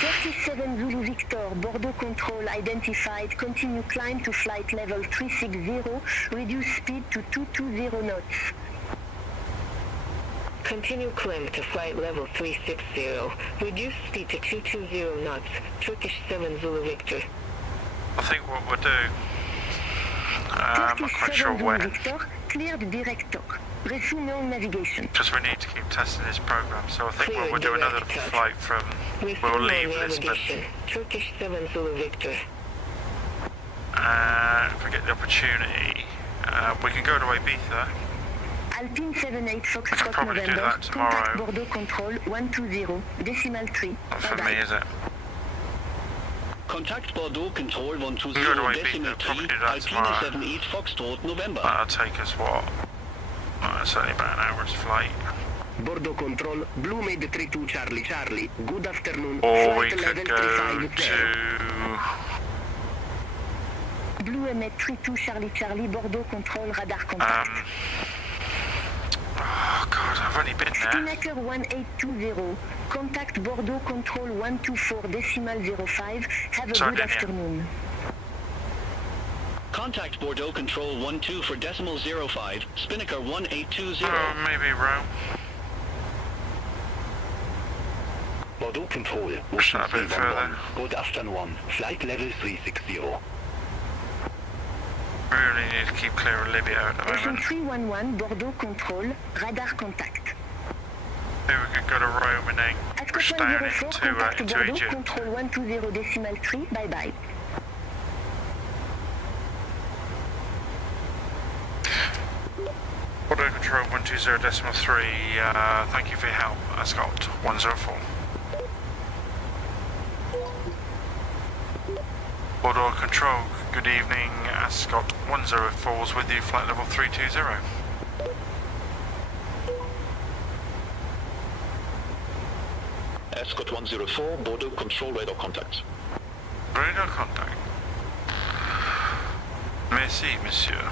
37 Zulu Victor, Bordeaux Control identified. Continue climb to flight level 360. Reduce speed to 220 knots. Continue climb to flight level 360. Reduce speed to 220 knots. Turkish 7 Zulu Victor. I think what we'll do, I'm not quite sure 37 Zulu when, Victor, cleared direct talk. Resume all navigation. because we need to keep testing this program. So I think Clear we'll do another direct touch. flight from, Resume we'll all leave Lisbon. navigation. Turkish 7 Zulu Victor. If we get the opportunity, we can go to Ibiza. Alpine 78 Foxtrot probably do November, that tomorrow. contact Bordeaux Control 120, decimal 3. Not for me, is it? Contact Bordeaux Control Go to 120 Ibiza, decimal 3, probably do that Alpine tomorrow. 78 Foxtrot November. That'll take us what? It's only about an hour's flight. Bordeaux Control, Blue Med 32 Charlie Charlie. Good afternoon, Or we flight could level go 350. to... Blue Met 32 Charlie Charlie, Bordeaux Control, radar contact. Oh God, I've only been there. Spinnaker 1820, contact Bordeaux Control 124 decimal 05. Have a good Sardinia. afternoon. Contact Bordeaux Control 12 for decimal 05, Spinnaker 1820. Maybe Rome. Bordeaux Control, Push that a bit further. Good afternoon, flight level 360. We really need to keep clear of Libya at the Ocean moment. 311, Bordeaux Control, radar contact. Maybe we could go to Rome and then push down into Egypt. Control 120.3, bye-bye. Bordeaux Control 120.3, thank you for your help, Ascot 104. Bordeaux Control, good evening, Ascot 104 is with you, flight level 320. Ascot 104, Bordeaux Control radar contact. Radar contact. Merci, monsieur.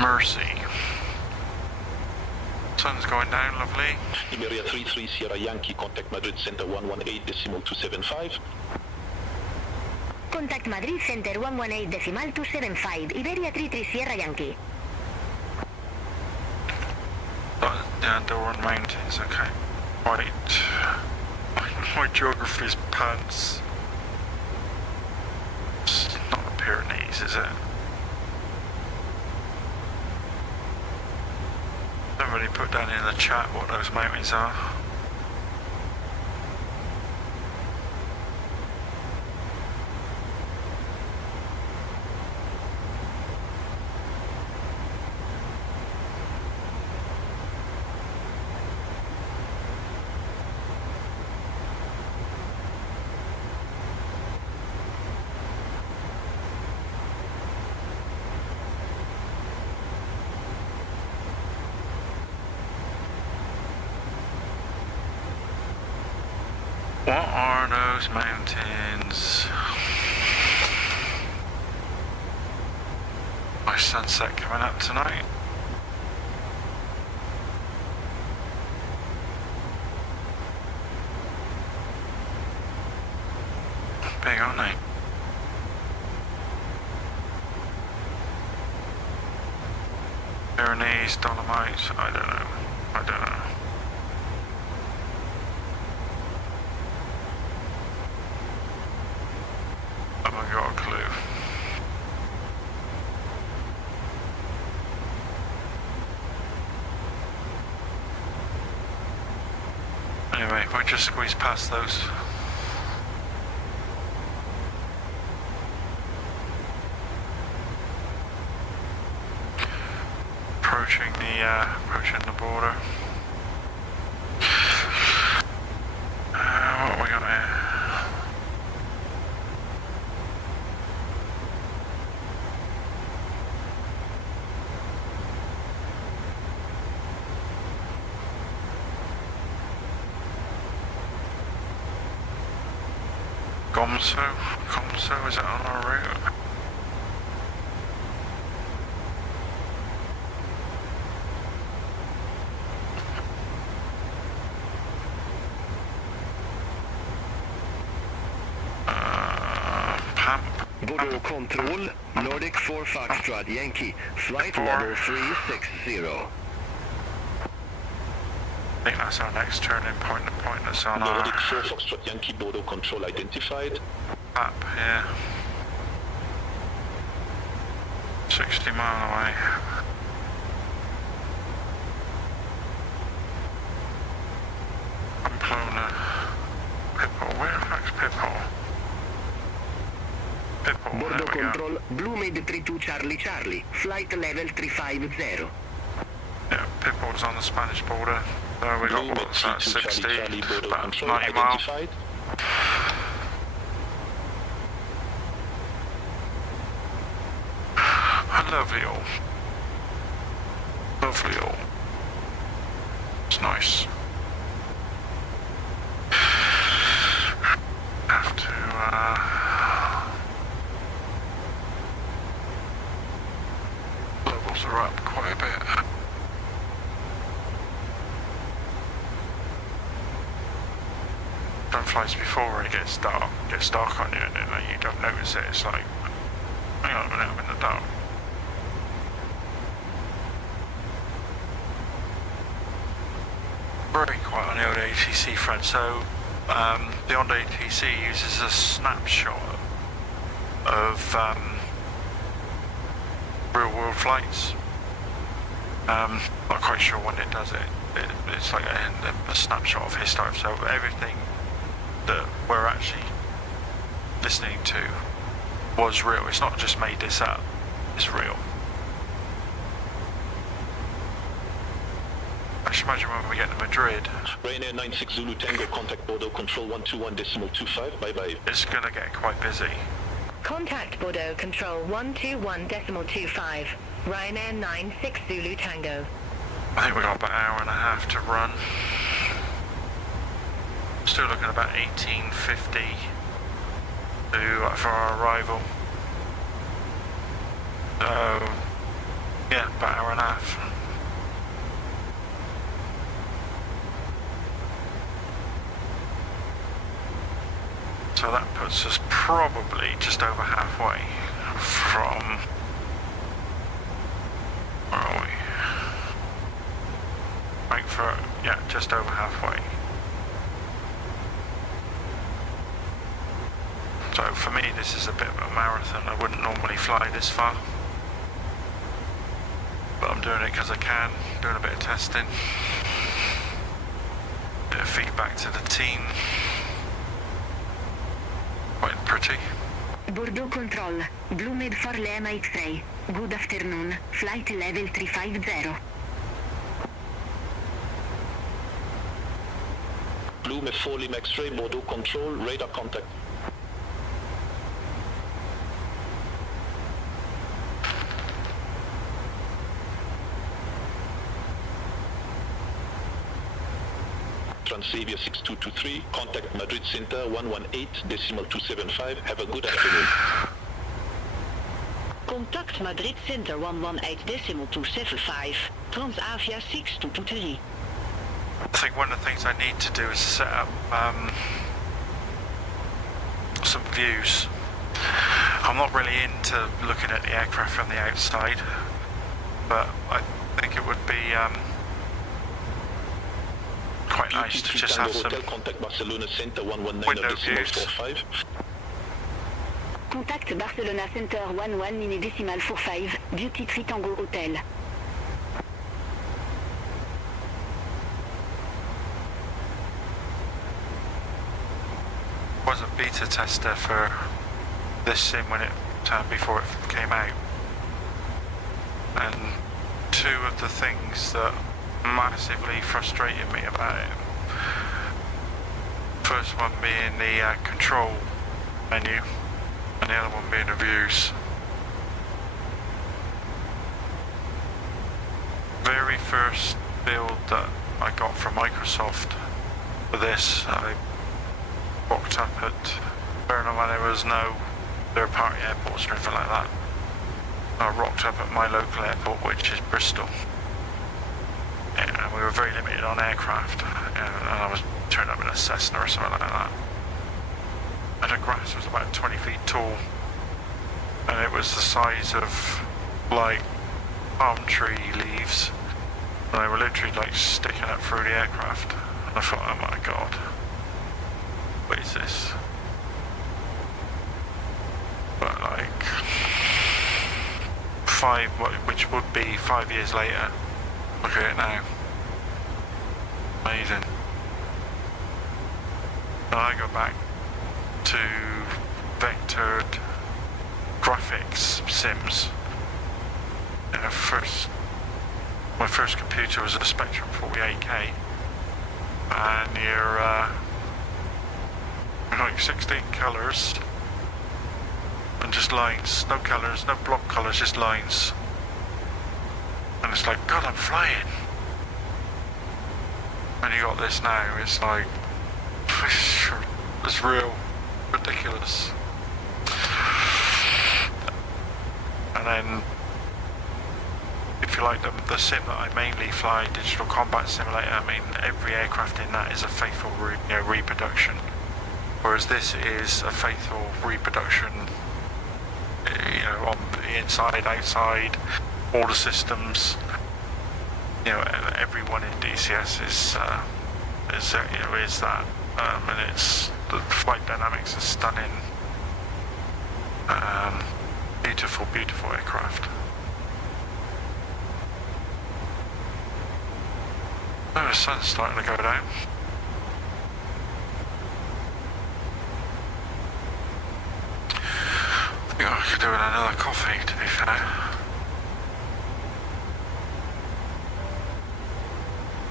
Mercy. Sun's going down, lovely. Iberia 33 Sierra Yankee, contact Madrid Center 118.275. Contact Madrid Center 118.275, Iberia 33 Sierra Yankee. The Andorran Mountains, okay. Right. My geography's pants. It's not the Pyrenees, is it? Somebody put down in the chat what those mountains are. What are those mountains? Nice sunset coming up tonight. Big, aren't they? Pyrenees, Dolomites, I don't know. I haven't got a clue. Anyway, we'll just squeeze past those. Approaching the border. What have we got here? Gomso, is that on our route? Bordeaux Control, Nordic 4 Foxtrot Yankee, flight level 360. I think that's our next turning point, the point that's on our... Nordic 4 Foxtrot Yankee, Bordeaux Control identified. Map here. 60 mile away. Pamplona. Piphole, where the fuck's Piphole? Bordeaux Control, Blue Mid 32 Charlie Charlie, flight level 350. Yeah, Piphole's on the Spanish border. So we got what's that, 60, about 90 miles. Lovely all. Lovely all. It's nice. Have to, levels are up quite a bit. Done flights before where it gets dark on you and then you don't notice it. It's like, hang on a minute, I'm in the dark. Very quiet on the old ATC front. So BeyondATC uses a snapshot of real world flights. Not quite sure when it does it. it's like a snapshot of history. So everything that we're actually listening to was real. It's not just made this up. It's real. I should imagine when we get to Madrid, Ryanair 96 Zulu Tango, contact Bordeaux Control 121.25, bye-bye. It's going to get quite busy. Contact Bordeaux Control 121.25. Ryanair 96 Zulu Tango. I think we've got about an hour and a half to run. Still looking at about 1850 for our arrival. So, yeah, about an hour and a half. So that puts us probably just over halfway from... Where are we? Frankfurt, yeah, just over halfway. So for me this is a bit of a marathon. I wouldn't normally fly this far. But I'm doing it because I can, doing a bit of testing. Bit of feedback to the team. Quite pretty. Bordeaux Control, Blue Med for Lima X-Ray. Good afternoon, flight level 350. Blue Med 4 Lima X-Ray, Bordeaux Control, radar contact. Transavia 6223, contact Madrid Center 118.275. Have a good afternoon. Contact Madrid Center 118.275. Transavia 6223. I think one of the things I need to do is set up some views. I'm not really into looking at the aircraft from the outside, but I think it would be quite nice to just have some contact Barcelona Center window views. 119.45. Contact Barcelona Center 11.45, Duty Free Tango Hotel. Was a beta tester for this sim when it before it came out, and two of the things that massively frustrated me about it, first one being the control menu and the other one being the views. Very first build that I got from Microsoft for this, I rocked up at Burnham when there was no third-party airports or anything like that. I rocked up at my local airport, which is Bristol. And we were very limited on aircraft, and I was turned up in a Cessna or something like that. And the grass was about 20 feet tall, and it was the size of like palm tree leaves, and they were literally like sticking up through the aircraft. And I thought, oh my god, what is this? But like which would be 5 years later, look at it now. Amazing. And I go back to vectored graphics sims. And my first computer was a Spectrum 48K, and you're like 16 colours and just lines, no colours, no block colours, just lines. And it's like, God, I'm flying. And you got this now, it's like, it's real, ridiculous. And then, if you like the sim that I mainly fly, Digital Combat Simulator, I mean, every aircraft in that is a faithful reproduction. Whereas this is a faithful reproduction, on the inside, outside, all the systems. Everyone in DCS is that, and it's the flight dynamics is stunning. Beautiful, beautiful aircraft. Oh, the sun's starting to go down. I think I could do with another coffee, to be fair.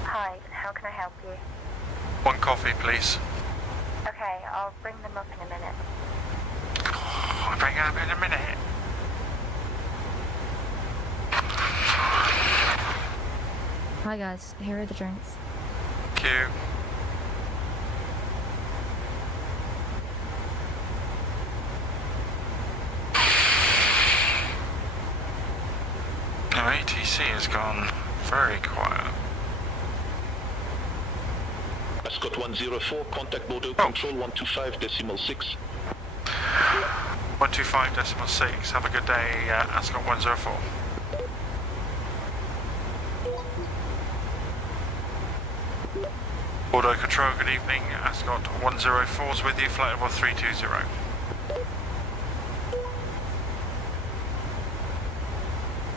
Hi, how can I help you? One coffee, please. Okay, I'll bring them up in a minute. I'll bring them up in a minute. Hi guys, here are the drinks. Thank you. Now ATC has gone very quiet. Ascot 104, contact Bordeaux, control 125.6. 125.6, have a good day, Ascot 104. Bordeaux Control, good evening, Ascot 104 is with you, flight level 320.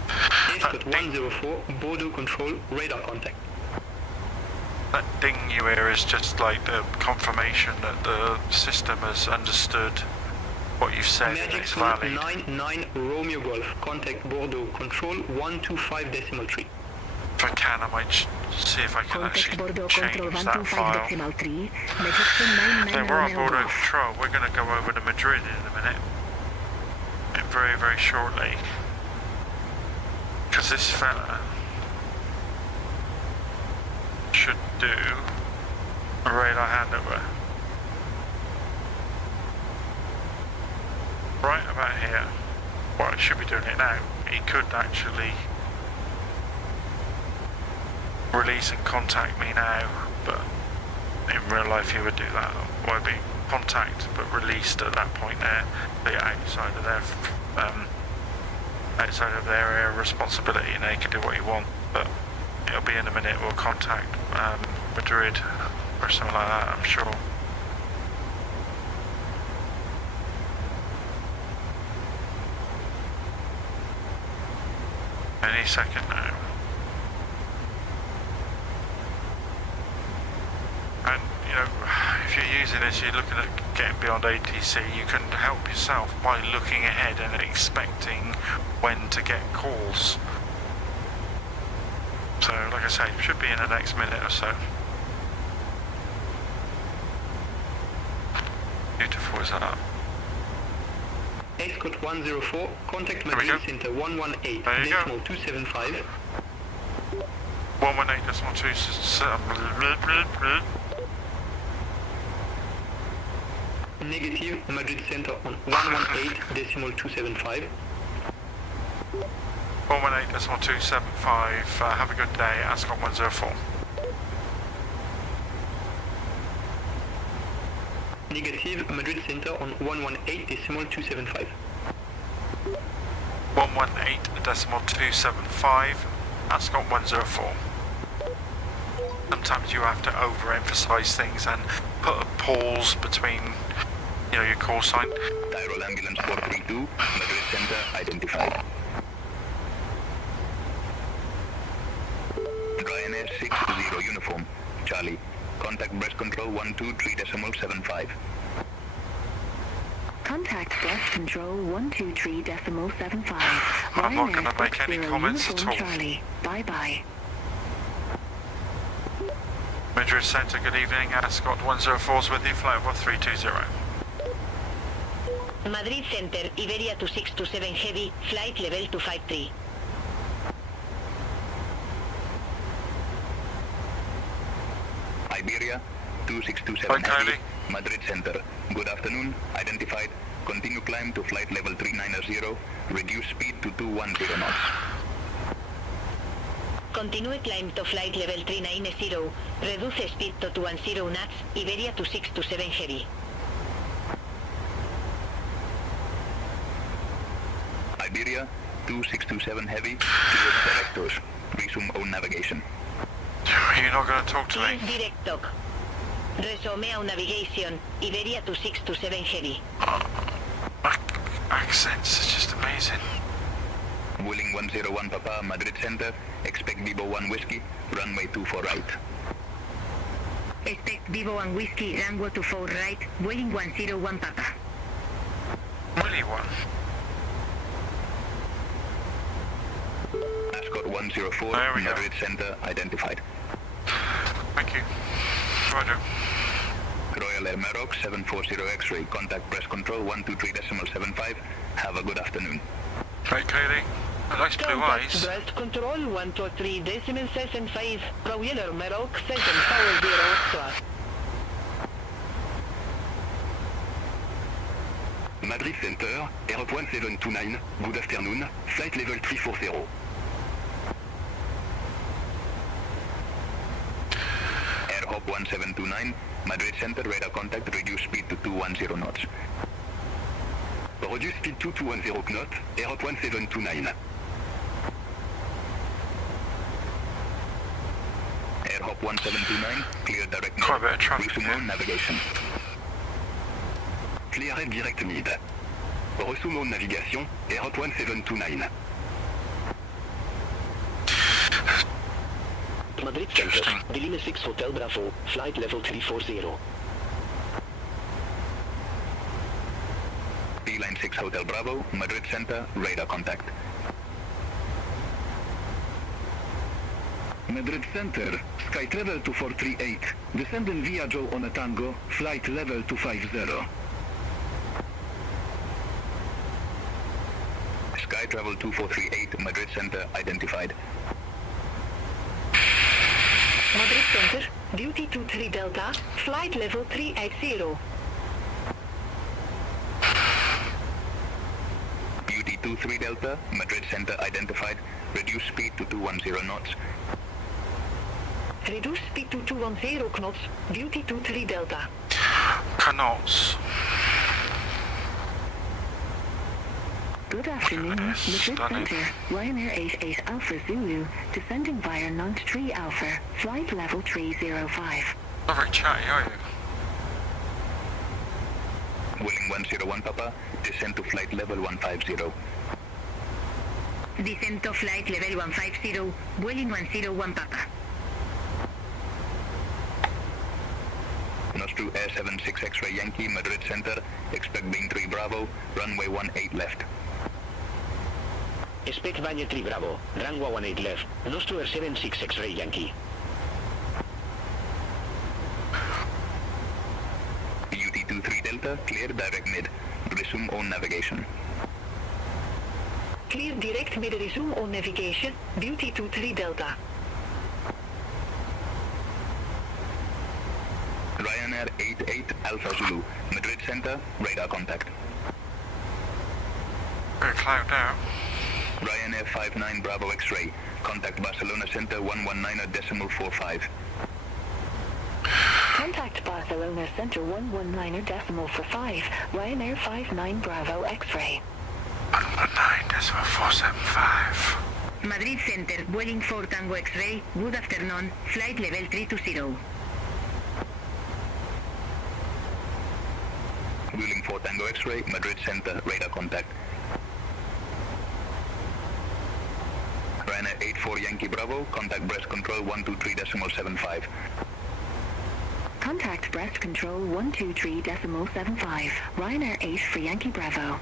Ascot 104, Bordeaux Control, radar contact. That ding you hear is just like the confirmation that the system has understood what you've said and it's valid. 99 Romeo Golf, contact Bordeaux, control 125.3. If I can, I might see if I can Contact Bordeaux actually Control change that file. 125.3, Majestic 99 Then we're on Romeo Bordeaux Golf. Control. We're going to go over to Madrid in a minute. Very, very shortly. Because this fella should do a radar handover. Right about here. Well, I should be doing it now. He could actually release and contact me now, but in real life he would do that. Well, it'd be contact but released at that point there. Be outside of their area of responsibility, and they can do what you want. But it'll be in a minute. We'll contact Madrid or something like that, I'm sure. Any second now. And, you know, if you're using this, you're looking at getting beyond ATC, you can help yourself by looking ahead and expecting when to get calls. So, like I say, it should be in the next minute or so. Beautiful, is that? Ascot 104, contact Madrid Center 118.275. 118.277. Negative, Madrid Center on 118.275. 118.275, have a good day, Ascot 104. Negative, Madrid Center on 118.275. 118.275, Ascot 104. Sometimes you have to overemphasize things and put a pause between, you know, your call sign. Tyrol Ambulance 432, Madrid Center identified. Ryanair 60 uniform, Charlie. Contact breast control 123.75. Contact breast control 123.75. I'm not going to make any Ryanair comments at uniform all. Charlie. Bye-bye. Madrid Centre, good evening. Ascot 104's with you, flight level 320. Madrid Center, Iberia 2627 Heavy, flight level 253. Iberia 2627 Heavy, Madrid Center. Good afternoon, identified. Continue climb to flight level 390, reduce speed to 210 knots. Continue climb to flight level 390, reduce speed to 210 knots, Iberia 2627 Heavy. Iberia 2627 Heavy, clear directors. Resume own navigation. You're not going to talk to me? Direct talk. Resume our navigation, Iberia 2627 Heavy. Accents are just amazing. Vueling 101 Papa, Madrid Center. Expect Vivo 1 Whiskey, runway 24 right. Expect Vivo 1 Whiskey, runway 24 right, Vueling 101 Papa. Willy one. Ascot 104, Madrid Center, identified. Thank you. Roger. Royal Air Maroc 740 X-ray, contact press control 123.75. Have a good afternoon. Right, Kylie. Nice blue eyes. Breast control 123.75. Royal Air Maroc 740 Extra. Madrid Center, Air 1729, good afternoon, flight level 340. Air Hop 1729, Madrid Center, radar contact, reduce speed to 210 knots. Reduce speed to 210 knots, Air Hop 1729. Air Hop 1729, clear direct Quite a bit of traffic resume navigation. Clear at direct mid. Resume navigation, Air Hop 1729. Madrid Center, Lima 6 Hotel Bravo, flight level 340. D-Line 6 Hotel Bravo, Madrid Center, radar contact. Madrid Center, Sky Travel 2438, descending via Joe on a Tango, flight level 250. Sky Travel 2438, Madrid Center, identified. Madrid Center, duty 23 Delta, flight level 380. Duty 23 Delta, Madrid Center, identified. Reduce speed to 210 knots. Reduce speed to 210 knots, duty 23 Delta. Knots. Good afternoon, Madrid Center, Ryanair 88 Alpha Zulu, descending via Nantes 3 Alpha, flight level 305. Not very chatty, are you? Vueling 101 Papa, descend to flight level 150. Descend to flight level 150, Vueling 101 Papa. Nostru Air 76 X-ray Yankee, Madrid Center, expect Bing 3 Bravo, runway 18 left. Expect Bañe 3 Bravo, runway 18 left, Nostru Air 76 X-ray Yankee. UT 23 Delta, clear direct mid, resume on navigation. Clear direct mid, resume on navigation, duty 23 Delta. Ryanair 88 Alpha Zulu, Madrid Center, radar contact. Very clouded out. Ryanair 59 Bravo X-ray, contact Barcelona Center 119.45. Contact Barcelona Center 119.45, Ryanair 59 Bravo X-ray. 119.475. Madrid Center, Vueling 4 Tango X-ray, good afternoon, flight level 320. Vueling 4 Tango X-ray, Madrid Center, radar contact. Ryanair 84 Yankee Bravo, contact Brest Control 123.75. Contact Brest Control 123.75, Ryanair 8 for Yankee Bravo.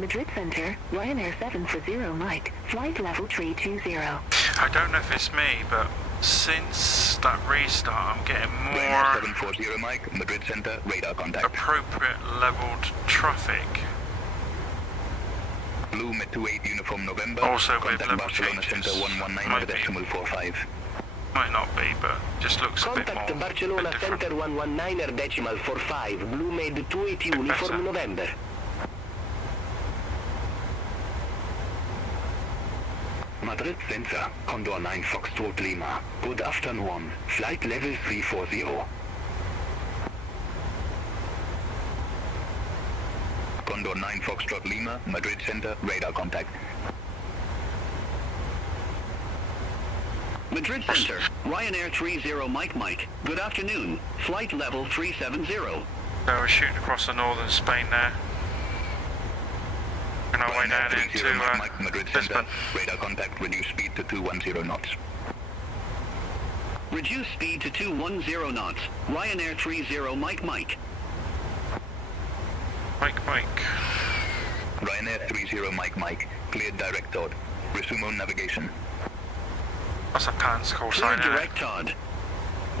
Madrid Center, Ryanair 740 Mike, flight level 320. I don't know if it's me, but since that restart, I'm getting more Ryanair 740 Mike, Madrid Center, radar contact. appropriate leveled traffic. Blue Med 28 Uniform November, Also with contact level Barcelona changes. Center 119.45. Might not be, but just looks a bit more. Contact Barcelona Center 119.45, Blue Med 28 Uniform November. Madrid Center, Condor 9 Foxtrot Lima, good afternoon, flight level 340. Condor 9 Foxtrot Lima, Madrid Center, radar contact. Madrid Center, Ryanair 30 Mike, good afternoon, flight level 370. So we're shooting across the northern Spain there. We're on our way down into Madrid Lisbon. Center, radar contact, reduce speed to 210 knots. Reduce speed to 210 knots. Ryanair 30 Mike. Mike. Ryanair 30 Mike, cleared direct towed. Resume on navigation. That's a pants call Clear sign, isn't it? direct towed.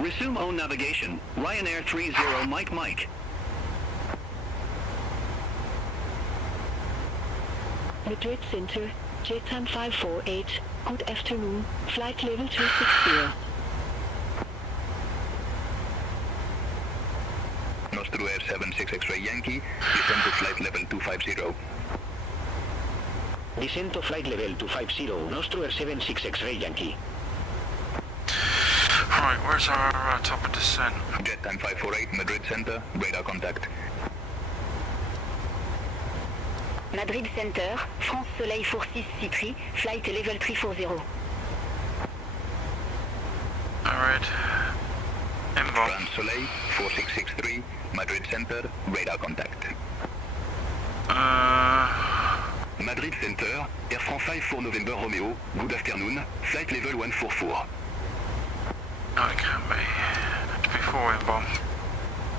Resume on navigation. Ryanair 30 Mike. Madrid Center, JTAM 548, good afternoon, flight level 260. Nostro Air 76 X-ray Yankee, descend to flight level 250. Descent to flight level 250, Nostro Air 76 X-ray Yankee. Right, where's our top of descent? Jet time 548, Madrid Center, radar contact. Madrid Center, France Soleil 46 Citri, flight level 340. Alright. Inbound. France Soleil 4663, Madrid Center, radar contact. Madrid Center, Air France 54 November Romeo, good afternoon, flight level 144. No, it can't be. It's before inbound.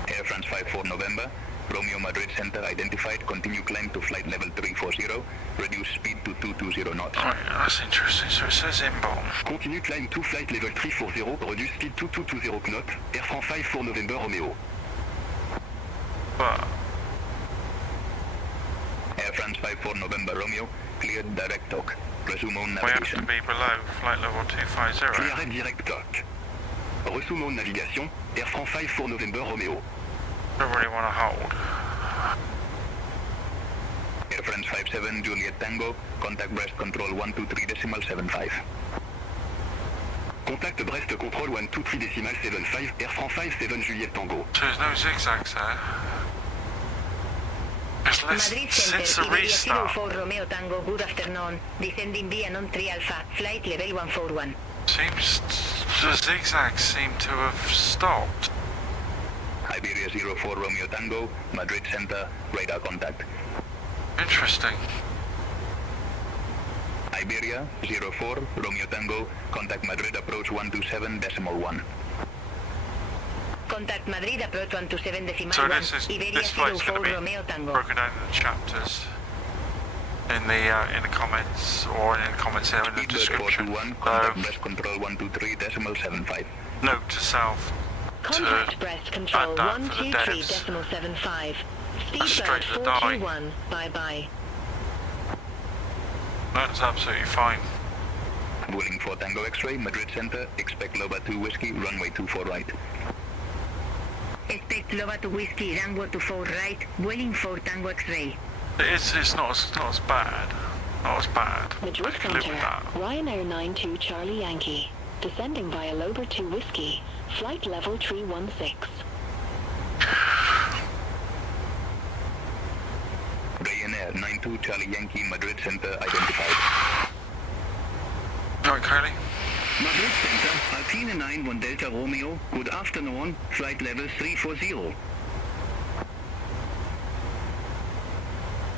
Air France 54 November, Romeo Madrid Center identified, continue climb to flight level 340, reduce speed to 220 knots. Right, that's interesting. So it says inbound. Continue climb to flight level 340, reduce speed to 220 knots, Air France 54 November Romeo. But Air France 54 November Romeo, cleared direct talk. Resume on we have to navigation. be below flight level 250. Clear direct talk. Resume on navigation, Air France 54 November Romeo. Don't really want to hold. Air France 57 Juliet Tango, contact Brest control 123.75. Contact Brest control 123.75, Air France 57 Juliet Tango. So there's no zigzags there. It's less Madrid since Center, the Iberia restart. 04 Romeo Tango, good afternoon, descending via non-3 Alpha, flight level 141. Seems the zigzags seem to have stopped. Iberia 04 Romeo Tango, Madrid Center, radar contact. Interesting. Iberia 04 Romeo Tango, contact Madrid approach 127.1. Contact Madrid approach 127.1, So Iberia this flight's 04 going to be Romeo Tango. broken down into chapters in the comments, or in the comments here in the description. 421, contact Brest control 123.75. Note to self Contact to Brest control add that for the devs. 123.75. That's straight Speedbird to the die. 421, bye-bye. That's absolutely fine. Vueling 4 Tango X-ray, Madrid Center, expect Loba 2 Whiskey, runway 24 right. Expect Lova to Whiskey, runway 24 right, Vueling 4 Tango X-ray. It's not as bad. Not as bad. Madrid I can live Center, with that. Ryanair 92 Charlie Yankee, descending via Lober 2 Whiskey, flight level 316. Ryanair 92 Charlie Yankee, Madrid Center, identified. Right, Kylie. Madrid Center, Alpine 91 Delta Romeo, good afternoon, flight level 340.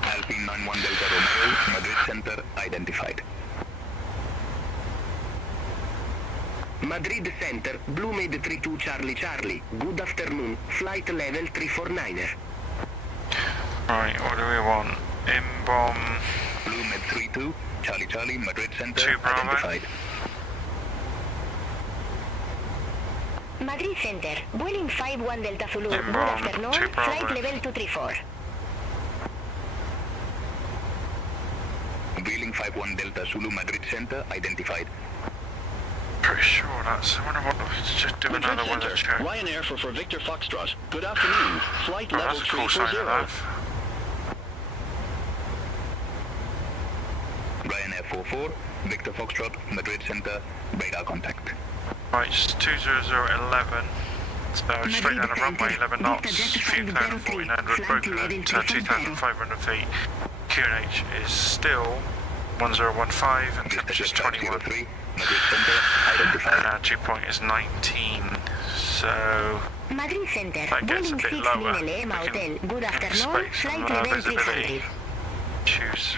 Alpine 91 Delta Romeo, Madrid Center, identified. Madrid Center, Blue Med 32 Charlie, good afternoon, flight level 349. Right, what do we want? Inbom. Blue Med 32, Charlie, Madrid Center, 2 Bravo. identified. Madrid Center, Vueling 51 Delta Zulu, good Inbound, afternoon, 2 Bravo. flight level 234. Wheeling 51 Delta Zulu, Madrid Center, identified. Pretty sure that's. I wonder what. Let's just do Madrid another weather Center, check. Ryanair for Victor Foxtrot, good afternoon, flight Oh, level that's a cool sign of 340. that. Ryanair 44, Victor Foxtrot, Madrid Center, radar contact. Right, it's 20011. So straight down the runway, 11 knots, few cloud 1400, broken at 2,500 feet. QNH is still 1015 and temperature's 21. Madrid Center, identified. Dew point is 19. So Madrid Center, that gets a Vueling bit 6 lower. Lima We Lema can Hotel, good afternoon, expect some flight level visibility. 300. Choose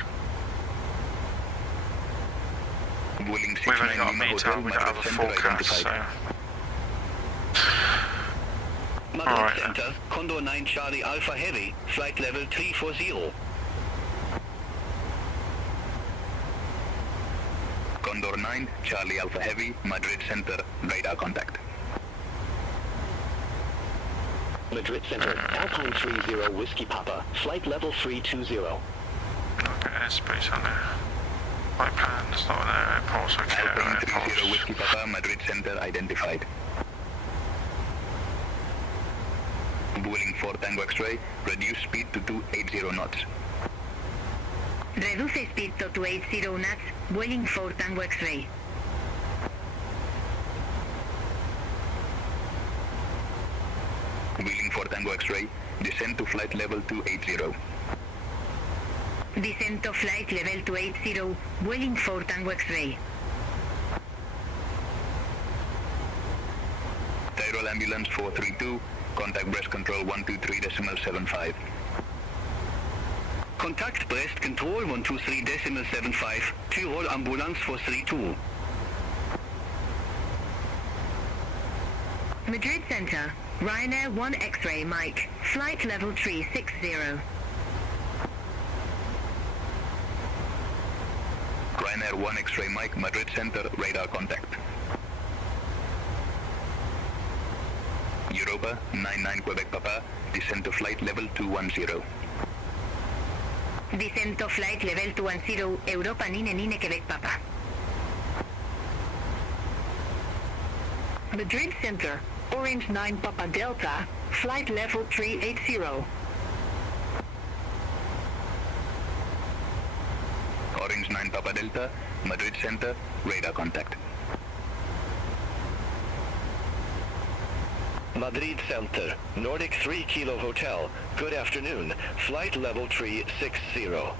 we've only got a meter, we don't have a forecast, so... Madrid Alright. Center, Condor 9 Charlie Alpha Heavy, flight level 340. Condor 9, Charlie Alpha Heavy, Madrid Center, radar contact. Madrid Center, Alpine 30 Whiskey Papa, flight level 320. Okay, airspace on there. Flight plans, not on airports, okay, Alpine 30 airports. Whiskey Papa, Madrid Center identified. Vueling 4 Tango X-ray, reduce speed to 280 knots. Reduce speed to 280 knots, Vueling 4 Tango X-ray. Wheeling 4 Tango X-ray, descend to flight level 280. Descent to flight level 280, Vueling 4 Tango X-ray. Tyrol Ambulance 432, contact breast control 123.75. Contact breast control 123.75, Tyrol Ambulance 432. Madrid Center, Ryanair 1 X-ray Mike, flight level 360. Ryanair 1 X-ray Mike, Madrid Center, radar contact. Europa 99 Quebec Papa, descend to flight level 210. Descent to flight level 210, Europa 99 Quebec Papa. Madrid Center, Orange 9 Papa Delta, flight level 380. Orange 9 Papa Delta, Madrid Center, radar contact. Madrid Center, Nordic 3 Kilo Hotel, good afternoon, flight level 360. About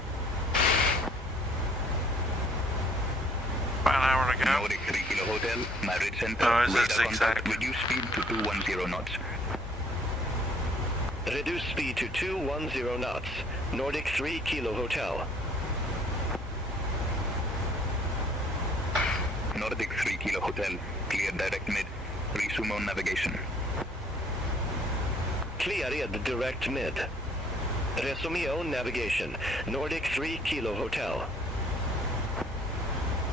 an hour ago. Nordic 3 Kilo Hotel, Madrid Center, Oh, is it radar zigzag? contact, reduce speed to 210 knots. Reduce speed to 210 knots, Nordic 3 Kilo Hotel. Nordic 3 Kilo Hotel, clear direct mid, resume on navigation. Clear at direct mid. Resume on navigation, Nordic 3 Kilo Hotel.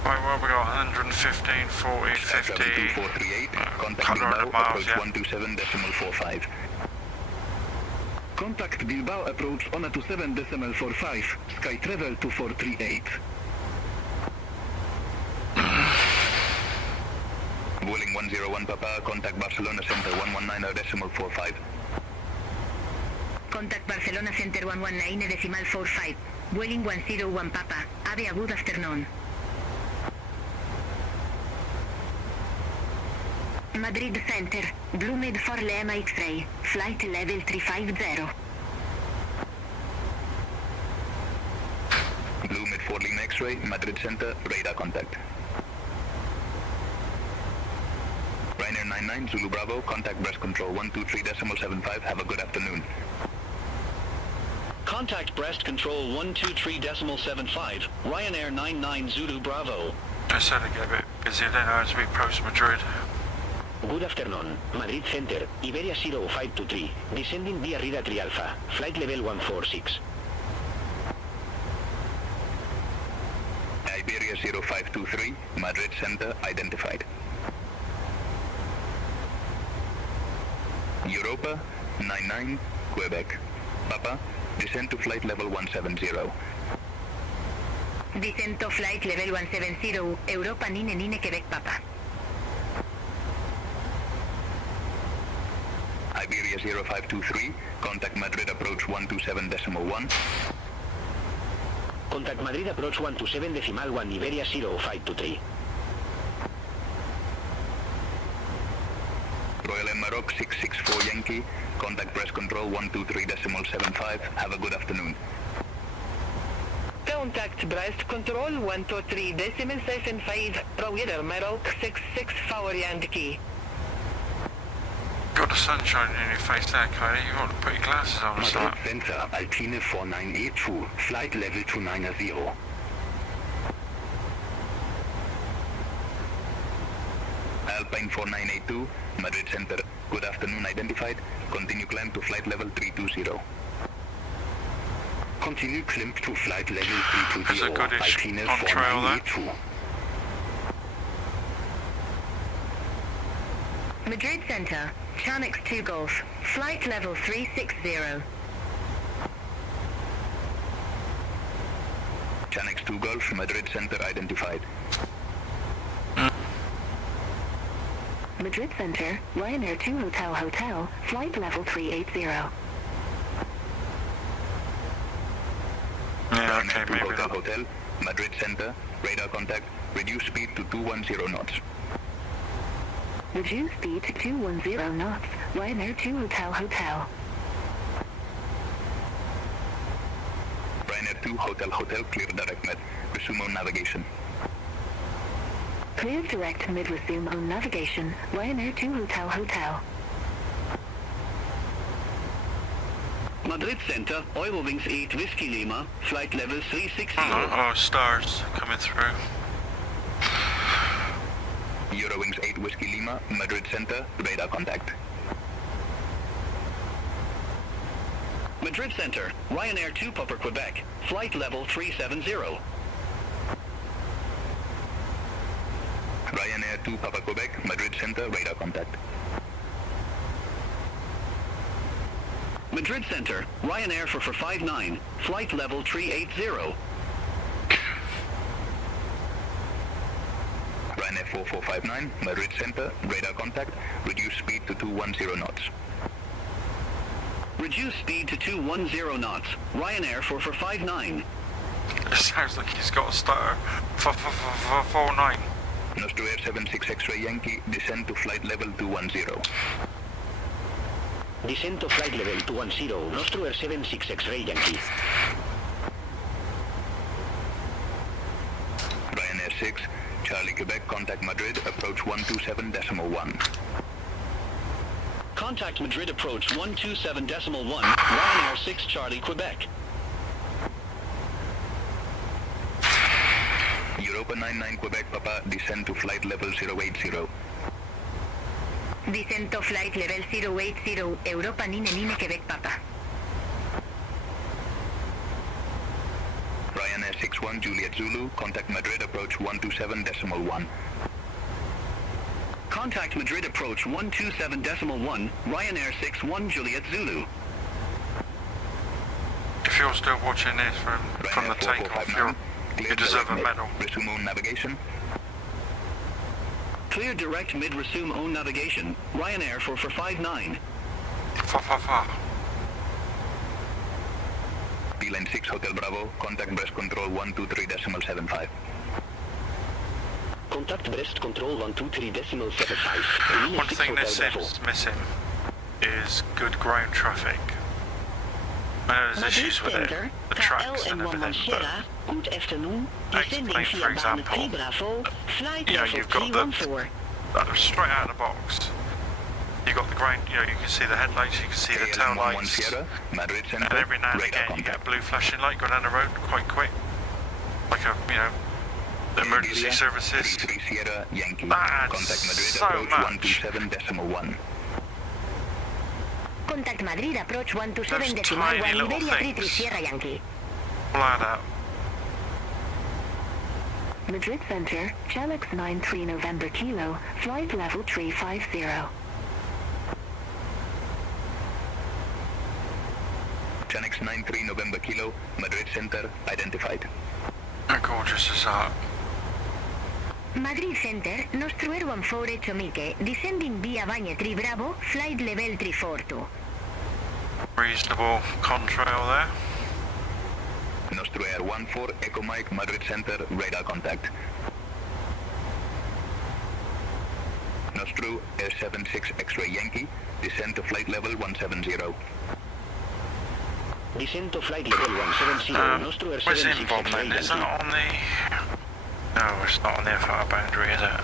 Right, well, we got 115, 40, 50, 2438, contact 100 Bilbao, miles, approach yeah. 127.45. Contact Bilbao approach 127.45, sky travel 2438. Vueling 101 Papa, contact Barcelona Center 119.45. Contact Barcelona Center 119.45, Vueling 101 Papa, have a good afternoon. Madrid Center, Blue Med for Lima X-ray, flight level 350. Blue Mid 4 Lima X-ray, Madrid Center, radar contact. Ryanair 99, Zulu Bravo, contact breast control 123.75, have a good afternoon. Contact breast control 123.75, Ryanair 99 Zulu Bravo. I said it get a bit busy then as we approach Madrid. Good afternoon, Madrid Center, Iberia 0523, descending via Rida 3 Alpha, flight level 146. Iberia 0523, Madrid Center, identified. Europa 99, Quebec. Papa, descend to flight level 170. Descent to flight level 170, Europa 99 Quebec Papa. Iberia 0523, contact Madrid approach 127.1. Contact Madrid approach 127.1, Iberia 0523. Royal Air Maroc 664 Yankee, contact press control 123.75, have a good afternoon. Contact breast control 123.75, Royal Air Maroc 664 Yankee. Got the sunshine in your face there, Kylie. You got to put your glasses on or Madrid something. Center, Alpine 4982, flight level 290. Alpine 4982, Madrid Center. Good afternoon identified. Continue climb to flight level 320. Continue climb to flight level 320. There's a goodish Alpine on trail there. 4982. Madrid Center, Chanix 2 Golf, flight level 360. Chanix 2 Golf, Madrid Center identified. Madrid Center, Ryanair 2 Hotel Hotel, flight level 380. Yeah, okay, Ryanair 2 maybe Hotel that. Hotel, Madrid Center, radar contact, reduce speed to 210 knots. Reduce speed to 210 knots, Ryanair 2 Hotel Hotel. Ryanair 2 Hotel Hotel, clear direct med. Resume on navigation. Clear direct mid resume on navigation, Ryanair 2 Hotel Hotel. Madrid Center, Eurowings 8 Whiskey Lima, flight level 360. Oh, stars coming through. Eurowings 8 Whiskey Lima, Madrid Center, radar contact. Madrid Center, Ryanair 2 Papa Quebec, flight level 370. Ryanair 2 Papa Quebec, Madrid Center, radar contact. Madrid Center, Ryanair for 59, flight level 380. Ryanair 4459, Madrid Center, radar contact, reduce speed to 210 knots. Reduce speed to 210 knots, Ryanair for 59. It sounds like he's got a stutter. 49. Nostro Air 76 X-ray Yankee, descend to flight level 210. Descent to flight level 210, Nostro Air 76 X-ray Yankee. Ryanair 6, Charlie Quebec, contact Madrid, approach 127.1. Contact Madrid approach 127.1, Ryanair 6 Charlie Quebec. Europa 99 Quebec Papa, descend to flight level 080. Descent to flight level 080, Europa 99 Quebec Papa. Ryanair 61 Juliet Zulu, contact Madrid, approach 127.1. Contact Madrid approach 127.1, Ryanair 61 Juliet Zulu. If you're still watching this from the takeoff, you deserve a medal. Resume on navigation. Clear direct mid resume on navigation, Ryanair for 59. Beeline 6 Hotel Bravo, contact Brest Control 123.75. Contact Brest Control 123.75. One thing this seems missing is good ground traffic. I know there's issues with it, the tracks and everything, but Good afternoon. explain, for example, you know, you've got the, straight out of the box, you've got the ground, you know, you can see the headlights, you can see the tail lights, and every now and again you get a blue flashing light go down the road quite quick, like a, you know, emergency services. That's so much. Contact Madrid approach 127.1, Iberia 33 Sierra Yankee. Flat out. Madrid Center, Chalix 93 November Kilo, flight level 350. Chanix 93 November Kilo, Madrid Center, identified. How gorgeous is that? Madrid Center, Nostro Air 14 Echomike, descending via Bagne 3 Bravo, flight level 342. Reasonable contrail there. Nostro Air 14 Echo Mike, Madrid Center, radar contact. Nostro Air 76 X-ray Yankee, descend to flight level 170. Descent to flight level 170, Nostro Air 76 X-ray Yankee. Is that on the... No, it's not on the FR boundary, is it?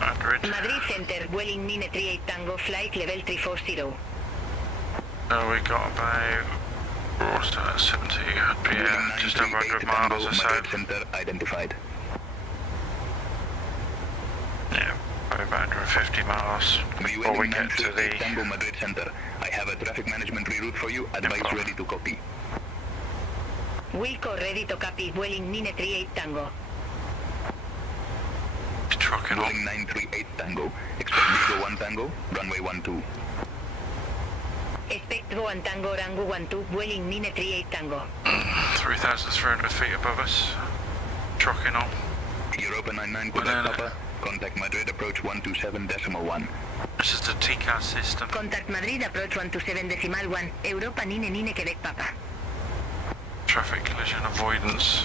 Boundary. Madrid. Madrid Center, Vueling Nine 38 Tango, flight level 340. We got about 70, yeah, just over 100 miles or so. Madrid Center identified. Yeah, probably about 150 miles before we get to the... Tango Madrid Center. I have a traffic management reroute for you. Advice ready to copy. Wilco ready to copy, Vueling Nine 38 Tango. Trucking on. Vueling 938 Tango. Expect Vigo 1 Tango, runway 12. Expect Go and Tango, Rango 12, Vueling Nine 38 Tango. 3,300 feet above us. Trucking on. Europa 99 Quebec Papa. Contact Madrid approach 127.1. This is the TCAS system. Contact Madrid approach 127.1. Europa Nine Quebec Papa. Traffic collision avoidance.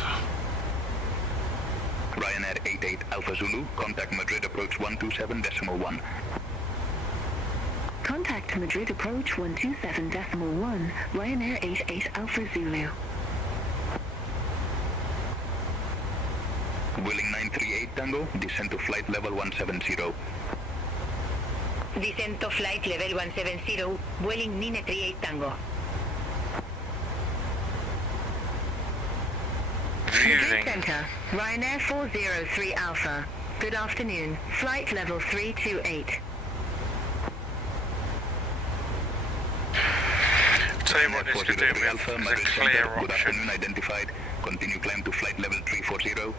Ryanair 88 Alpha Zulu. Contact Madrid approach 127.1. Contact Madrid approach 127.1, Ryanair 88 Alpha Zulu. Vueling 938 Tango, descend to flight level 170. Descent to flight level 170, Vueling 938 Tango. Madrid Center, Ryanair 403 Alpha. Good afternoon, flight level 328. Tell you what this could do, we have a clear Good option. afternoon identified. Continue climb to flight level 340.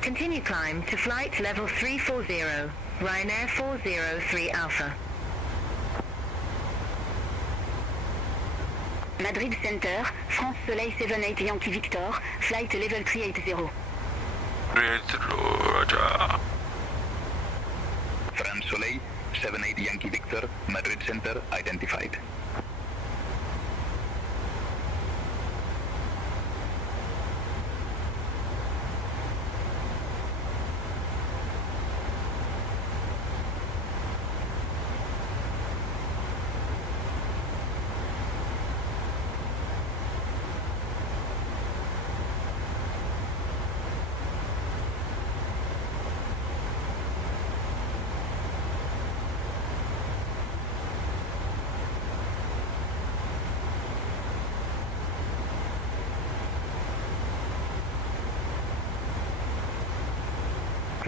Continue climb to flight level 340, Ryanair 403 Alpha. Madrid Center, France Soleil 78 Yankee Victor, flight level 380. France Soleil 78 Yankee Victor, Madrid Center identified.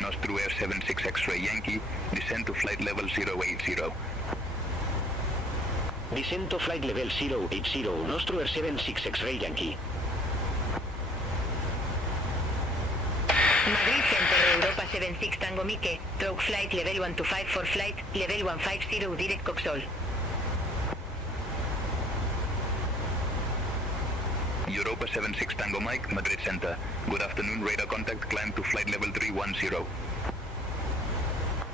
Nostro Air 76 X-Ray Yankee, descend to flight level 080. Descend to flight level 080, Nostro Air 76 X-Ray Yankee. Madrid Center, Europa 76 Tango Mike, stroke flight level 125 for flight level 150 direct Coxol. Europa 76 Tango Mike, Madrid Center. Good afternoon, radar contact, climb to flight level 310.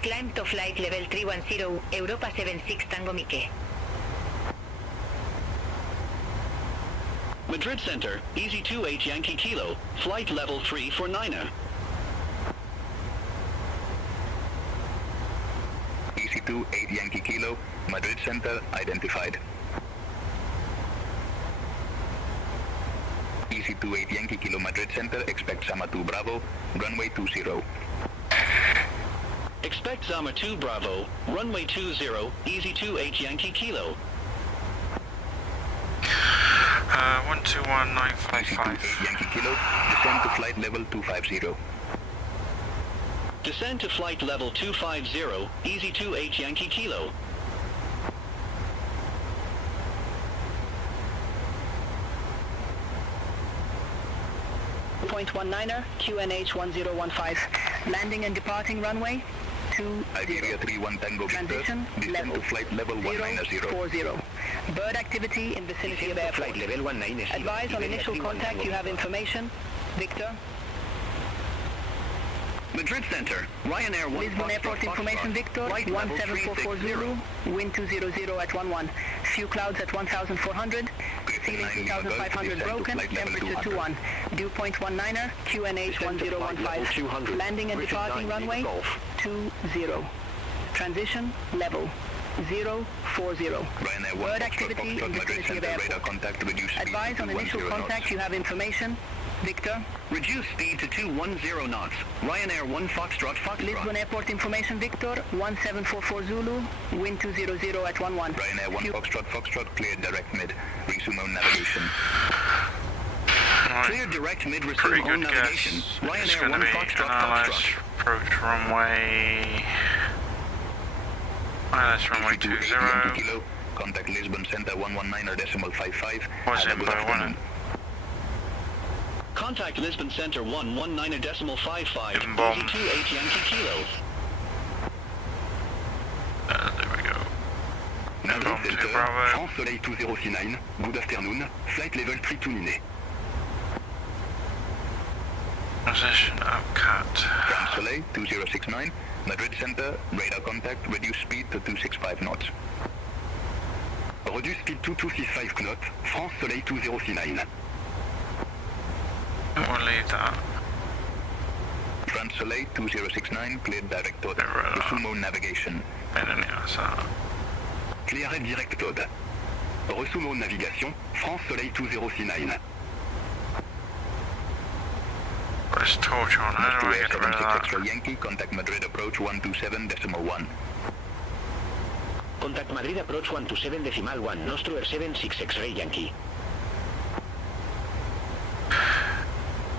Climb to flight level 310, Europa 76 Tango Mike. Madrid Center, Easy 28 Yankee Kilo, flight level 3 for Niner. Easy 28 Yankee Kilo, Madrid Center identified. Easy 28 Yankee Kilo, Madrid Center, expect Sama 2 Bravo, runway 20. Expect Zama 2 Bravo, runway 20, Easy 28 Yankee Kilo. 121955. Yankee Kilo, descend to flight level 250. Descend to flight level 250, Easy 28 Yankee Kilo. .19er, QNH 1015. Landing and departing runway 20. Iberia 31 Tango Victor, Transition descend level to flight level 190. 040. Bird activity in vicinity of airport. Flight level 190. Advise on initial contact, you have information. Victor. Madrid Center, Ryanair 1 Lisbon Airport information, Victor, 17440, wind 200 at 11, few clouds at 1400, ceiling 3500 broken, temperature 21, dew point 19er, QNH 1015, landing and departing runway 20, transition level 040, bird activity in vicinity of airport. Advise on initial contact, you have information, Victor. Reduce speed to 210 knots. Ryanair 1 Foxtrot Foxtrot. Lisbon Airport information, Victor. 1744 Zulu. Wind 200 at 11. Ryanair 1 Foxtrot Foxtrot, cleared direct mid. Resume on navigation. Right. Clear direct mid, resume Pretty on good navigation. guess. Ryanair It's going to 1 be Foxtrot an Foxtrot. approach runway... ILS runway 20. Kilo. Contact Lisbon Center 119.55. Was it by one? Contact Lisbon Center 119.55. Bomb. 2 ATIS Kilo. There we go. Madrid Bomb to Center, Bravo. France Soleil 2069. Good afternoon. Flight level 32 Position up cut. France Soleil 2069. Madrid Center, radar contact, reduce speed to 265 knots. Reduce speed to 265 knots. France Soleil 2069. We'll leave that. France Soleil 2069, cleared direct towed. Resume on navigation. Clear direct towed. Resume on navigation. France Soleil 2069. There's torch on. How do I get rid of that? Extra Yankee, contact Madrid approach 127.1. Contact Madrid approach 127.1, Nostro Air 76 X-ray Yankee.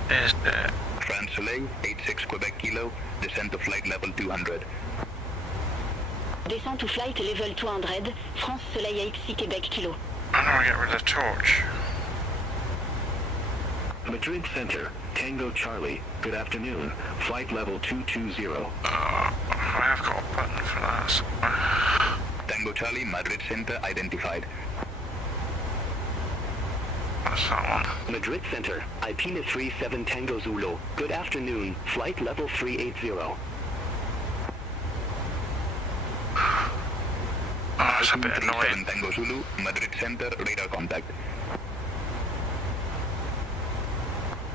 Is there? France Soleil 86 Quebec Kilo, descent to flight level 200. Descent to flight level 200, France Soleil 86 Quebec Kilo. How do I get rid of the torch? Madrid Center, Tango Charlie, good afternoon. Flight level 220. I have got a button for that somewhere. Tango Charlie, Madrid Center identified. What's that one? Madrid Center, Alpine 37 Tango Zulu, good afternoon. Flight level 380. Oh, it's a bit annoying. Tango Zulu, Madrid Center, radar contact.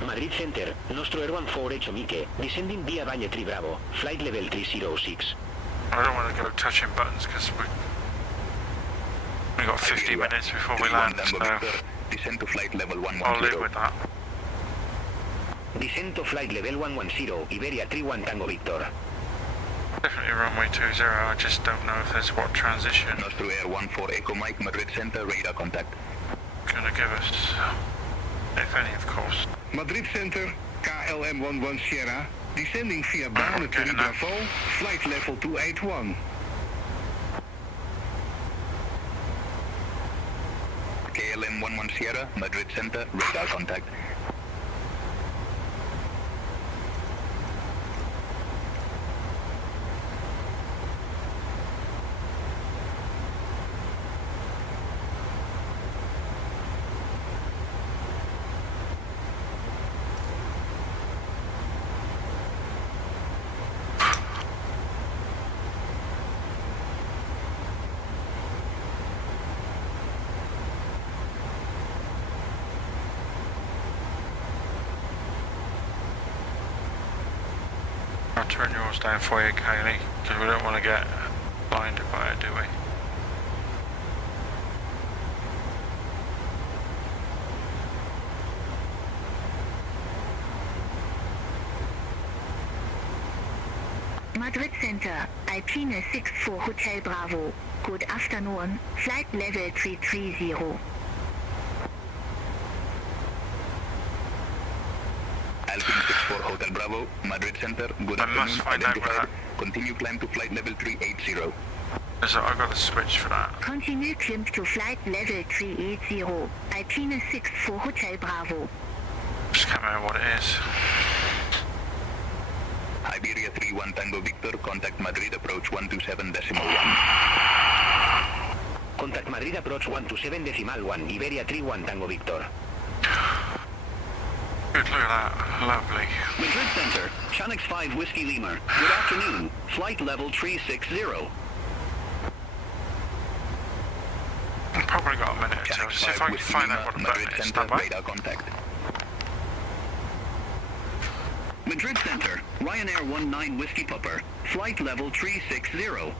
Madrid Center, Nostro Air 14 Mike, descending via Valle 3 Bravo, flight level 306. I don't want to go touching buttons because we got 50 minutes before we land, so descend to flight level 110. I'll live with that. Descent to flight level 110, Iberia 31 Tango Victor. Definitely runway 20, I just don't know if there's what transition. Nostro Air 14 Echo Mike, Madrid Center, radar contact. Gonna give us, if any, of course. Madrid Center, KLM 11 Sierra, descending via Baan 3 Bravo, flight level 281. KLM 11 Sierra, Madrid Center, radar contact. I'll turn yours down for you, Kylie, because we don't want to get blinded by it, do we? Madrid Center, Alpine 64 Hotel Bravo. Good afternoon, flight level 330. Alpine 64 Hotel Bravo, Madrid Center, good afternoon, identified. Continue climb to flight level 380. So I've got a switch for that. Continue climb to flight level 380. Alpine 64 Hotel Bravo. Just can't remember what it is. Iberia 31 Tango Victor, contact Madrid approach 127.1. Contact Madrid approach 127.1, Iberia 31 Tango Victor. Good, look at that. Lovely. Madrid Center, Chanix 5 Whiskey Lima. Good afternoon. Flight level 360. I've probably got a minute or two. See if I can find out what the button is. Stand by. Radar contact. Madrid Center, Ryanair 19 Whiskey Pupper. Flight level 360.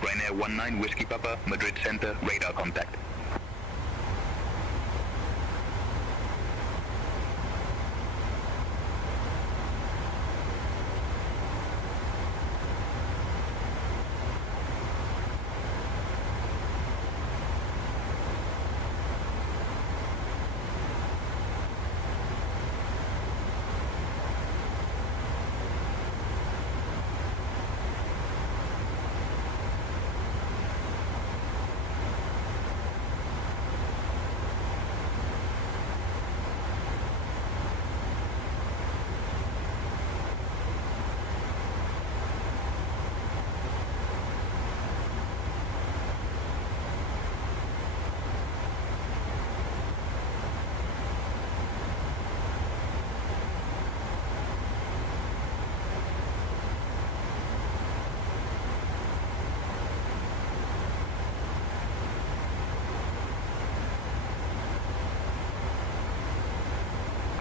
Ryanair 19 Whiskey Papa, Madrid Center, radar contact.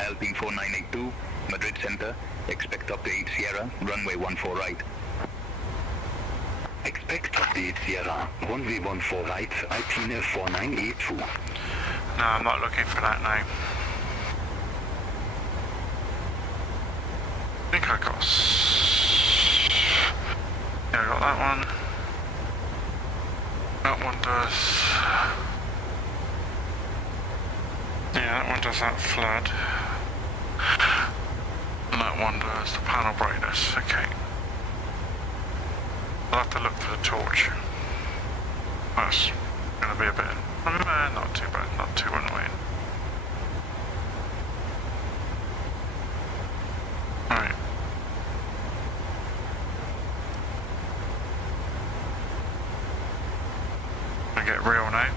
Alpine 4982, Madrid Center, expect up to 8 Sierra, runway 14 right. Expect up to 8 Sierra, runway 14 right, Alpine 4982. No, I'm not looking for that name. I think I got yeah, I got that one. That one does. Yeah, that one does that flood. And that one does the panel brightness. Okay. I'll have to look for the torch. That's going to be a bit... not too bad, not too annoying. Alright. I get real now.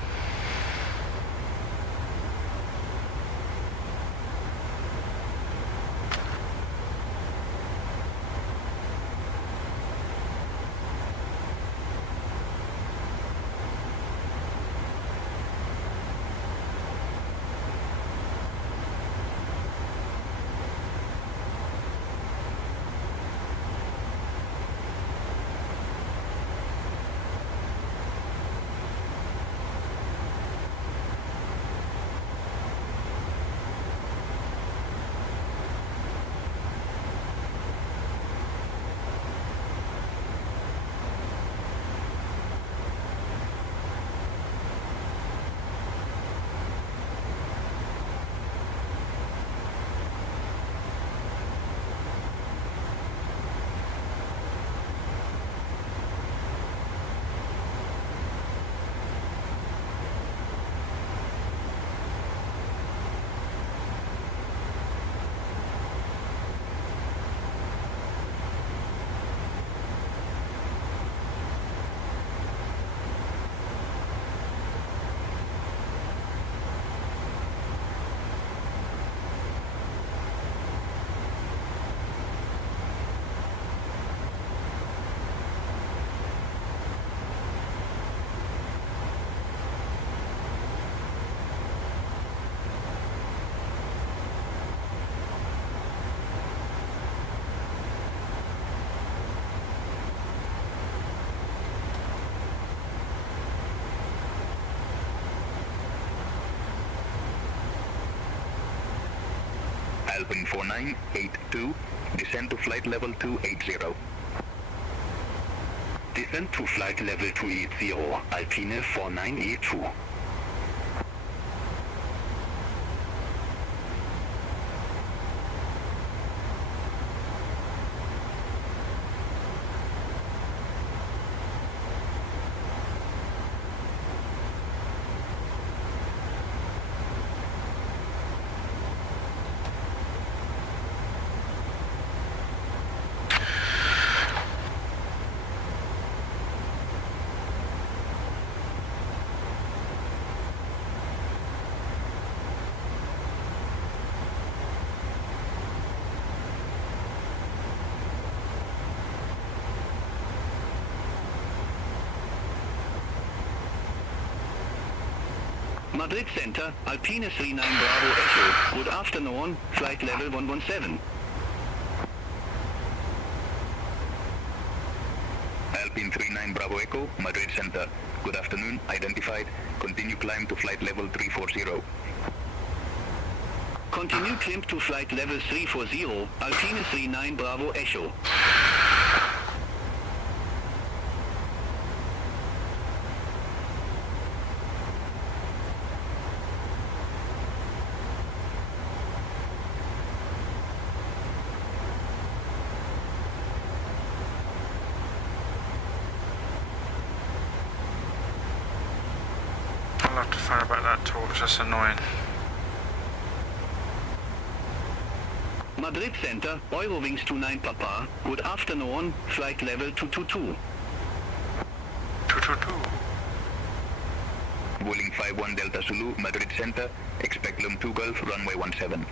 Alpine 4982, descend to flight level 280. Descend to flight level 280, Alpine 4982. Madrid Center, Alpine 39 Bravo Echo. Good afternoon, flight level 117. Alpine 39 Bravo Echo, Madrid Center. Good afternoon, identified. Continue climb to flight level 340. Continue climb to flight level 340, Alpine 39 Bravo Echo. I'll have to find about that torch, that's annoying. Madrid Center, Eurowings 29 Papa. Good afternoon, flight level 222. 222. Vueling 51 Delta Zulu, Madrid Center. Expect Lum 2 Golf, runway 17.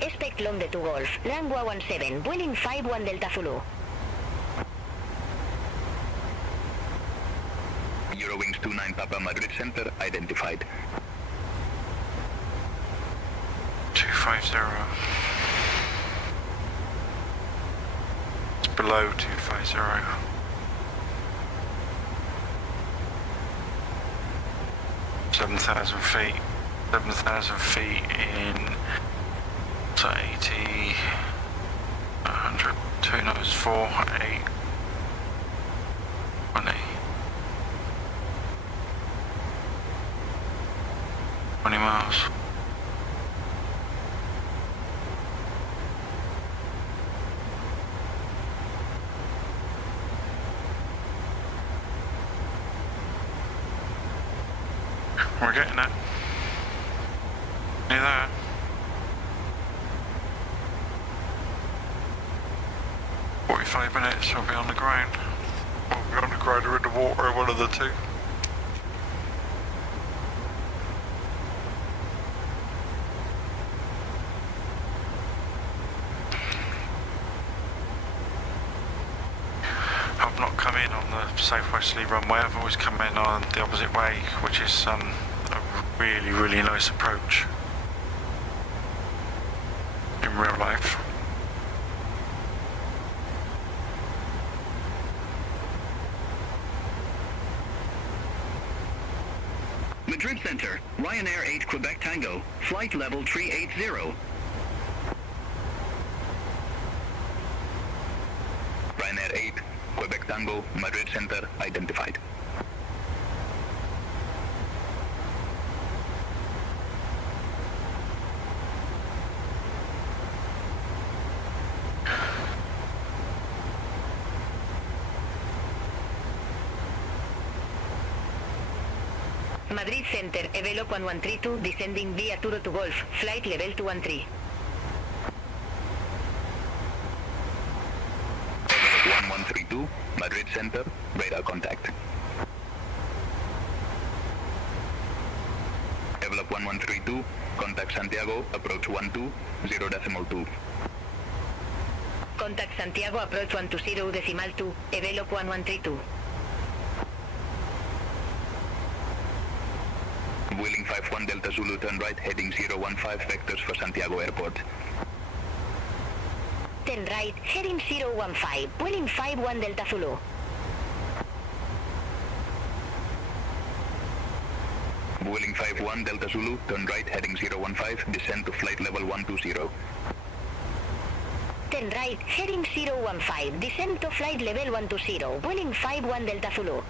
Expect Lum de 2 Golf, runway 17, Vueling 51 Delta Zulu. Eurowings 29 Papa, Madrid Center, identified. 250. It's below 250. 7,000 feet. 7,000 feet in so 80, 100, 2 knows 4, 8, 20. 20 miles. We're getting it. Near there. Minutes, we'll be on the ground. We'll be on the ground or in the water, one of the two. I've not come in on the southwesterly runway, I've always come in on the opposite way, which is a really, really nice approach in real life. Madrid Center, Ryanair 8 Quebec Tango, flight level 380. Ryanair 8, Quebec Tango, Madrid Center, identified. Madrid Center, Envelope 1132, descending via Turo to Golf, flight level 213. 1132, Madrid Center, radar contact. Envelope 1132, contact Santiago, approach 12, 0.2. Contact Santiago, approach 120.2, Envelope 1132. Wheeling 51 Delta Zulu, turn right, heading 015, vectors for Santiago Airport. Turn right, heading 015, Wheeling 51 Delta Zulu. Wheeling 51 Delta Zulu, turn right, heading 015, descend to flight level 120. Turn right, heading 015, descend to flight level 120, Wheeling 51 Delta Zulu.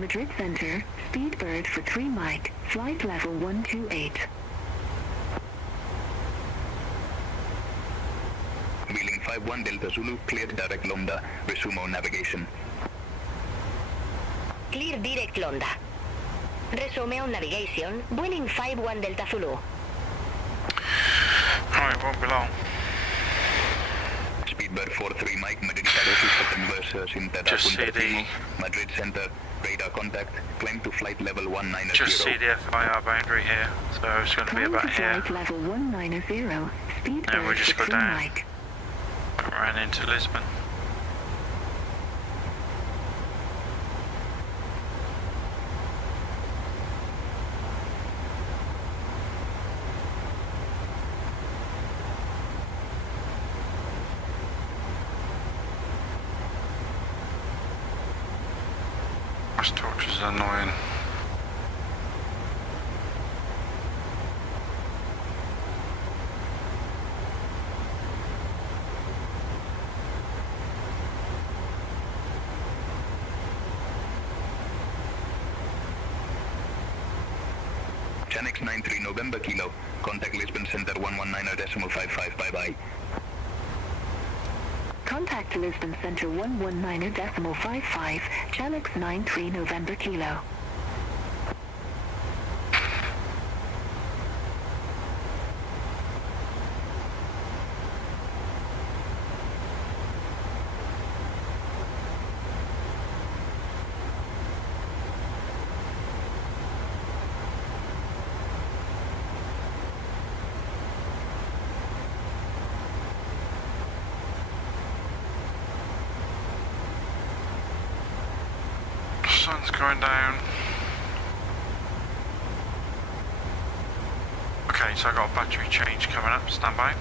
Madrid Center, Speedbird for 3 Mike, flight level 128. Wheeling 51 Delta Zulu, cleared direct Lambda, resume on navigation. Clear direct Lambda. Resume on navigation, Wheeling 51 Delta Zulu. Alright, won't be long. Speedbird 43 Mike, Madrid Center, just see the Madrid Center, radar contact, climb to flight level 190. Just see the FIR boundary here, so it's going to be about here. Flight level 190, Speedbird and we'll just go down. Mike. Ran into Lisbon. This torch is annoying. Chanex 93 November Kilo, contact Lisbon Center 119.55, bye-bye. Contact Lisbon Center 119.55, Chanex 93 November Kilo. Sun's going down. so I've got a battery change coming up, stand by.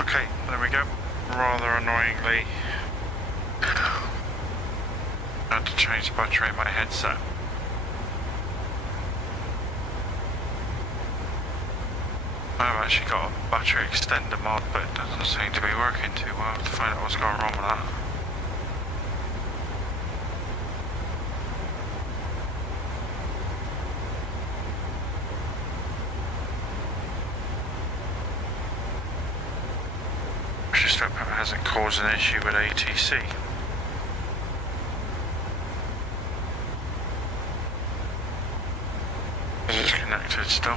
Okay, there we go. Rather annoyingly, I had to change the battery in my headset. I've actually got a battery extender mod, but it doesn't seem to be working too well to find out what's going wrong with that. Just hope it hasn't caused an issue with ATC. It's connected still.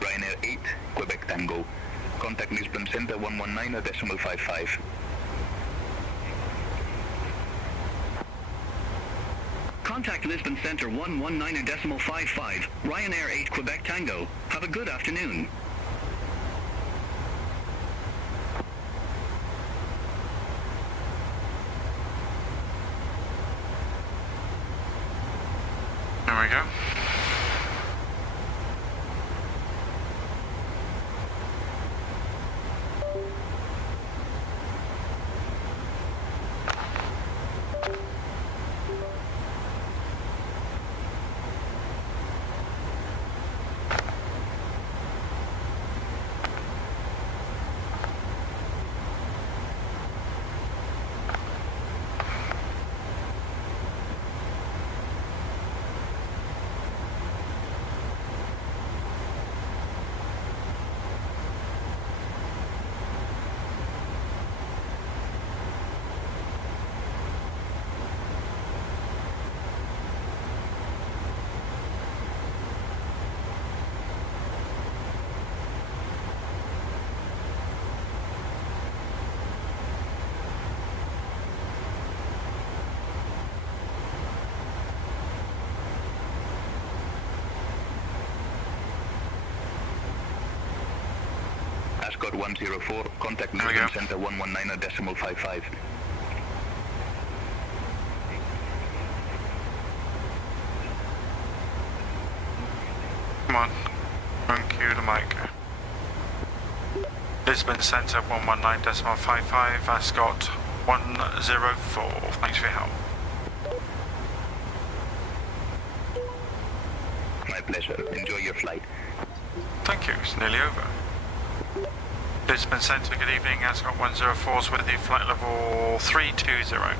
Ryanair 8, Quebec Tango. Contact Lisbon Center 119.55. Contact Lisbon Center 119.55. Ryanair 8 Quebec Tango. Have a good afternoon. There we go. Ascot 104, contact Lisbon Center 119.55. Come on, uncue the mic. Lisbon Center 119.55, Ascot 104. Thanks for your help. My pleasure. Enjoy your flight. Thank you, it's nearly over. Lisbon Center, good evening. Ascot 104's with you, flight level 320.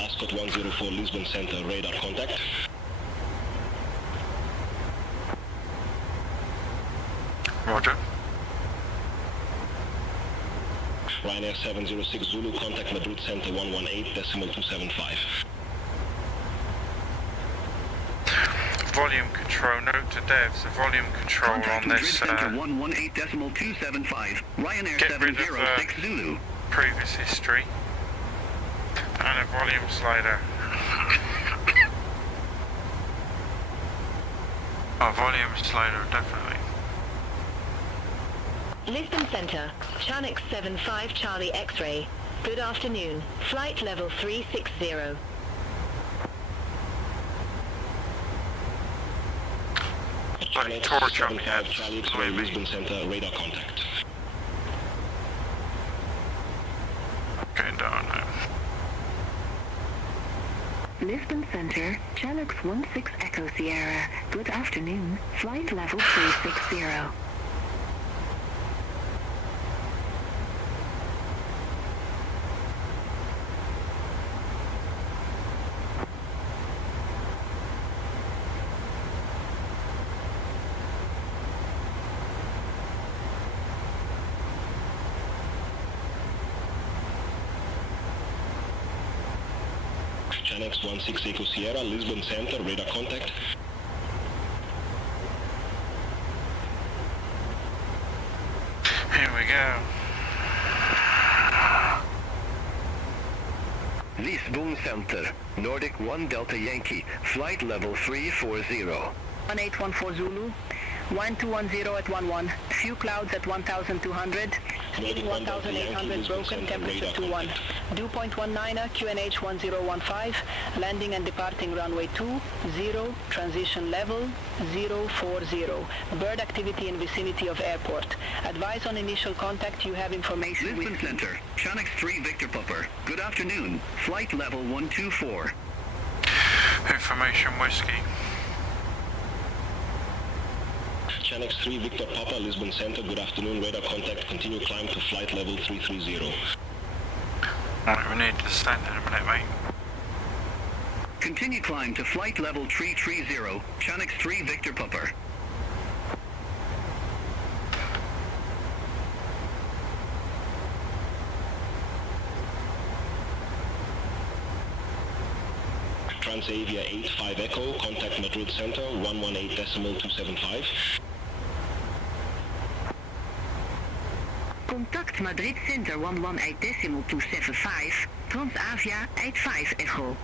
Ascot 104 Lisbon Center, radar contact. Roger. Ryanair 706 Zulu, contact Madrid Center 118.275. volume control. Note to devs, the volume control on this. Center 118.275. Ryanair Get rid 706 of Zulu. previous history and a volume slider. Oh, volume slider, definitely. Lisbon Center, Chanix 75 Charlie X-ray. Good afternoon. Flight level 360. Bloody torch on me head. Charlie X-ray, Lisbon Center, radar contact. Going down now. Lisbon Center, Chalux 16 Echo Sierra. Good afternoon. Flight level 360. Chanix 16 Echo Sierra, Lisbon Center, radar contact. Here we go. Lisbon Center, Nordic 1 Delta Yankee, flight level 340. 1814 Zulu, 1210 at 11, few clouds at 1200, speeding 1800 broken, temperature 21, dew point 19er, QNH 1015, landing and departing runway 20, transition level 040, bird activity in vicinity of airport. Advise on initial contact, you have information Lisbon Center, Chanix 3 Victor Pupper. Good afternoon. Flight level 124. Information whiskey. Chanix 3 Victor Papa, Lisbon Center, good afternoon, radar contact, continue climb to flight level 330. Right, we need to stand in a minute, mate. Continue climb to flight level 330, Chanix 3 Victor Pupper. Transavia 85 Echo, contact Madrid Center, 118.275. Contact Madrid Center 118.275. Transavia 85 Echo.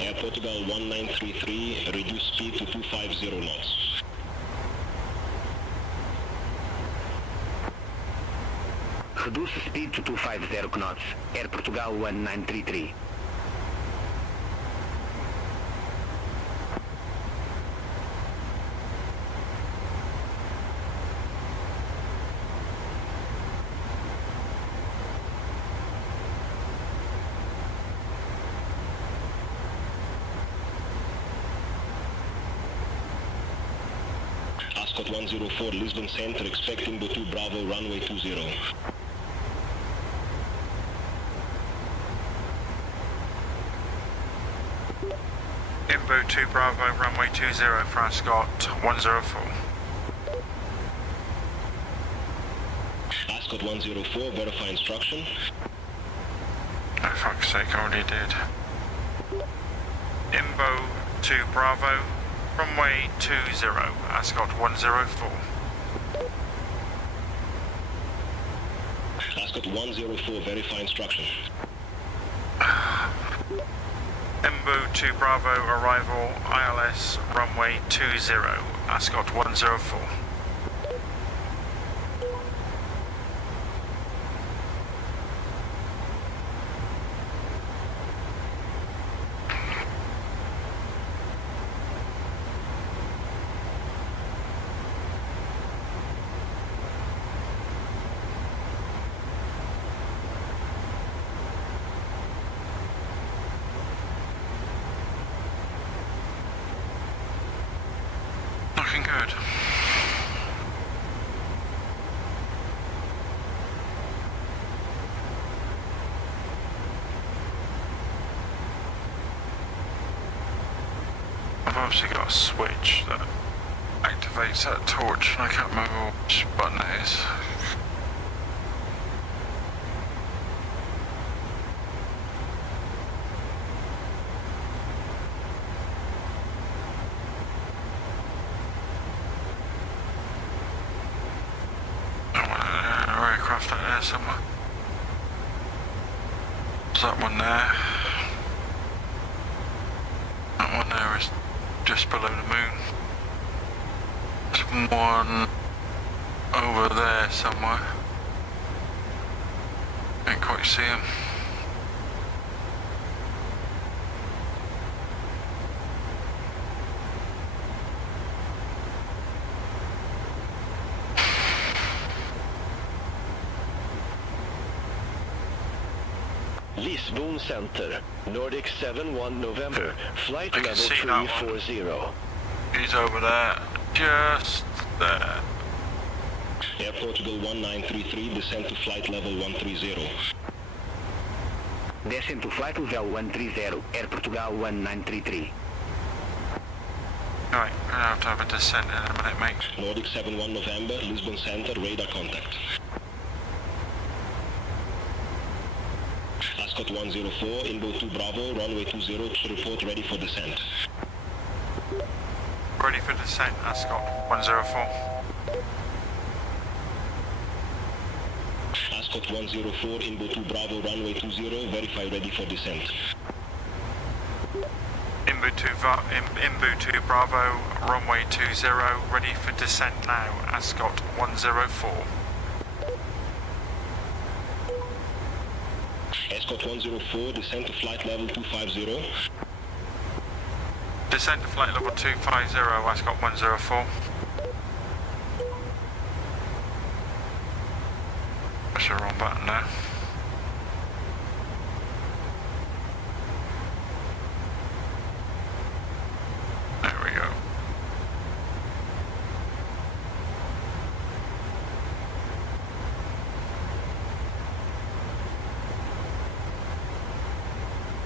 Air Portugal 1933, reduce speed to 250 knots. Reduce speed to 250 knots. Air Portugal 1933. Ascot 104, Lisbon Center, expecting the 2 Bravo, runway 20. Imbo 2 Bravo, runway 20 for Ascot 104. Ascot 104, verify instruction. Oh, fuck's sake, I already did. Imbo 2 Bravo, runway 20, Ascot 104. Ascot 104, verify instruction. Embu 2 Bravo, arrival ILS, runway 20, Ascot 104. Looking good. I've obviously got a switch that activates that torch, and I can't remember which button it is. there somewhere. There's that one there. That one there is just below the moon. There's one over there somewhere. Can't quite see him. Lisbon Center, Nordic 71 November, flight I can level see that 340. He's over there, just there. Air Portugal 1933, descend to flight level 130. Descend to flight level 130, Air Portugal 1933. Right, we're gonna have to have a descent in a minute, mate. Nordic 71 November, Lisbon Center, radar contact. Ascot 104, Inbo 2 Bravo, runway 20, report ready for descent. Ready for descent, Ascot 104. Ascot 104, Inbo 2 Bravo, runway 20, verify ready for descent. Inbu 2 Bravo, runway 20, ready for descent now, Ascot 104. Ascot 104, descend to flight level 250. Descent to flight level 250, Ascot 104. That's the wrong button there. There we go.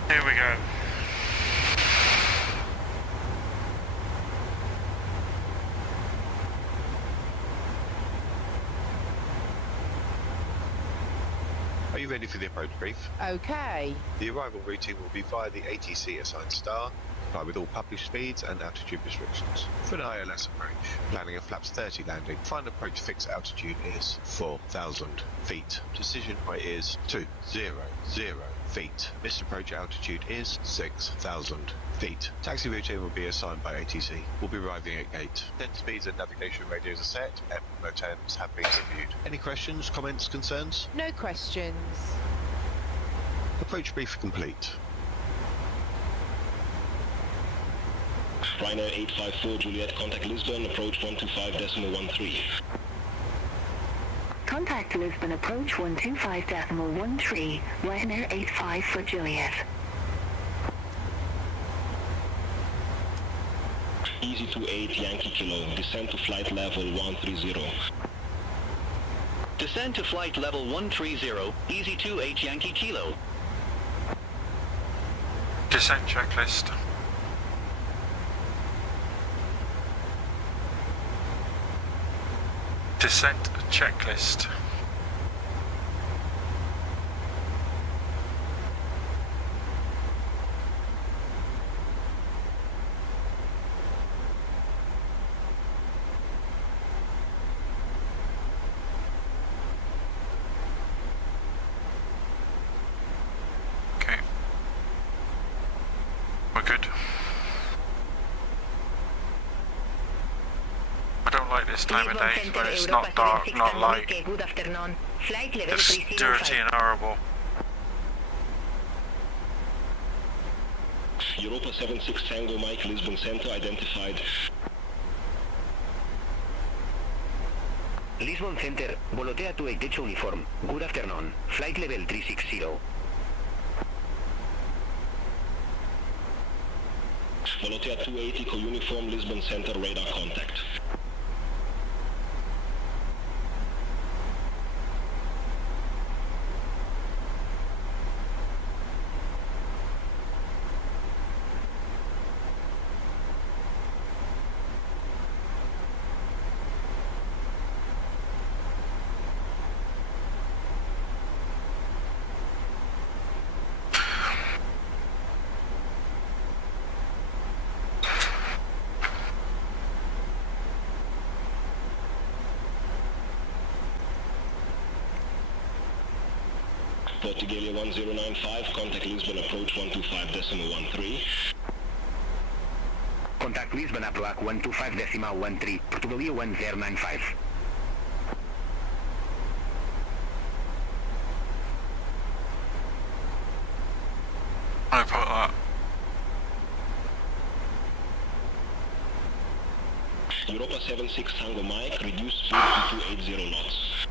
Here we go. Are you ready for the approach brief? Okay. The arrival routine will be via the ATC assigned star, comply with all published speeds and altitude restrictions. For an ILS approach, planning a flaps 30 landing, final approach fixed altitude is 4,000 feet. Decision height is 200 feet. Missed approach altitude is 6,000 feet. Taxi routine will be assigned by ATC. We'll be arriving at gate. Descent speeds and navigation radios are set, and motems have been reviewed. Any questions, comments, concerns? No questions. Approach brief complete. Ryanair 854 Juliet, contact Lisbon, approach 125.13. Contact Lisbon approach 125.13, Ryanair 85 for Juliet. Easy 28 Yankee Kilo, descend to flight level 130. Descend to flight level 130, Easy 28 Yankee Kilo. Descent checklist. Descent checklist. Okay. We're good. I don't like this time of day when it's not dark, not light. Good afternoon. Flight level It's 305. dirty and horrible. Europa 76 Tango Mike, Lisbon Center, identified. Lisbon Center, Volotea 28 uniform. Good afternoon. Flight level 360. Volotea 280, co-uniform, Lisbon Center, radar contact. Portugalia 1095, contact Lisbon approach 125.13. Contact Lisbon approach 125.13, Portugalia 1095. I put that. Europa 76 Tango Mike, reduce speed to 280 knots.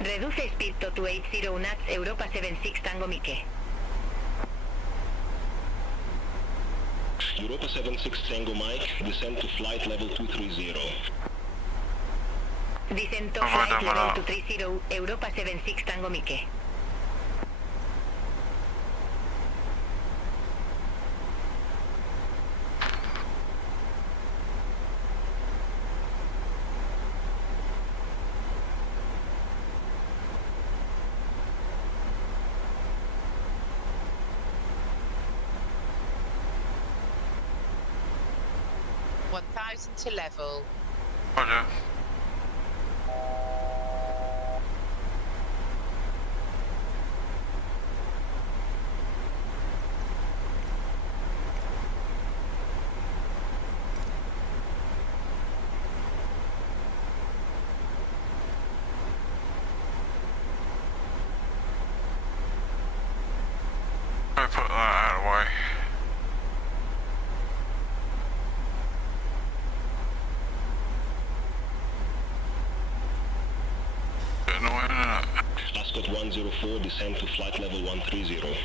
Reduce speed to 280 knots, Europa 76 Tango Mike. Europa 76 Tango Mike, descend to flight level 230. Descend to flight level 230, Europa 76 Tango Mike. To level. Roger. I put that out of the way. Ascot 104, descend to flight level 130.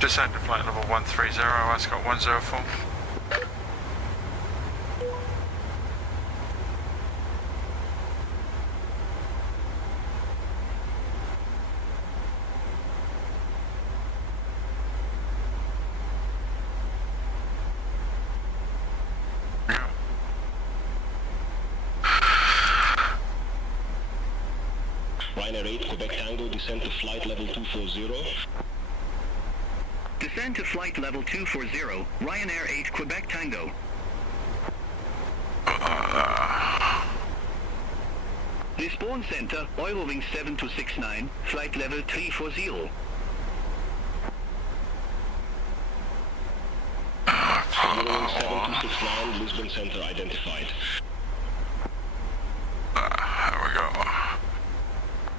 Descend to flight level 130, Ascot 104. Ryanair 8, Quebec Tango, descend to flight level 240. Descend to flight level 240, Ryanair 8, Quebec Tango. Lisbon Center, oil wing 7269, flight level 340. Eurowing 7269, Lisbon Center identified.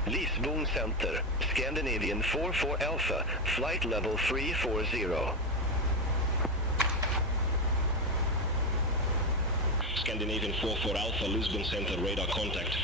Lisbon Center, Scandinavian 44 Alpha, flight level 340. Scandinavian 44 Alpha, Lisbon Center, radar contact.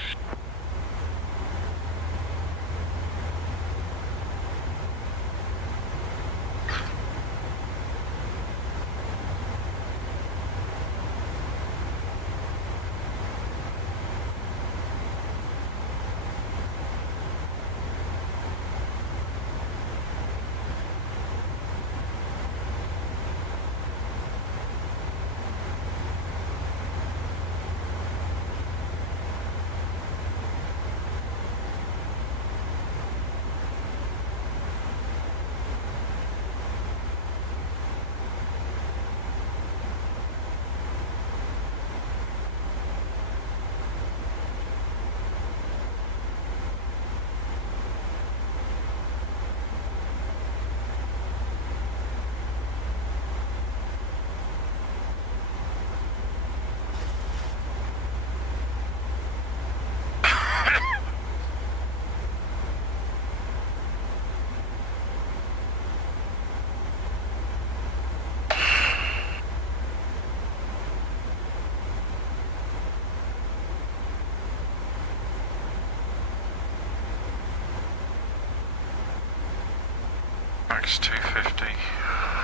Max 250.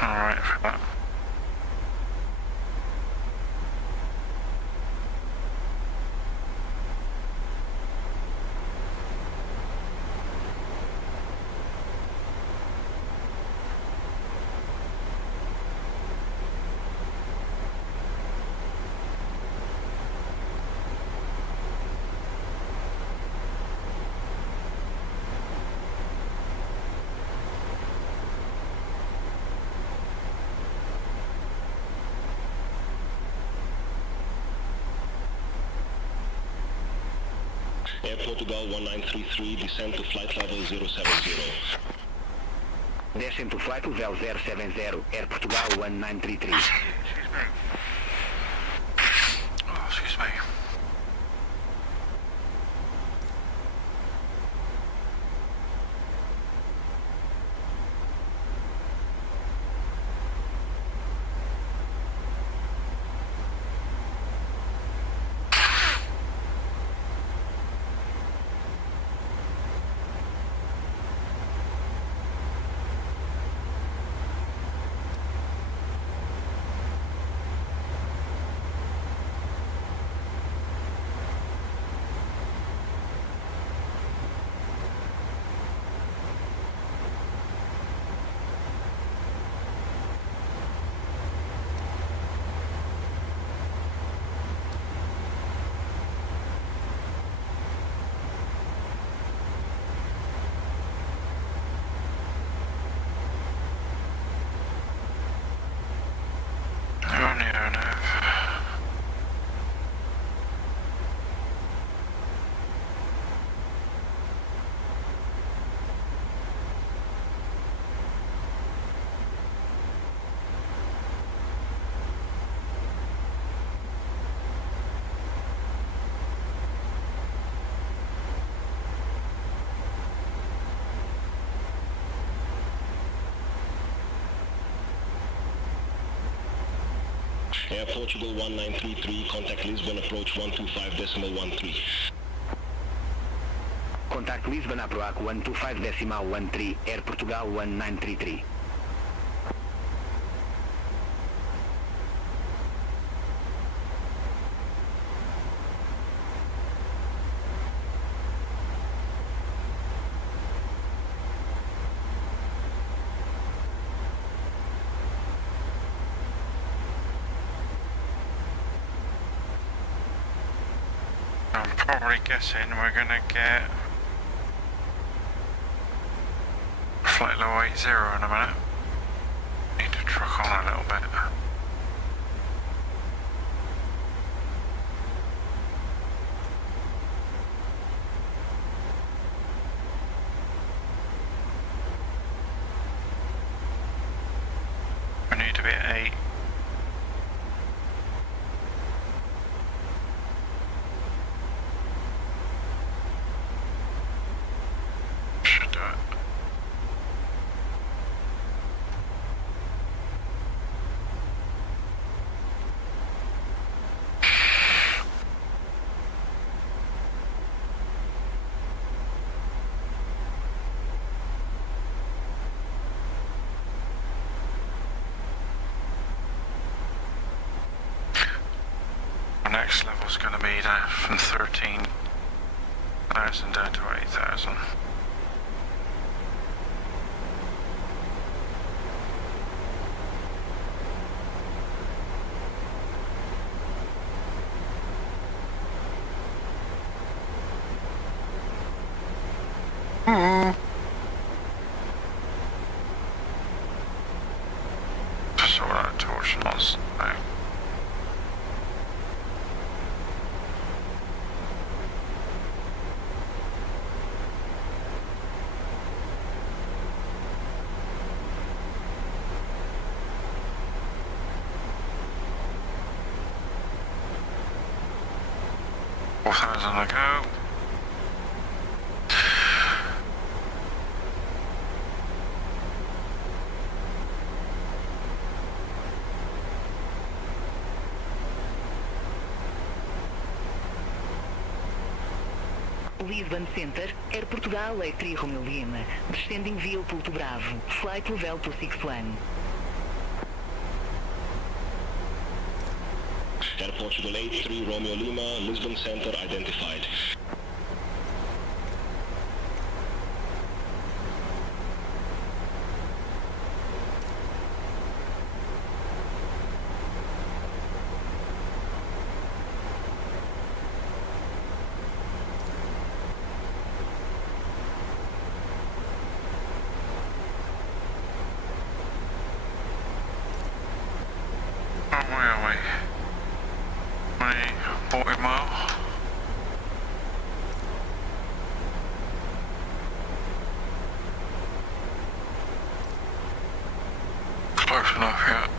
Alright for that. Air Portugal 1933, descend to flight level 070. Descend to flight level 070, Air Portugal 1933. Excuse me. Oh, excuse me. Air Portugal 1933, contact Lisbon approach 125.13. Contact Lisbon approach 125.13, Air Portugal 1933. I'm probably guessing we're gonna get flight level 80 in a minute. Need to truck on a little bit. We need to be at 8. Should do it. Our next level's going to be down from 13,000 down to 8,000. Sort out torch knots now. Four thousand to go. Lisbon Center, Air Portugal 83 Romeo Lima, descending via Porto Bravo, flight level 261. Air Portugal 83 Romeo Lima, Lisbon Center identified. Where are we? 40 mile. Lafayette.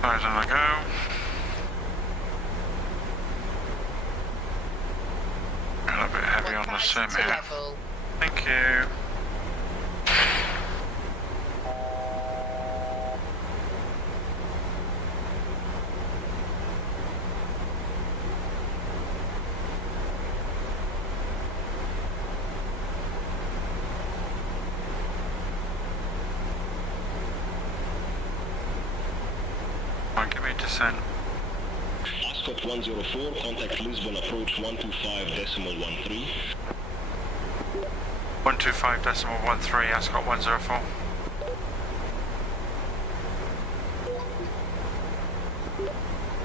Right, on I go. A little bit heavy on the sim here. Level. Thank you. Right, give me descent. Ascot 104, contact Lisbon approach 125.13. 125.13, Ascot 104.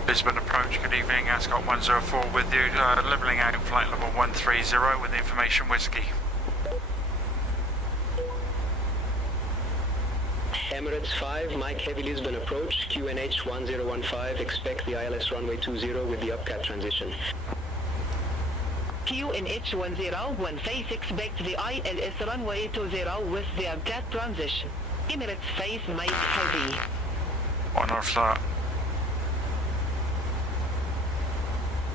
Lisbon approach, good evening, Ascot 104 with you, levelling out flight level 130 with information whiskey. Emirates 5, Mike Heavy Lisbon approach, QNH 1015, expect the ILS runway 20 with the upcat transition. QNH 1015, expect the ILS runway 20 with the upcat transition. Emirates 5, Mike Heavy. What on earth's that?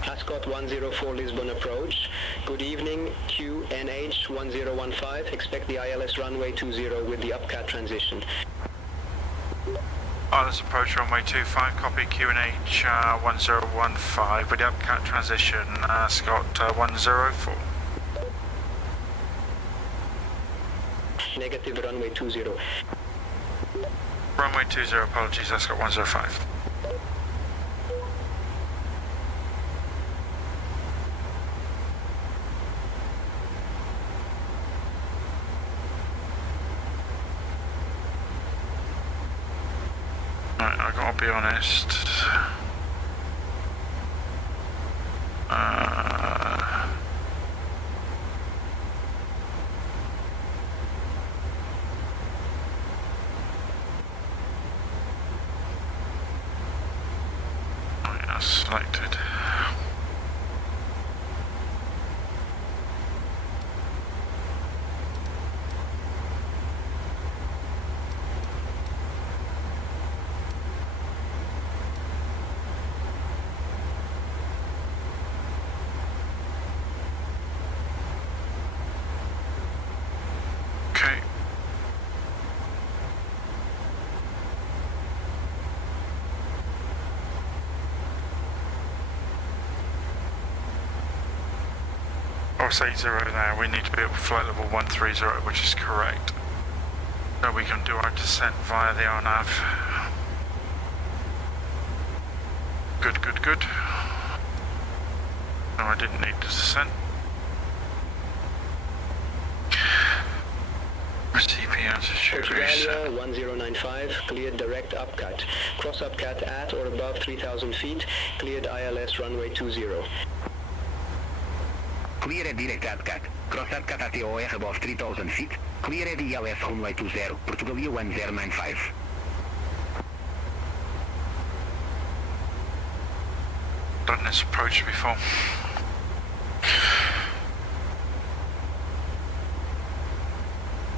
Ascot 104 Lisbon approach, good evening, QNH 1015, expect the ILS runway 20 with the upcat transition. ILS approach runway 25, copy QNH 1015 with the upcat transition, Ascot 104. Negative runway 20. Runway 20, apologies, Ascot 105. Right, I gotta be honest. Right, that's selected. Okay. Course 80 now, we need to be at flight level 130, which is correct. So we can do our descent via the RNAV. Good, good, good. No, I didn't need to descent. RCP altitude. Portugalia 1095, cleared direct upcut. Cross upcut at or above 3000 feet, cleared ILS runway 20. Clear direct upcut. Cross upcut at AOF above 3000 feet. Clear ILS runway 20. Portugalia 1095. Done this approach before.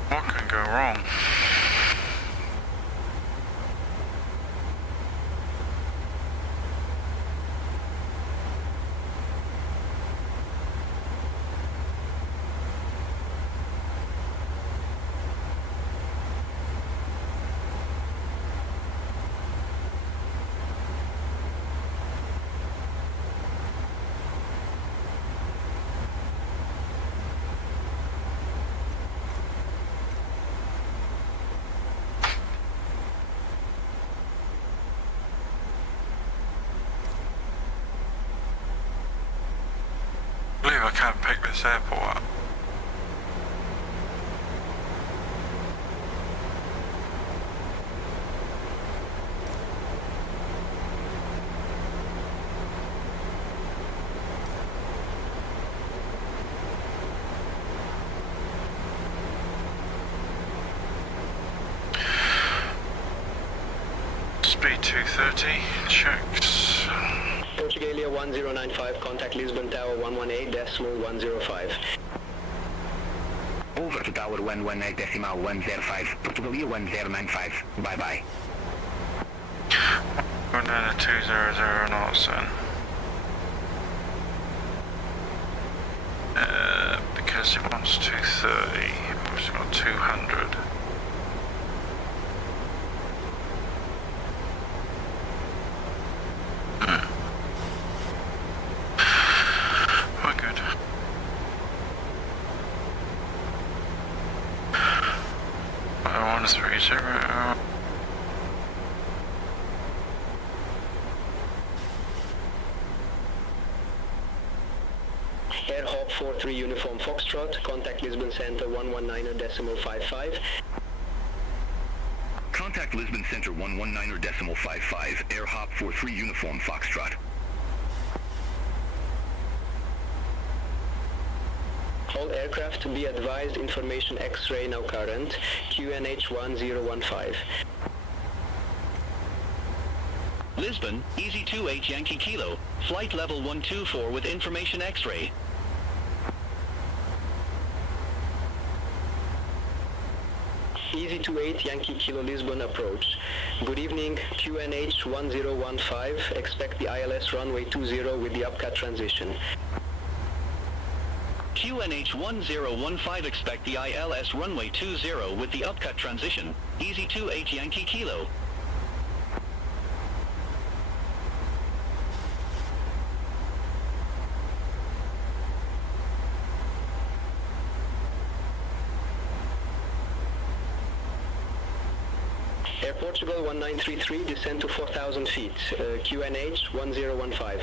What can go wrong? believe I can't pick this airport up. Speed 230, checks. Portugalia 1095, contact Lisbon Tower 118.105. Over to Tower 118.105, Portugalia 1095, bye-bye. 200 knots then. Because it wants 230, we've got 200. We're good. Well, 130. Air Hawk 43 Uniform Foxtrot, contact Lisbon Center 119.55. Contact Lisbon Center 119.55, Air Hawk 43 Uniform Foxtrot. All aircraft to be advised, information X-ray now current, QNH 1015. Lisbon, Easy 28 Yankee Kilo, flight level 124 with information X-ray. Easy 28 Yankee Kilo Lisbon approach. Good evening, QNH 1015, expect the ILS runway 20 with the upcut transition. QNH 1015, expect the ILS runway 20 with the upcut transition. Easy 28 Yankee Kilo. Air Portugal 1933, descend to 4,000 feet, QNH 1015.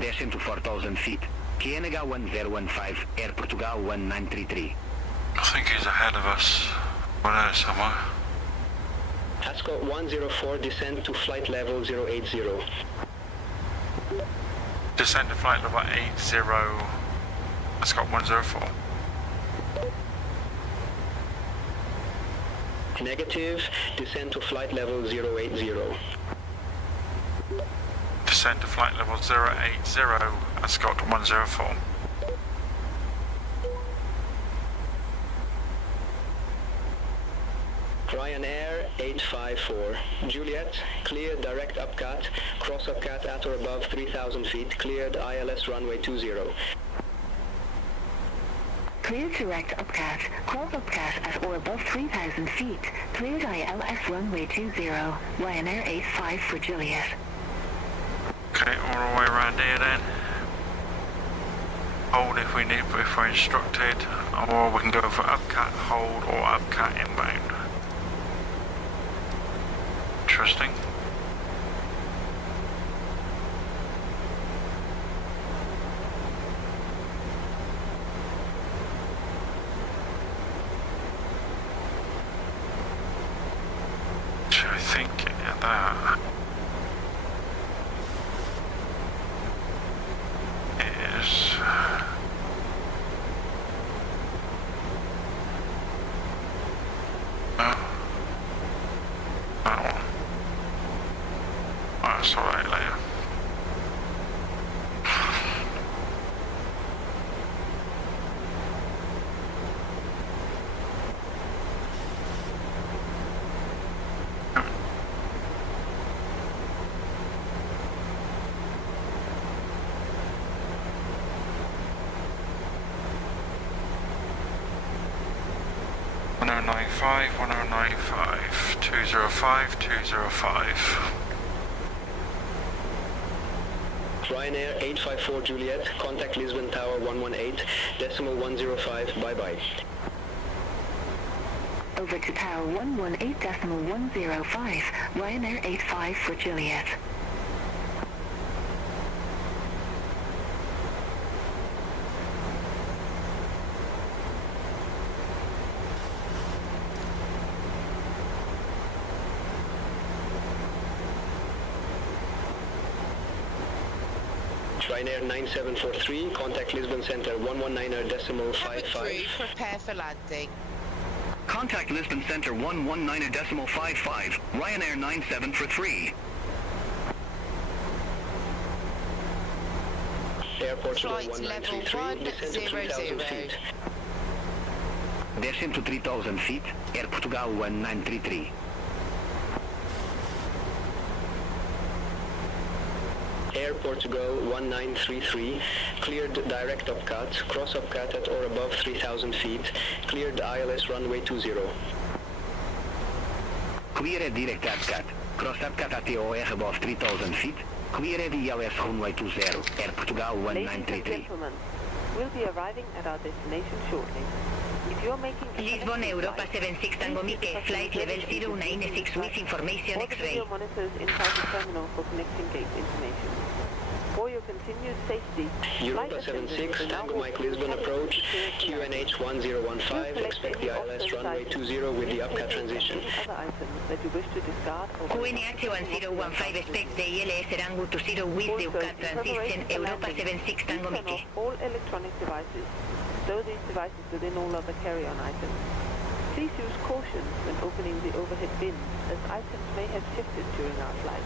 Descend to 4,000 feet, QNH 1015, Air Portugal 1933. I think he's ahead of us. We're there somewhere. Ascot 104, descend to flight level 080. Descend to flight level 80. Ascot 104. Negative, descend to flight level 080. Descend to flight level 080, Ascot 104. Ryanair 854, Juliet, cleared direct upcut, cross upcut at or above 3,000 feet, cleared ILS runway 20. Cleared direct upcat, cross upcat at or above 3,000 feet, cleared ILS runway 20, Ryanair 85 for Juliet. Okay, all the way around here then. Hold if we need, if we're instructed, or we can go for upcat, hold, or upcat inbound. Interesting. I think that is that one. That's alright later. Five 1095 205 205. Ryanair 854 Juliet, contact Lisbon Tower 118.105, bye-bye. Over to Tower 118.105, Ryanair 85 for Juliet. Ryanair 9743, contact Lisbon Center 119.55. Prepare for landing. Contact Lisbon Center 119.55, Ryanair 9743. Air Portugal Flight level 1933, descend to 3,000 feet. Descend to 3,000 feet, Air Portugal 1933. Air Portugal 1933, cleared direct upcut, cross upcut at or above 3,000 feet, cleared ILS runway 20. Clear direct upcut, cross upcut at or above 3,000 feet, clear ILS runway 20, Air Portugal 1933. Gentlemen, we'll be arriving at our destination shortly. If you're making Lisbon, Europa 76 Tango Mike, flight level 096 with information X-ray. video monitors inside the terminal for connecting gate information. For your continued safety, Europa 76, Tango Mike Lisbon approach, QNH 1015, expect the ILS runway 20 with the upcut transition. other items that you wish to discard or QNH 1015, expect the ILS Rango 20 with the upcut transition, Europa 76 Tango turn off Mike. all electronic devices. Stow these devices within all other carry-on items. Please use caution when opening the overhead bins, as items may have shifted during our flight.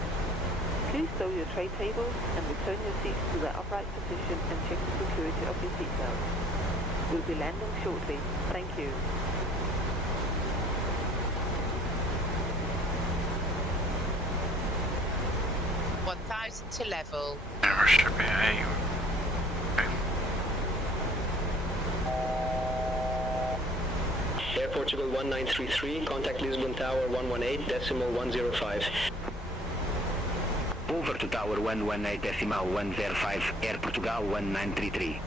Please stow your tray tables and return your seats to their upright position and check the security of your seatbelts. We'll be landing shortly. Thank you. To level. There should be a... Air Portugal 1933, contact Lisbon Tower 118.105. Over to Tower 118.105, Air Portugal 1933.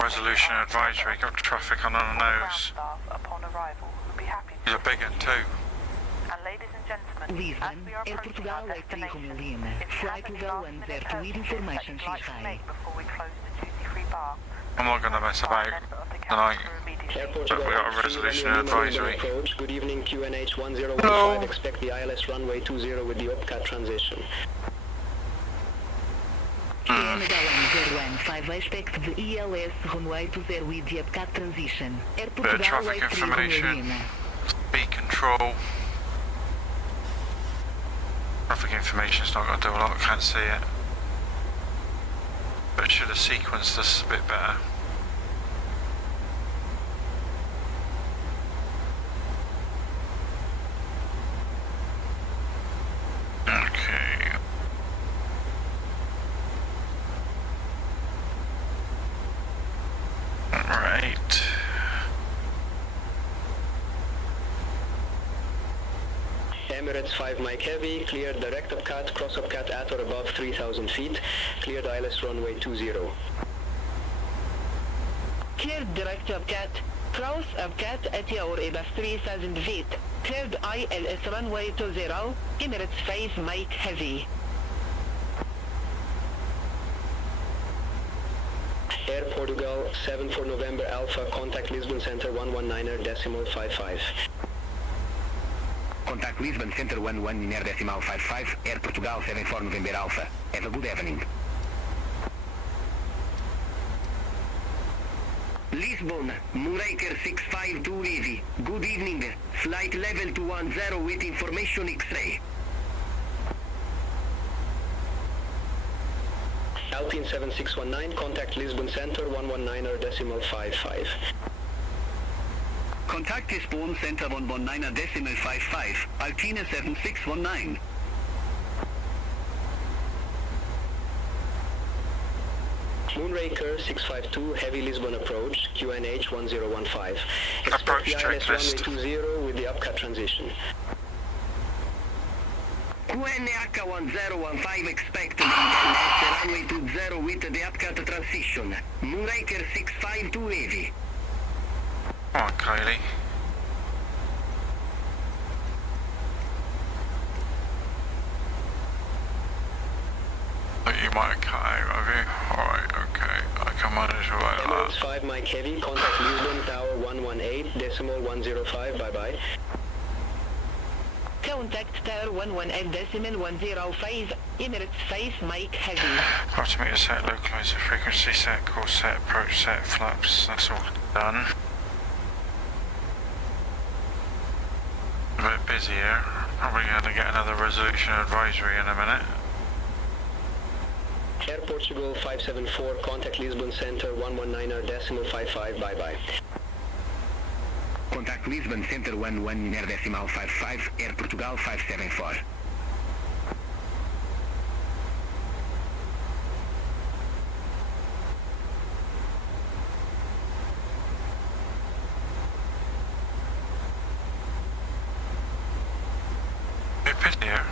Resolution advisory, got traffic on our nose. He's a big one too. And ladies and gentlemen, Lisbon, Air Portugal 83 Lima, flight level 102 with information Israel. before we close the duty-free bar, I'm not going to mess about tonight, but we got a resolution advisory. Approach. Good evening, QNH 1015, expect the ILS runway 20 with the upcut transition. QNH 1015, expect the ELS runway 20 with the upcut transition. Air Bit of Portugal traffic 83 information, Lima. speed control. Traffic information's not going to do a lot, can't see it. But it should have sequenced this a bit better. Okay. Right. Emirates 5 Mike Heavy, cleared direct upcut, cross upcut at or above 3,000 feet, cleared ILS runway 20. Cleared direct upcut, cross upcut at or above 3,000 feet. Cleared ILS runway 20, Emirates 5 Mike Heavy. Air Portugal 7 for November Alpha, contact Lisbon Center 119.55. Contact Lisbon Center 119.55, Air Portugal 7 for November Alpha. Have a good evening. Lisbon, Moonraker 652 Levy. Good evening. Flight level 210 with information X-ray. Alpine 7619, contact Lisbon Center 119.55. Contact Lisbon Center 119.55, Alpine 7619. Moonraker 652, heavy Lisbon approach, QNH 1015. Approach the ILS checklist. runway 20 with the upcut transition. QNH 1015 expected ILS runway 20 with the upcut transition. Moonraker 652 heavy. Come on, Kylie. You might have cut out of you. Alright, okay. I can manage like Emirates that. 5 Mike Heavy, contact Lisbon Tower 118.105, bye-bye. Contact Tower 118.105, Emirates 5 Mike Heavy. Altimeter set, localizer, frequency set, course set, approach set, flaps. That's all done. A bit busy here. Probably going to get another resolution advisory in a minute. Air Portugal 574, contact Lisbon Center 119.55, bye-bye. Contact Lisbon Center 119.55, Air Portugal 574. A bit busy here.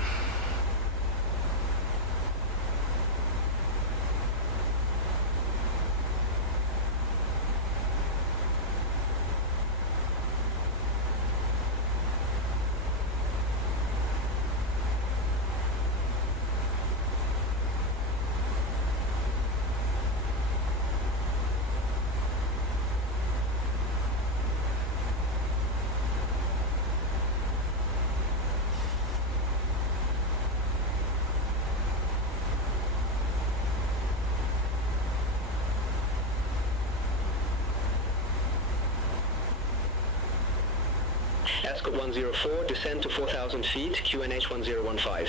Ascot 104, descend to 4,000 feet, QNH 1015.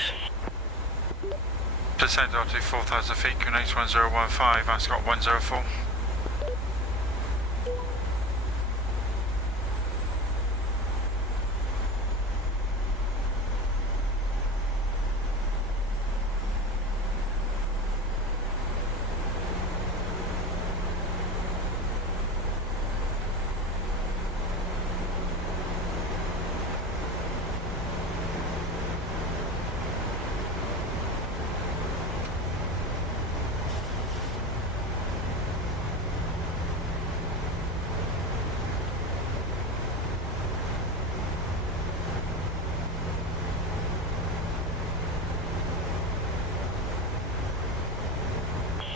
Descend to 4,000 feet, QNH 1015, Ascot 104.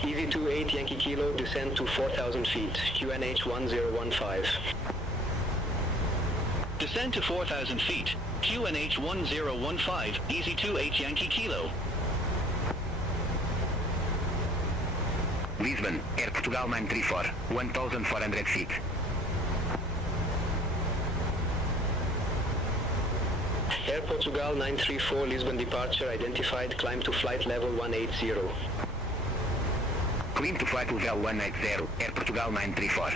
EV28 Yankee Kilo, descend to 4,000 feet, QNH 1015. Descend to 4,000 feet, QNH 1015, Easy 28 Yankee Kilo. Lisbon, Air Portugal 934, 1,400 feet. Air Portugal 934, Lisbon departure identified, climb to flight level 180. Climb to flight level 180, Air Portugal 934.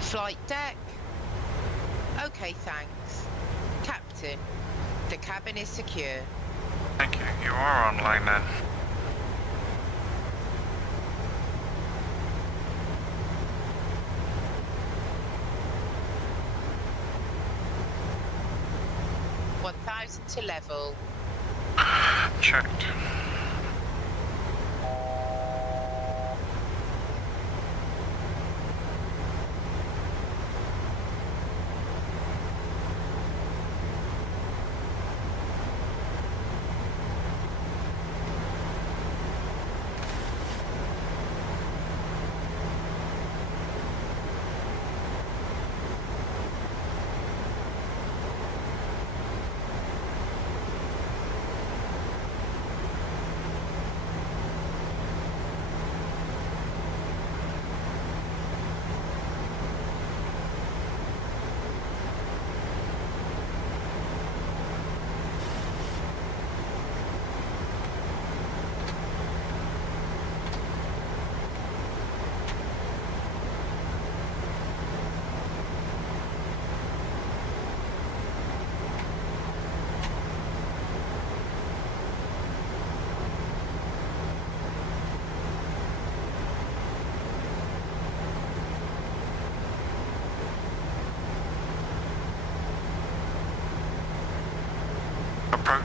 Flight deck. Okay, thanks. Captain, the cabin is secure. Thank you. You are on Langen. To level. Checked.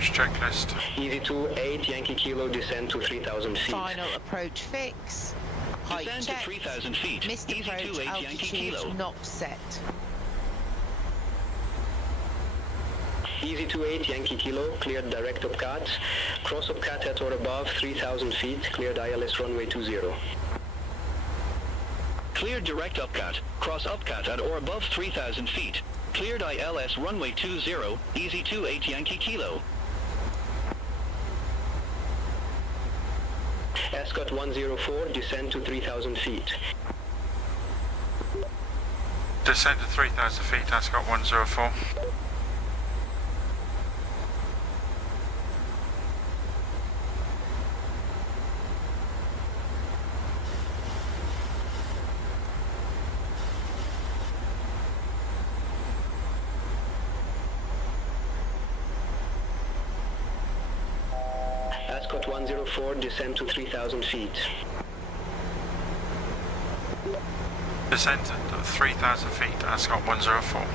approach checklist. Easy 28 Yankee Kilo, descend to 3,000 feet. Final approach fix. Height Descend check. to 3,000 feet. Missed Easy approach 28 Yankee altitude Kilo. not set. Easy 28 Yankee Kilo, cleared direct upcut. Cross upcut at or above 3,000 feet, cleared ILS runway 20. Cleared direct upcut. Cross upcut at or above 3,000 feet. Cleared ILS runway 20. Easy 28 Yankee Kilo. Ascot 104, descend to 3,000 feet. Descend to 3,000 feet, Ascot 104. Ascot 104, descend to 3,000 feet. Descend to 3,000 feet, Ascot 104.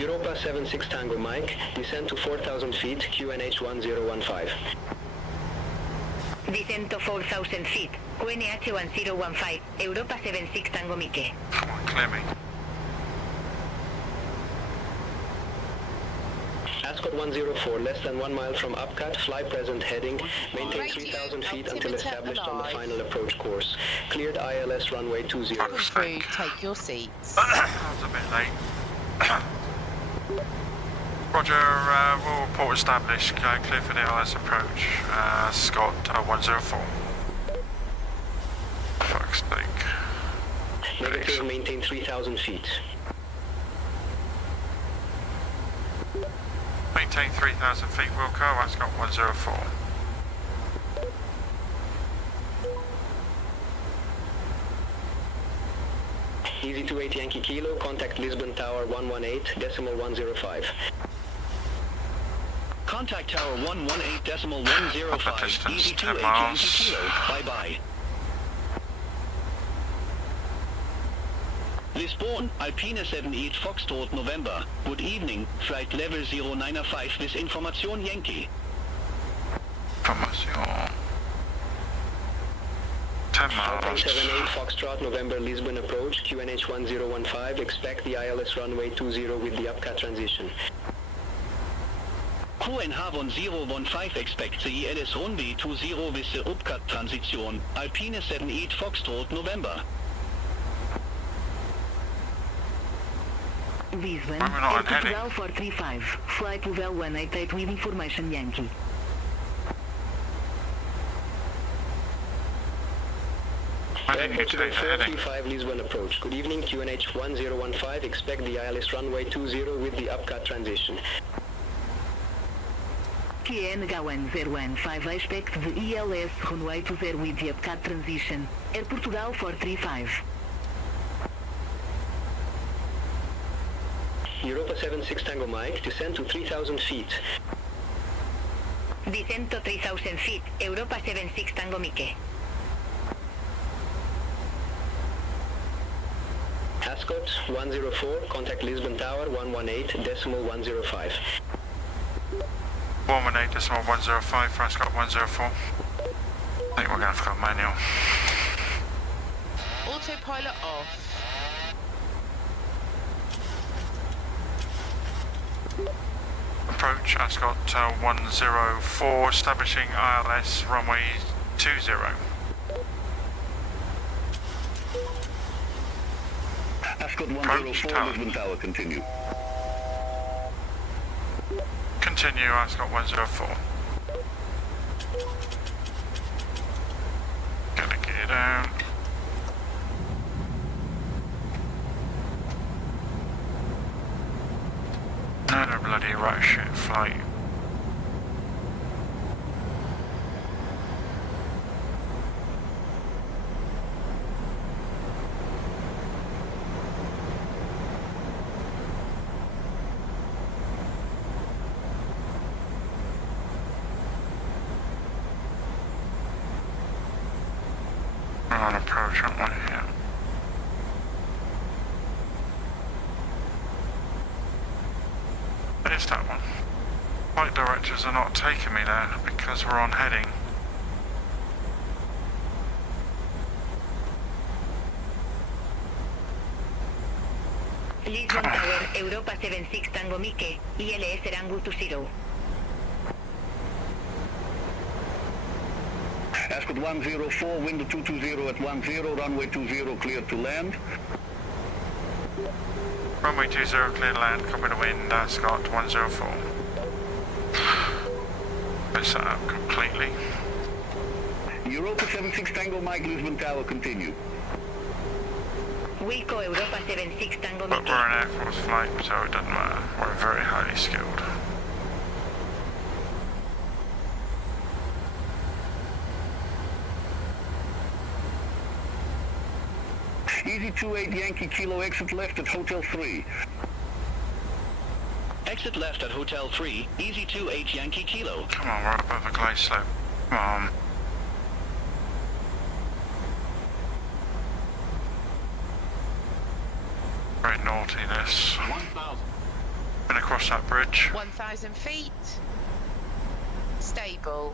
Europa 76 Tango Mike, descend to 4,000 feet, QNH 1015. Descend to 4,000 feet, QNH 1015, Europa 76 Tango Mike. Come on, clear me. Ascot 104, less than 1 mile from upcut, fly present heading, maintain 3,000 feet until established on the final approach course. Cleared ILS runway 20. Crew, take your seats. That was a bit late. Roger, we'll report established, clear for the ILS approach. Scott 104. Fuck's sake. Negative, maintain 3,000 feet. Maintain 3,000 feet, Wilco, Ascot 104. Easy 28 Yankee Kilo, contact Lisbon Tower 118, decimal 105. Contact Tower 118 decimal 105. Easy 28 Yankee Kilo. Bye-bye. Lisbon, Alpine 78 Foxtrot November. Good evening. Flight level 095 with Information Yankee. Information. 10 miles. 78 Foxtrot November Lisbon approach, QNH 1015. Expect the ILS runway 20 with the upcut transition. QNH 1015 expect the ILS runway 20 with the upcut transition. Alpine 78 Foxtrot November. Lisbon, Air Portugal 435, flight level 188 with Information Yankee. Air Portugal 435 Lisbon approach. Good evening, QNH 1015. Expect the ILS runway 20 with the upcut transition. QNH 1015, expect the ILS runway 20 with the upcut transition. Air Portugal 435. Europa 76 Tango Mike, descend to 3,000 feet. Descend to 3,000 feet, Europa 76 Tango Mike. Ascot 104, contact Lisbon Tower 118, decimal 105. 118 decimal 105 for Ascot 104. I think we're going to have to go manual. Autopilot off. Approach Ascot 104, establishing ILS runway 20. Ascot 104, Lisbon Tower, continue. Continue, Ascot 104. Gonna get down. No bloody right shit flight. We're on approach, aren't we? Yeah. detectors are not taking me there because we're on heading. Lisbon Tower, Europa 76 Tango Mike, ILS Rango 20. Ascot 104, window 220 at 10, runway 20, clear to land. Runway 20, clear to land, copy the wind, Ascot 104. Mess that up completely. Europa 76 Tango Mike, Lisbon Tower, continue. Wilco, Europa 76 Tango But Mike. we're an Air Force flight, so it doesn't matter. We're very highly skilled. Easy 28 Yankee Kilo, exit left at Hotel 3. Exit left at Hotel 3, Easy 28 Yankee Kilo. Come on, we're above a glide slope. Come on. Very naughty, this. 1,000. Gonna cross that bridge. 1,000 feet. Stable.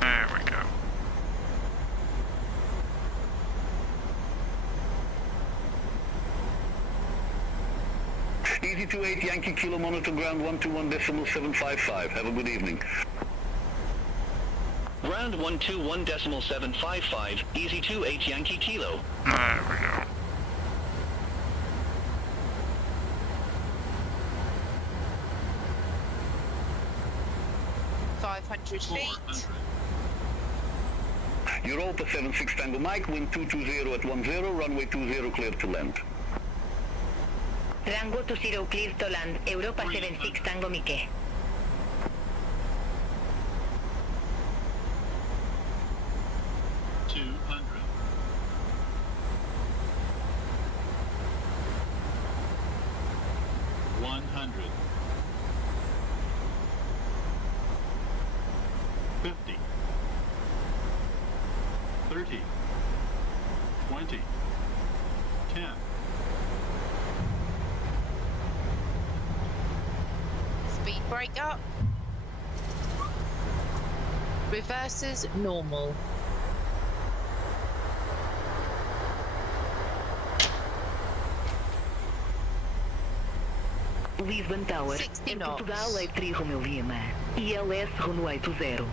There we go. Easy 28 Yankee Kilo, monitor ground 121.755. Have a good evening. Ground 121.755, Easy 28 Yankee Kilo. There we go. feet. Europa 76 Tango Mike, wind 220 at 10, runway 20, clear to land. Rango 20 clear to land, Europa 76 Tango Mike. Break up. Reverses normal. Lisbon Tower, em Portugal, Lake 3 Romeo Lima. ILS runway 20.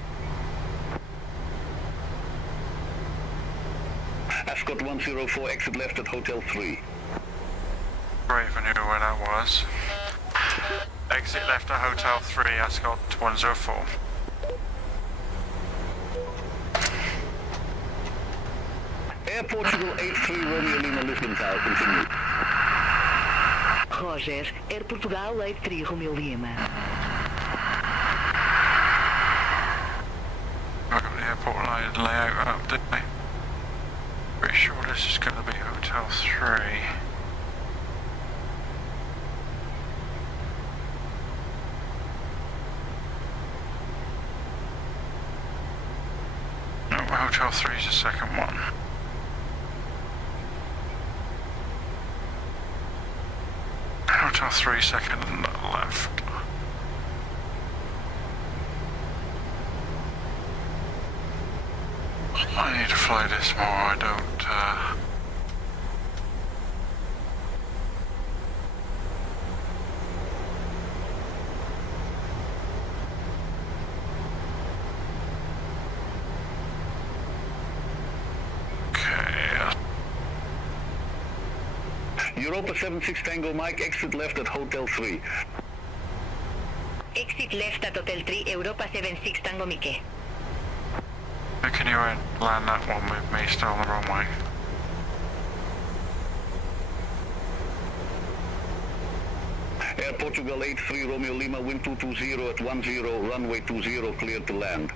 Ascot 104, exit left at Hotel 3. Raven knew where that was. Exit left at Hotel 3, Ascot 104. Air Portugal 83 Romeo Lima, Lisbon Tower, continue. Roger, Air Portugal, Lake 3 Romeo Lima. I got the airport layout up, didn't I? Pretty sure this is going to be Hotel 3. Hotel 3 is the second one. Hotel 3 second left. I need to fly this more, I don't Europa 76 Tango Mike, exit left at Hotel 3. Exit left at Hotel 3, Europa 76 Tango Mike. Can you land that one with me still on the runway? Air Portugal 83 Romeo Lima, wind 220 at 10, runway 20, clear to land.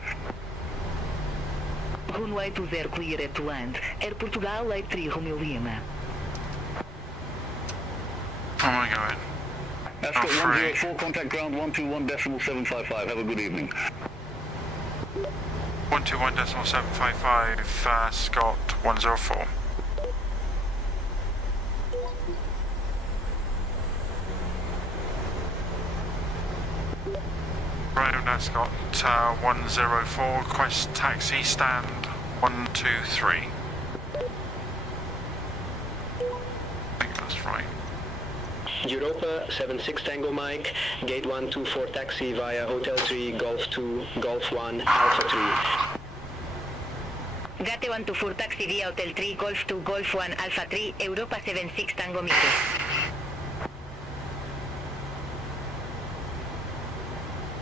Runway 20 clear to land, Air Portugal 83 Romeo Lima. Where am I going? Ascot 104, contact ground 121.755. Have a good evening. 121.755, Ascot 104. Ground Ascot 104, request taxi stand 123. I think that's right. Europa 76 Tango Mike, gate 124 taxi via Hotel 3, Golf 2, Golf 1, Alpha 3. Gate 124 taxi via Hotel 3, Golf 2, Golf 1, Alpha 3, Europa 76 Tango Mike.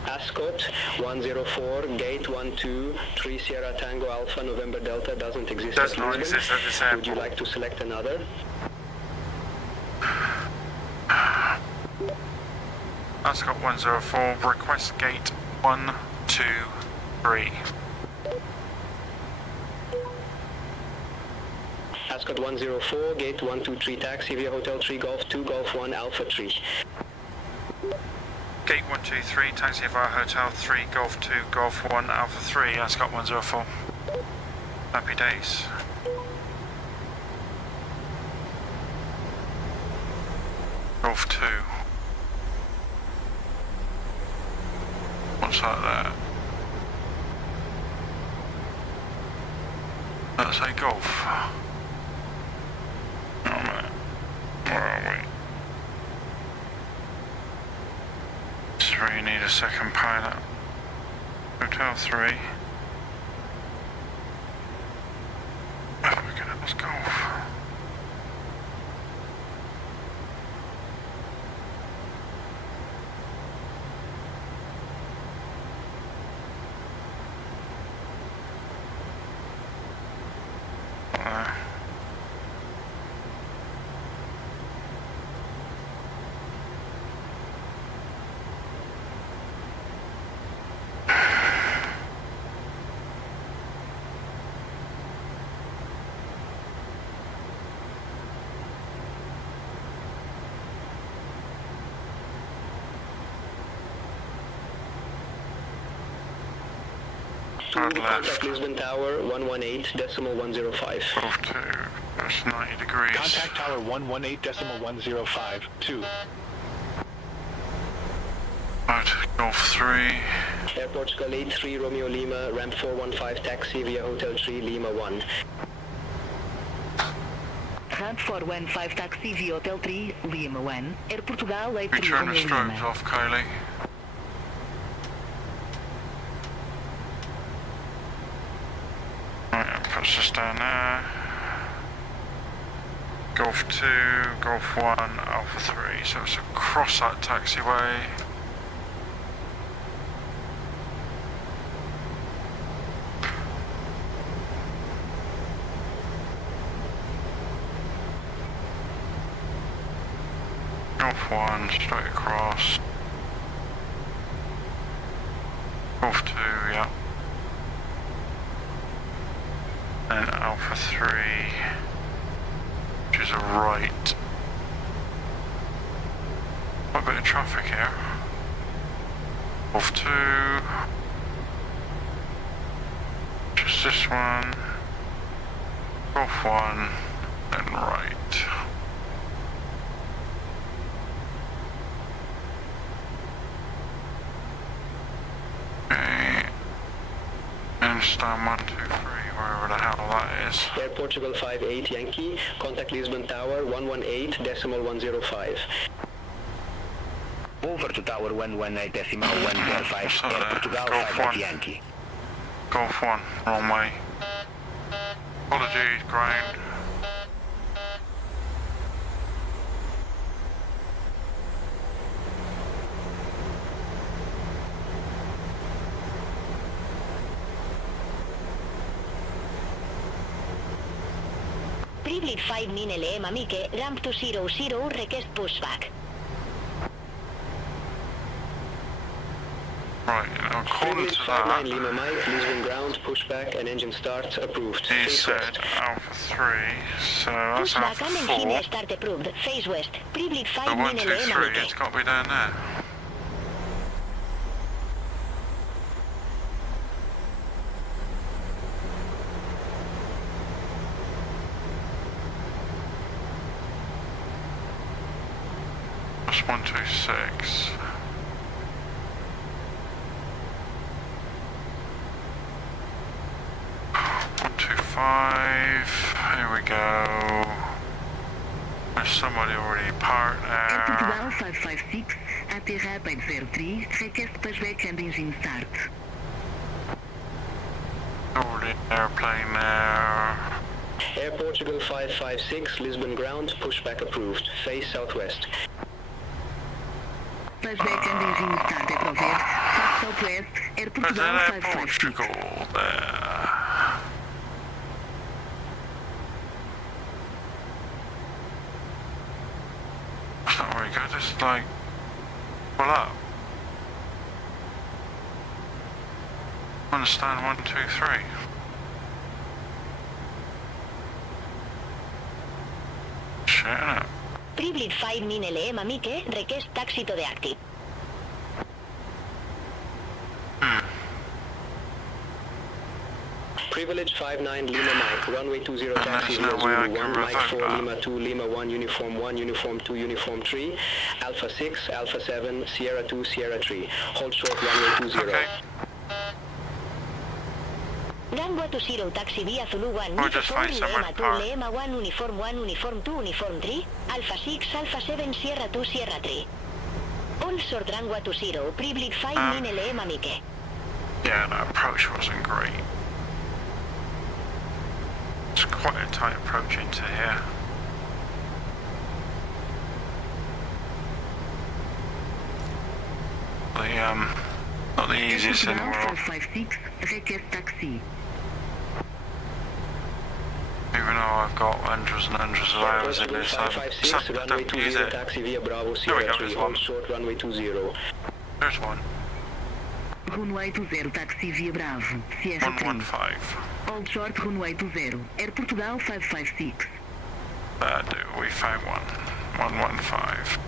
Ascot 104, gate 123 Sierra Tango Alpha November Delta doesn't exist Does at not Lisbon. exist at this airport. Would you like to select another? Ascot 104, request gate 123. Ascot 104, gate 123 taxi via Hotel 3, Golf 2, Golf 1, Alpha 3. Gate 123, taxi via Hotel 3, Golf 2, Golf 1, Alpha 3, Ascot 104. Happy days. Golf 2. What's that there? That's a Golf. Oh man, where are we? Just really need a second pilot. Hotel 3. Oh, we're gonna have Golf. Contact Lisbon Tower 118.105. Golf 2, that's 90 degrees. Contact Tower 118.105. 2. Right, Golf 3. Airport Skull 83 Romeo Lima, ramp 415 taxi via Hotel 3 Lima 1. Ramp 415 taxi via Hotel 3 Lima 1. Air Portugal 83 We turn the Romeo strobes Lima. off, Kylie. Right, puts us down there. Golf 2, Golf 1, Alpha 3, so it's across that taxiway. Golf 1, straight across. Golf 2, yeah. And Alpha 3, which is a right. Quite a bit of traffic here. Golf 2. Just this one. Golf 1, and right. Okay. And stand 1, 2, 3, wherever the hell that is. Air Portugal 58 Yankee, contact Lisbon Tower 118.105. Over to Tower 118.105, Air Portugal Golf 58 1. Yankee. Golf 1, wrong way. Apologies, ground. Privilege 5 Nin LM Mike, ramp 200, request pushback. Right, according Privilege to 59 that, Lima Mike, Lisbon ground, pushback and engine start approved. he Face said west. Alpha 3, so that's Pushback Alpha and 4. engine start approved. Face west. Privilege 5 But 1, Nin 2, LM 3, Mike. it's got to be down there. That's 126. 5. Here we go. There's somebody already parked Air there. Portugal 556, ATR by 03, request pushback and engine start. Already airplane there. Air Portugal 556, Lisbon ground, pushback approved. Face southwest. Pushback and engine start at Rover, south southwest, Air Portugal 556. Portugal there. That's not very good, just like, pull up. Understand 1, 2, 3. Shit, innit? Privilege 5 9 LM Amike, request taxi to the active. Privilege 59 Lima Mike, runway 20 taxi via Zulu 1, Mike 4 Lima 2 Lima 1 Uniform 2 Uniform 3, Alpha 6 Alpha 7 Sierra 2 Sierra 3, hold short runway 20. Okay. Gangway to 0 taxi via Zulu 1, We'll just find somewhere Lima to 2 park. Lima 1 Uniform 2 Uniform 3, Alpha 6 Alpha 7 Sierra 2 Sierra 3. All short runway to 0, Privilege 5 9 LM Amike. Yeah, the approach wasn't great. It's quite a tight approach into here. Not the easiest in the world. 556, request taxi. Even though I've got hundreds and hundreds of hours in this, I runway don't use 20 it. taxi via Bravo There we Sierra go, 3, there's hold one. short runway 20. There's one. Runway 20 taxi via Bravo, Sierra 3. 115. Hold short runway 20, Air Portugal 556. That'll do, we found one. 115.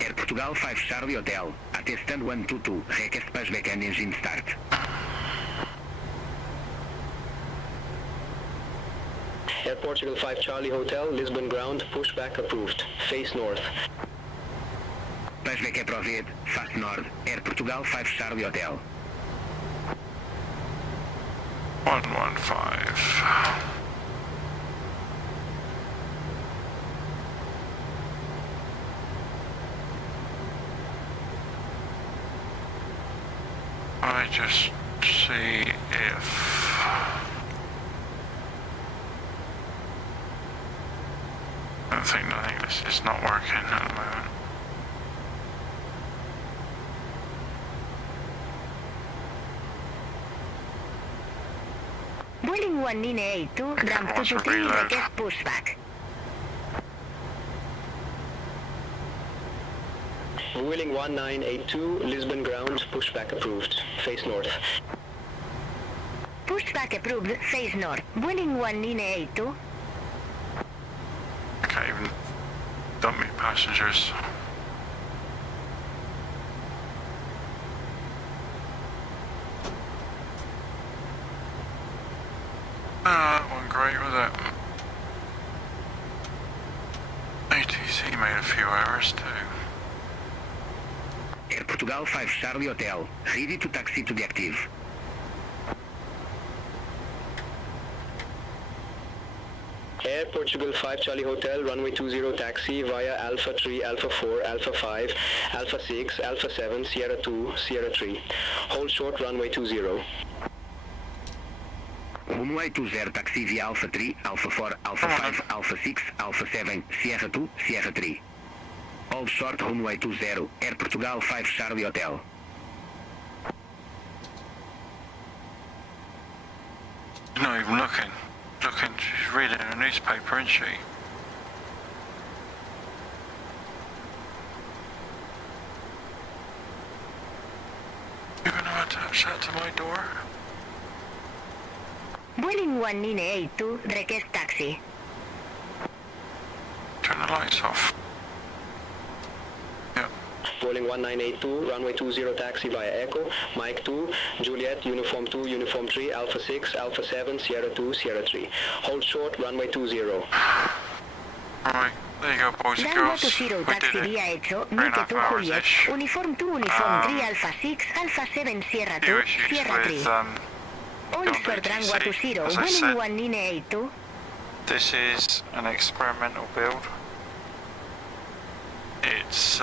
Air Portugal 5 Charlie Hotel, attestant 122, request pushback and engine start. Air Portugal 5 Charlie Hotel, Lisbon ground, pushback approved. Face north. Pushback approved, fast north, Air Portugal 5 Charlie Hotel. 115. I just see if I think this is not working at the moment. Boeing 1982, ramp to Wants a 2 reload. request pushback. Wheeling 1982, Lisbon ground, pushback approved. Face north. Pushback approved, face north. Boeing 1982. I can't even dump me passengers. That wasn't great, was it? ATC made a few errors too. Air Portugal 5 Charlie Hotel, ready to taxi to the active. Air Portugal 5 Charlie Hotel, runway 20 taxi via Alpha 3, Alpha 4, Alpha 5, Alpha 6, Alpha 7, Sierra 2, Sierra 3. Hold short runway 20. Runway 20 taxi via Alpha 3, Alpha 4, Alpha 5, Alpha 6, Alpha 7, Sierra 2, Sierra 3. Hold short runway 20, Air Portugal 5 Charlie Hotel. She's not even looking. She's reading a newspaper, isn't she? You gonna attach that to my door? Boeing 1982, request taxi. Turn the lights off. Boeing 1982, runway 20 taxi via Echo, Mike 2, Juliet, Uniform 2, Uniform 3, Alpha 6, Alpha 7, Sierra 2, Sierra 3. Hold short, runway 20. Alright, there you go, boys and Gangway girls. to 0 We taxi did it. via Echo, 3.5 Mike 2 hours Juliet, ish. Uniform 2, Uniform 3, Alpha 6, Alpha 7, Sierra 2, Few issues Sierra 3. with BeyondATC, as I said, this is an experimental build. It's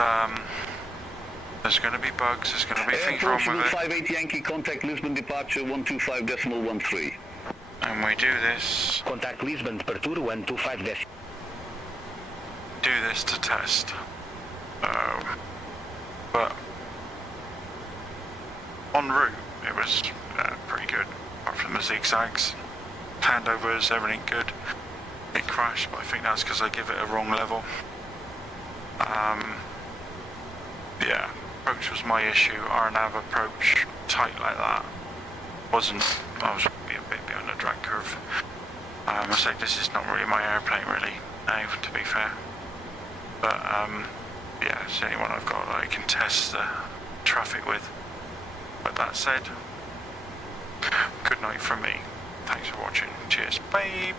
there's going to be bugs, there's going to be things wrong with it. 58 Yankee, contact Lisbon departure 125.13. And we do this. Contact Lisbon departure 125. Do this to test. But en route, it was pretty good. Apart from the zigzags, handovers, everything good. It crashed, but I think that's because I give it a wrong level. Yeah, approach was my issue. RNAV approach tight like that wasn't. I was a bit beyond the drag curve. I say this is not really my airplane, really. Now, to be fair. But yeah, it's the only one I've got that I can test the traffic with. But that said, good night from me. Thanks for watching. Cheers. Bye.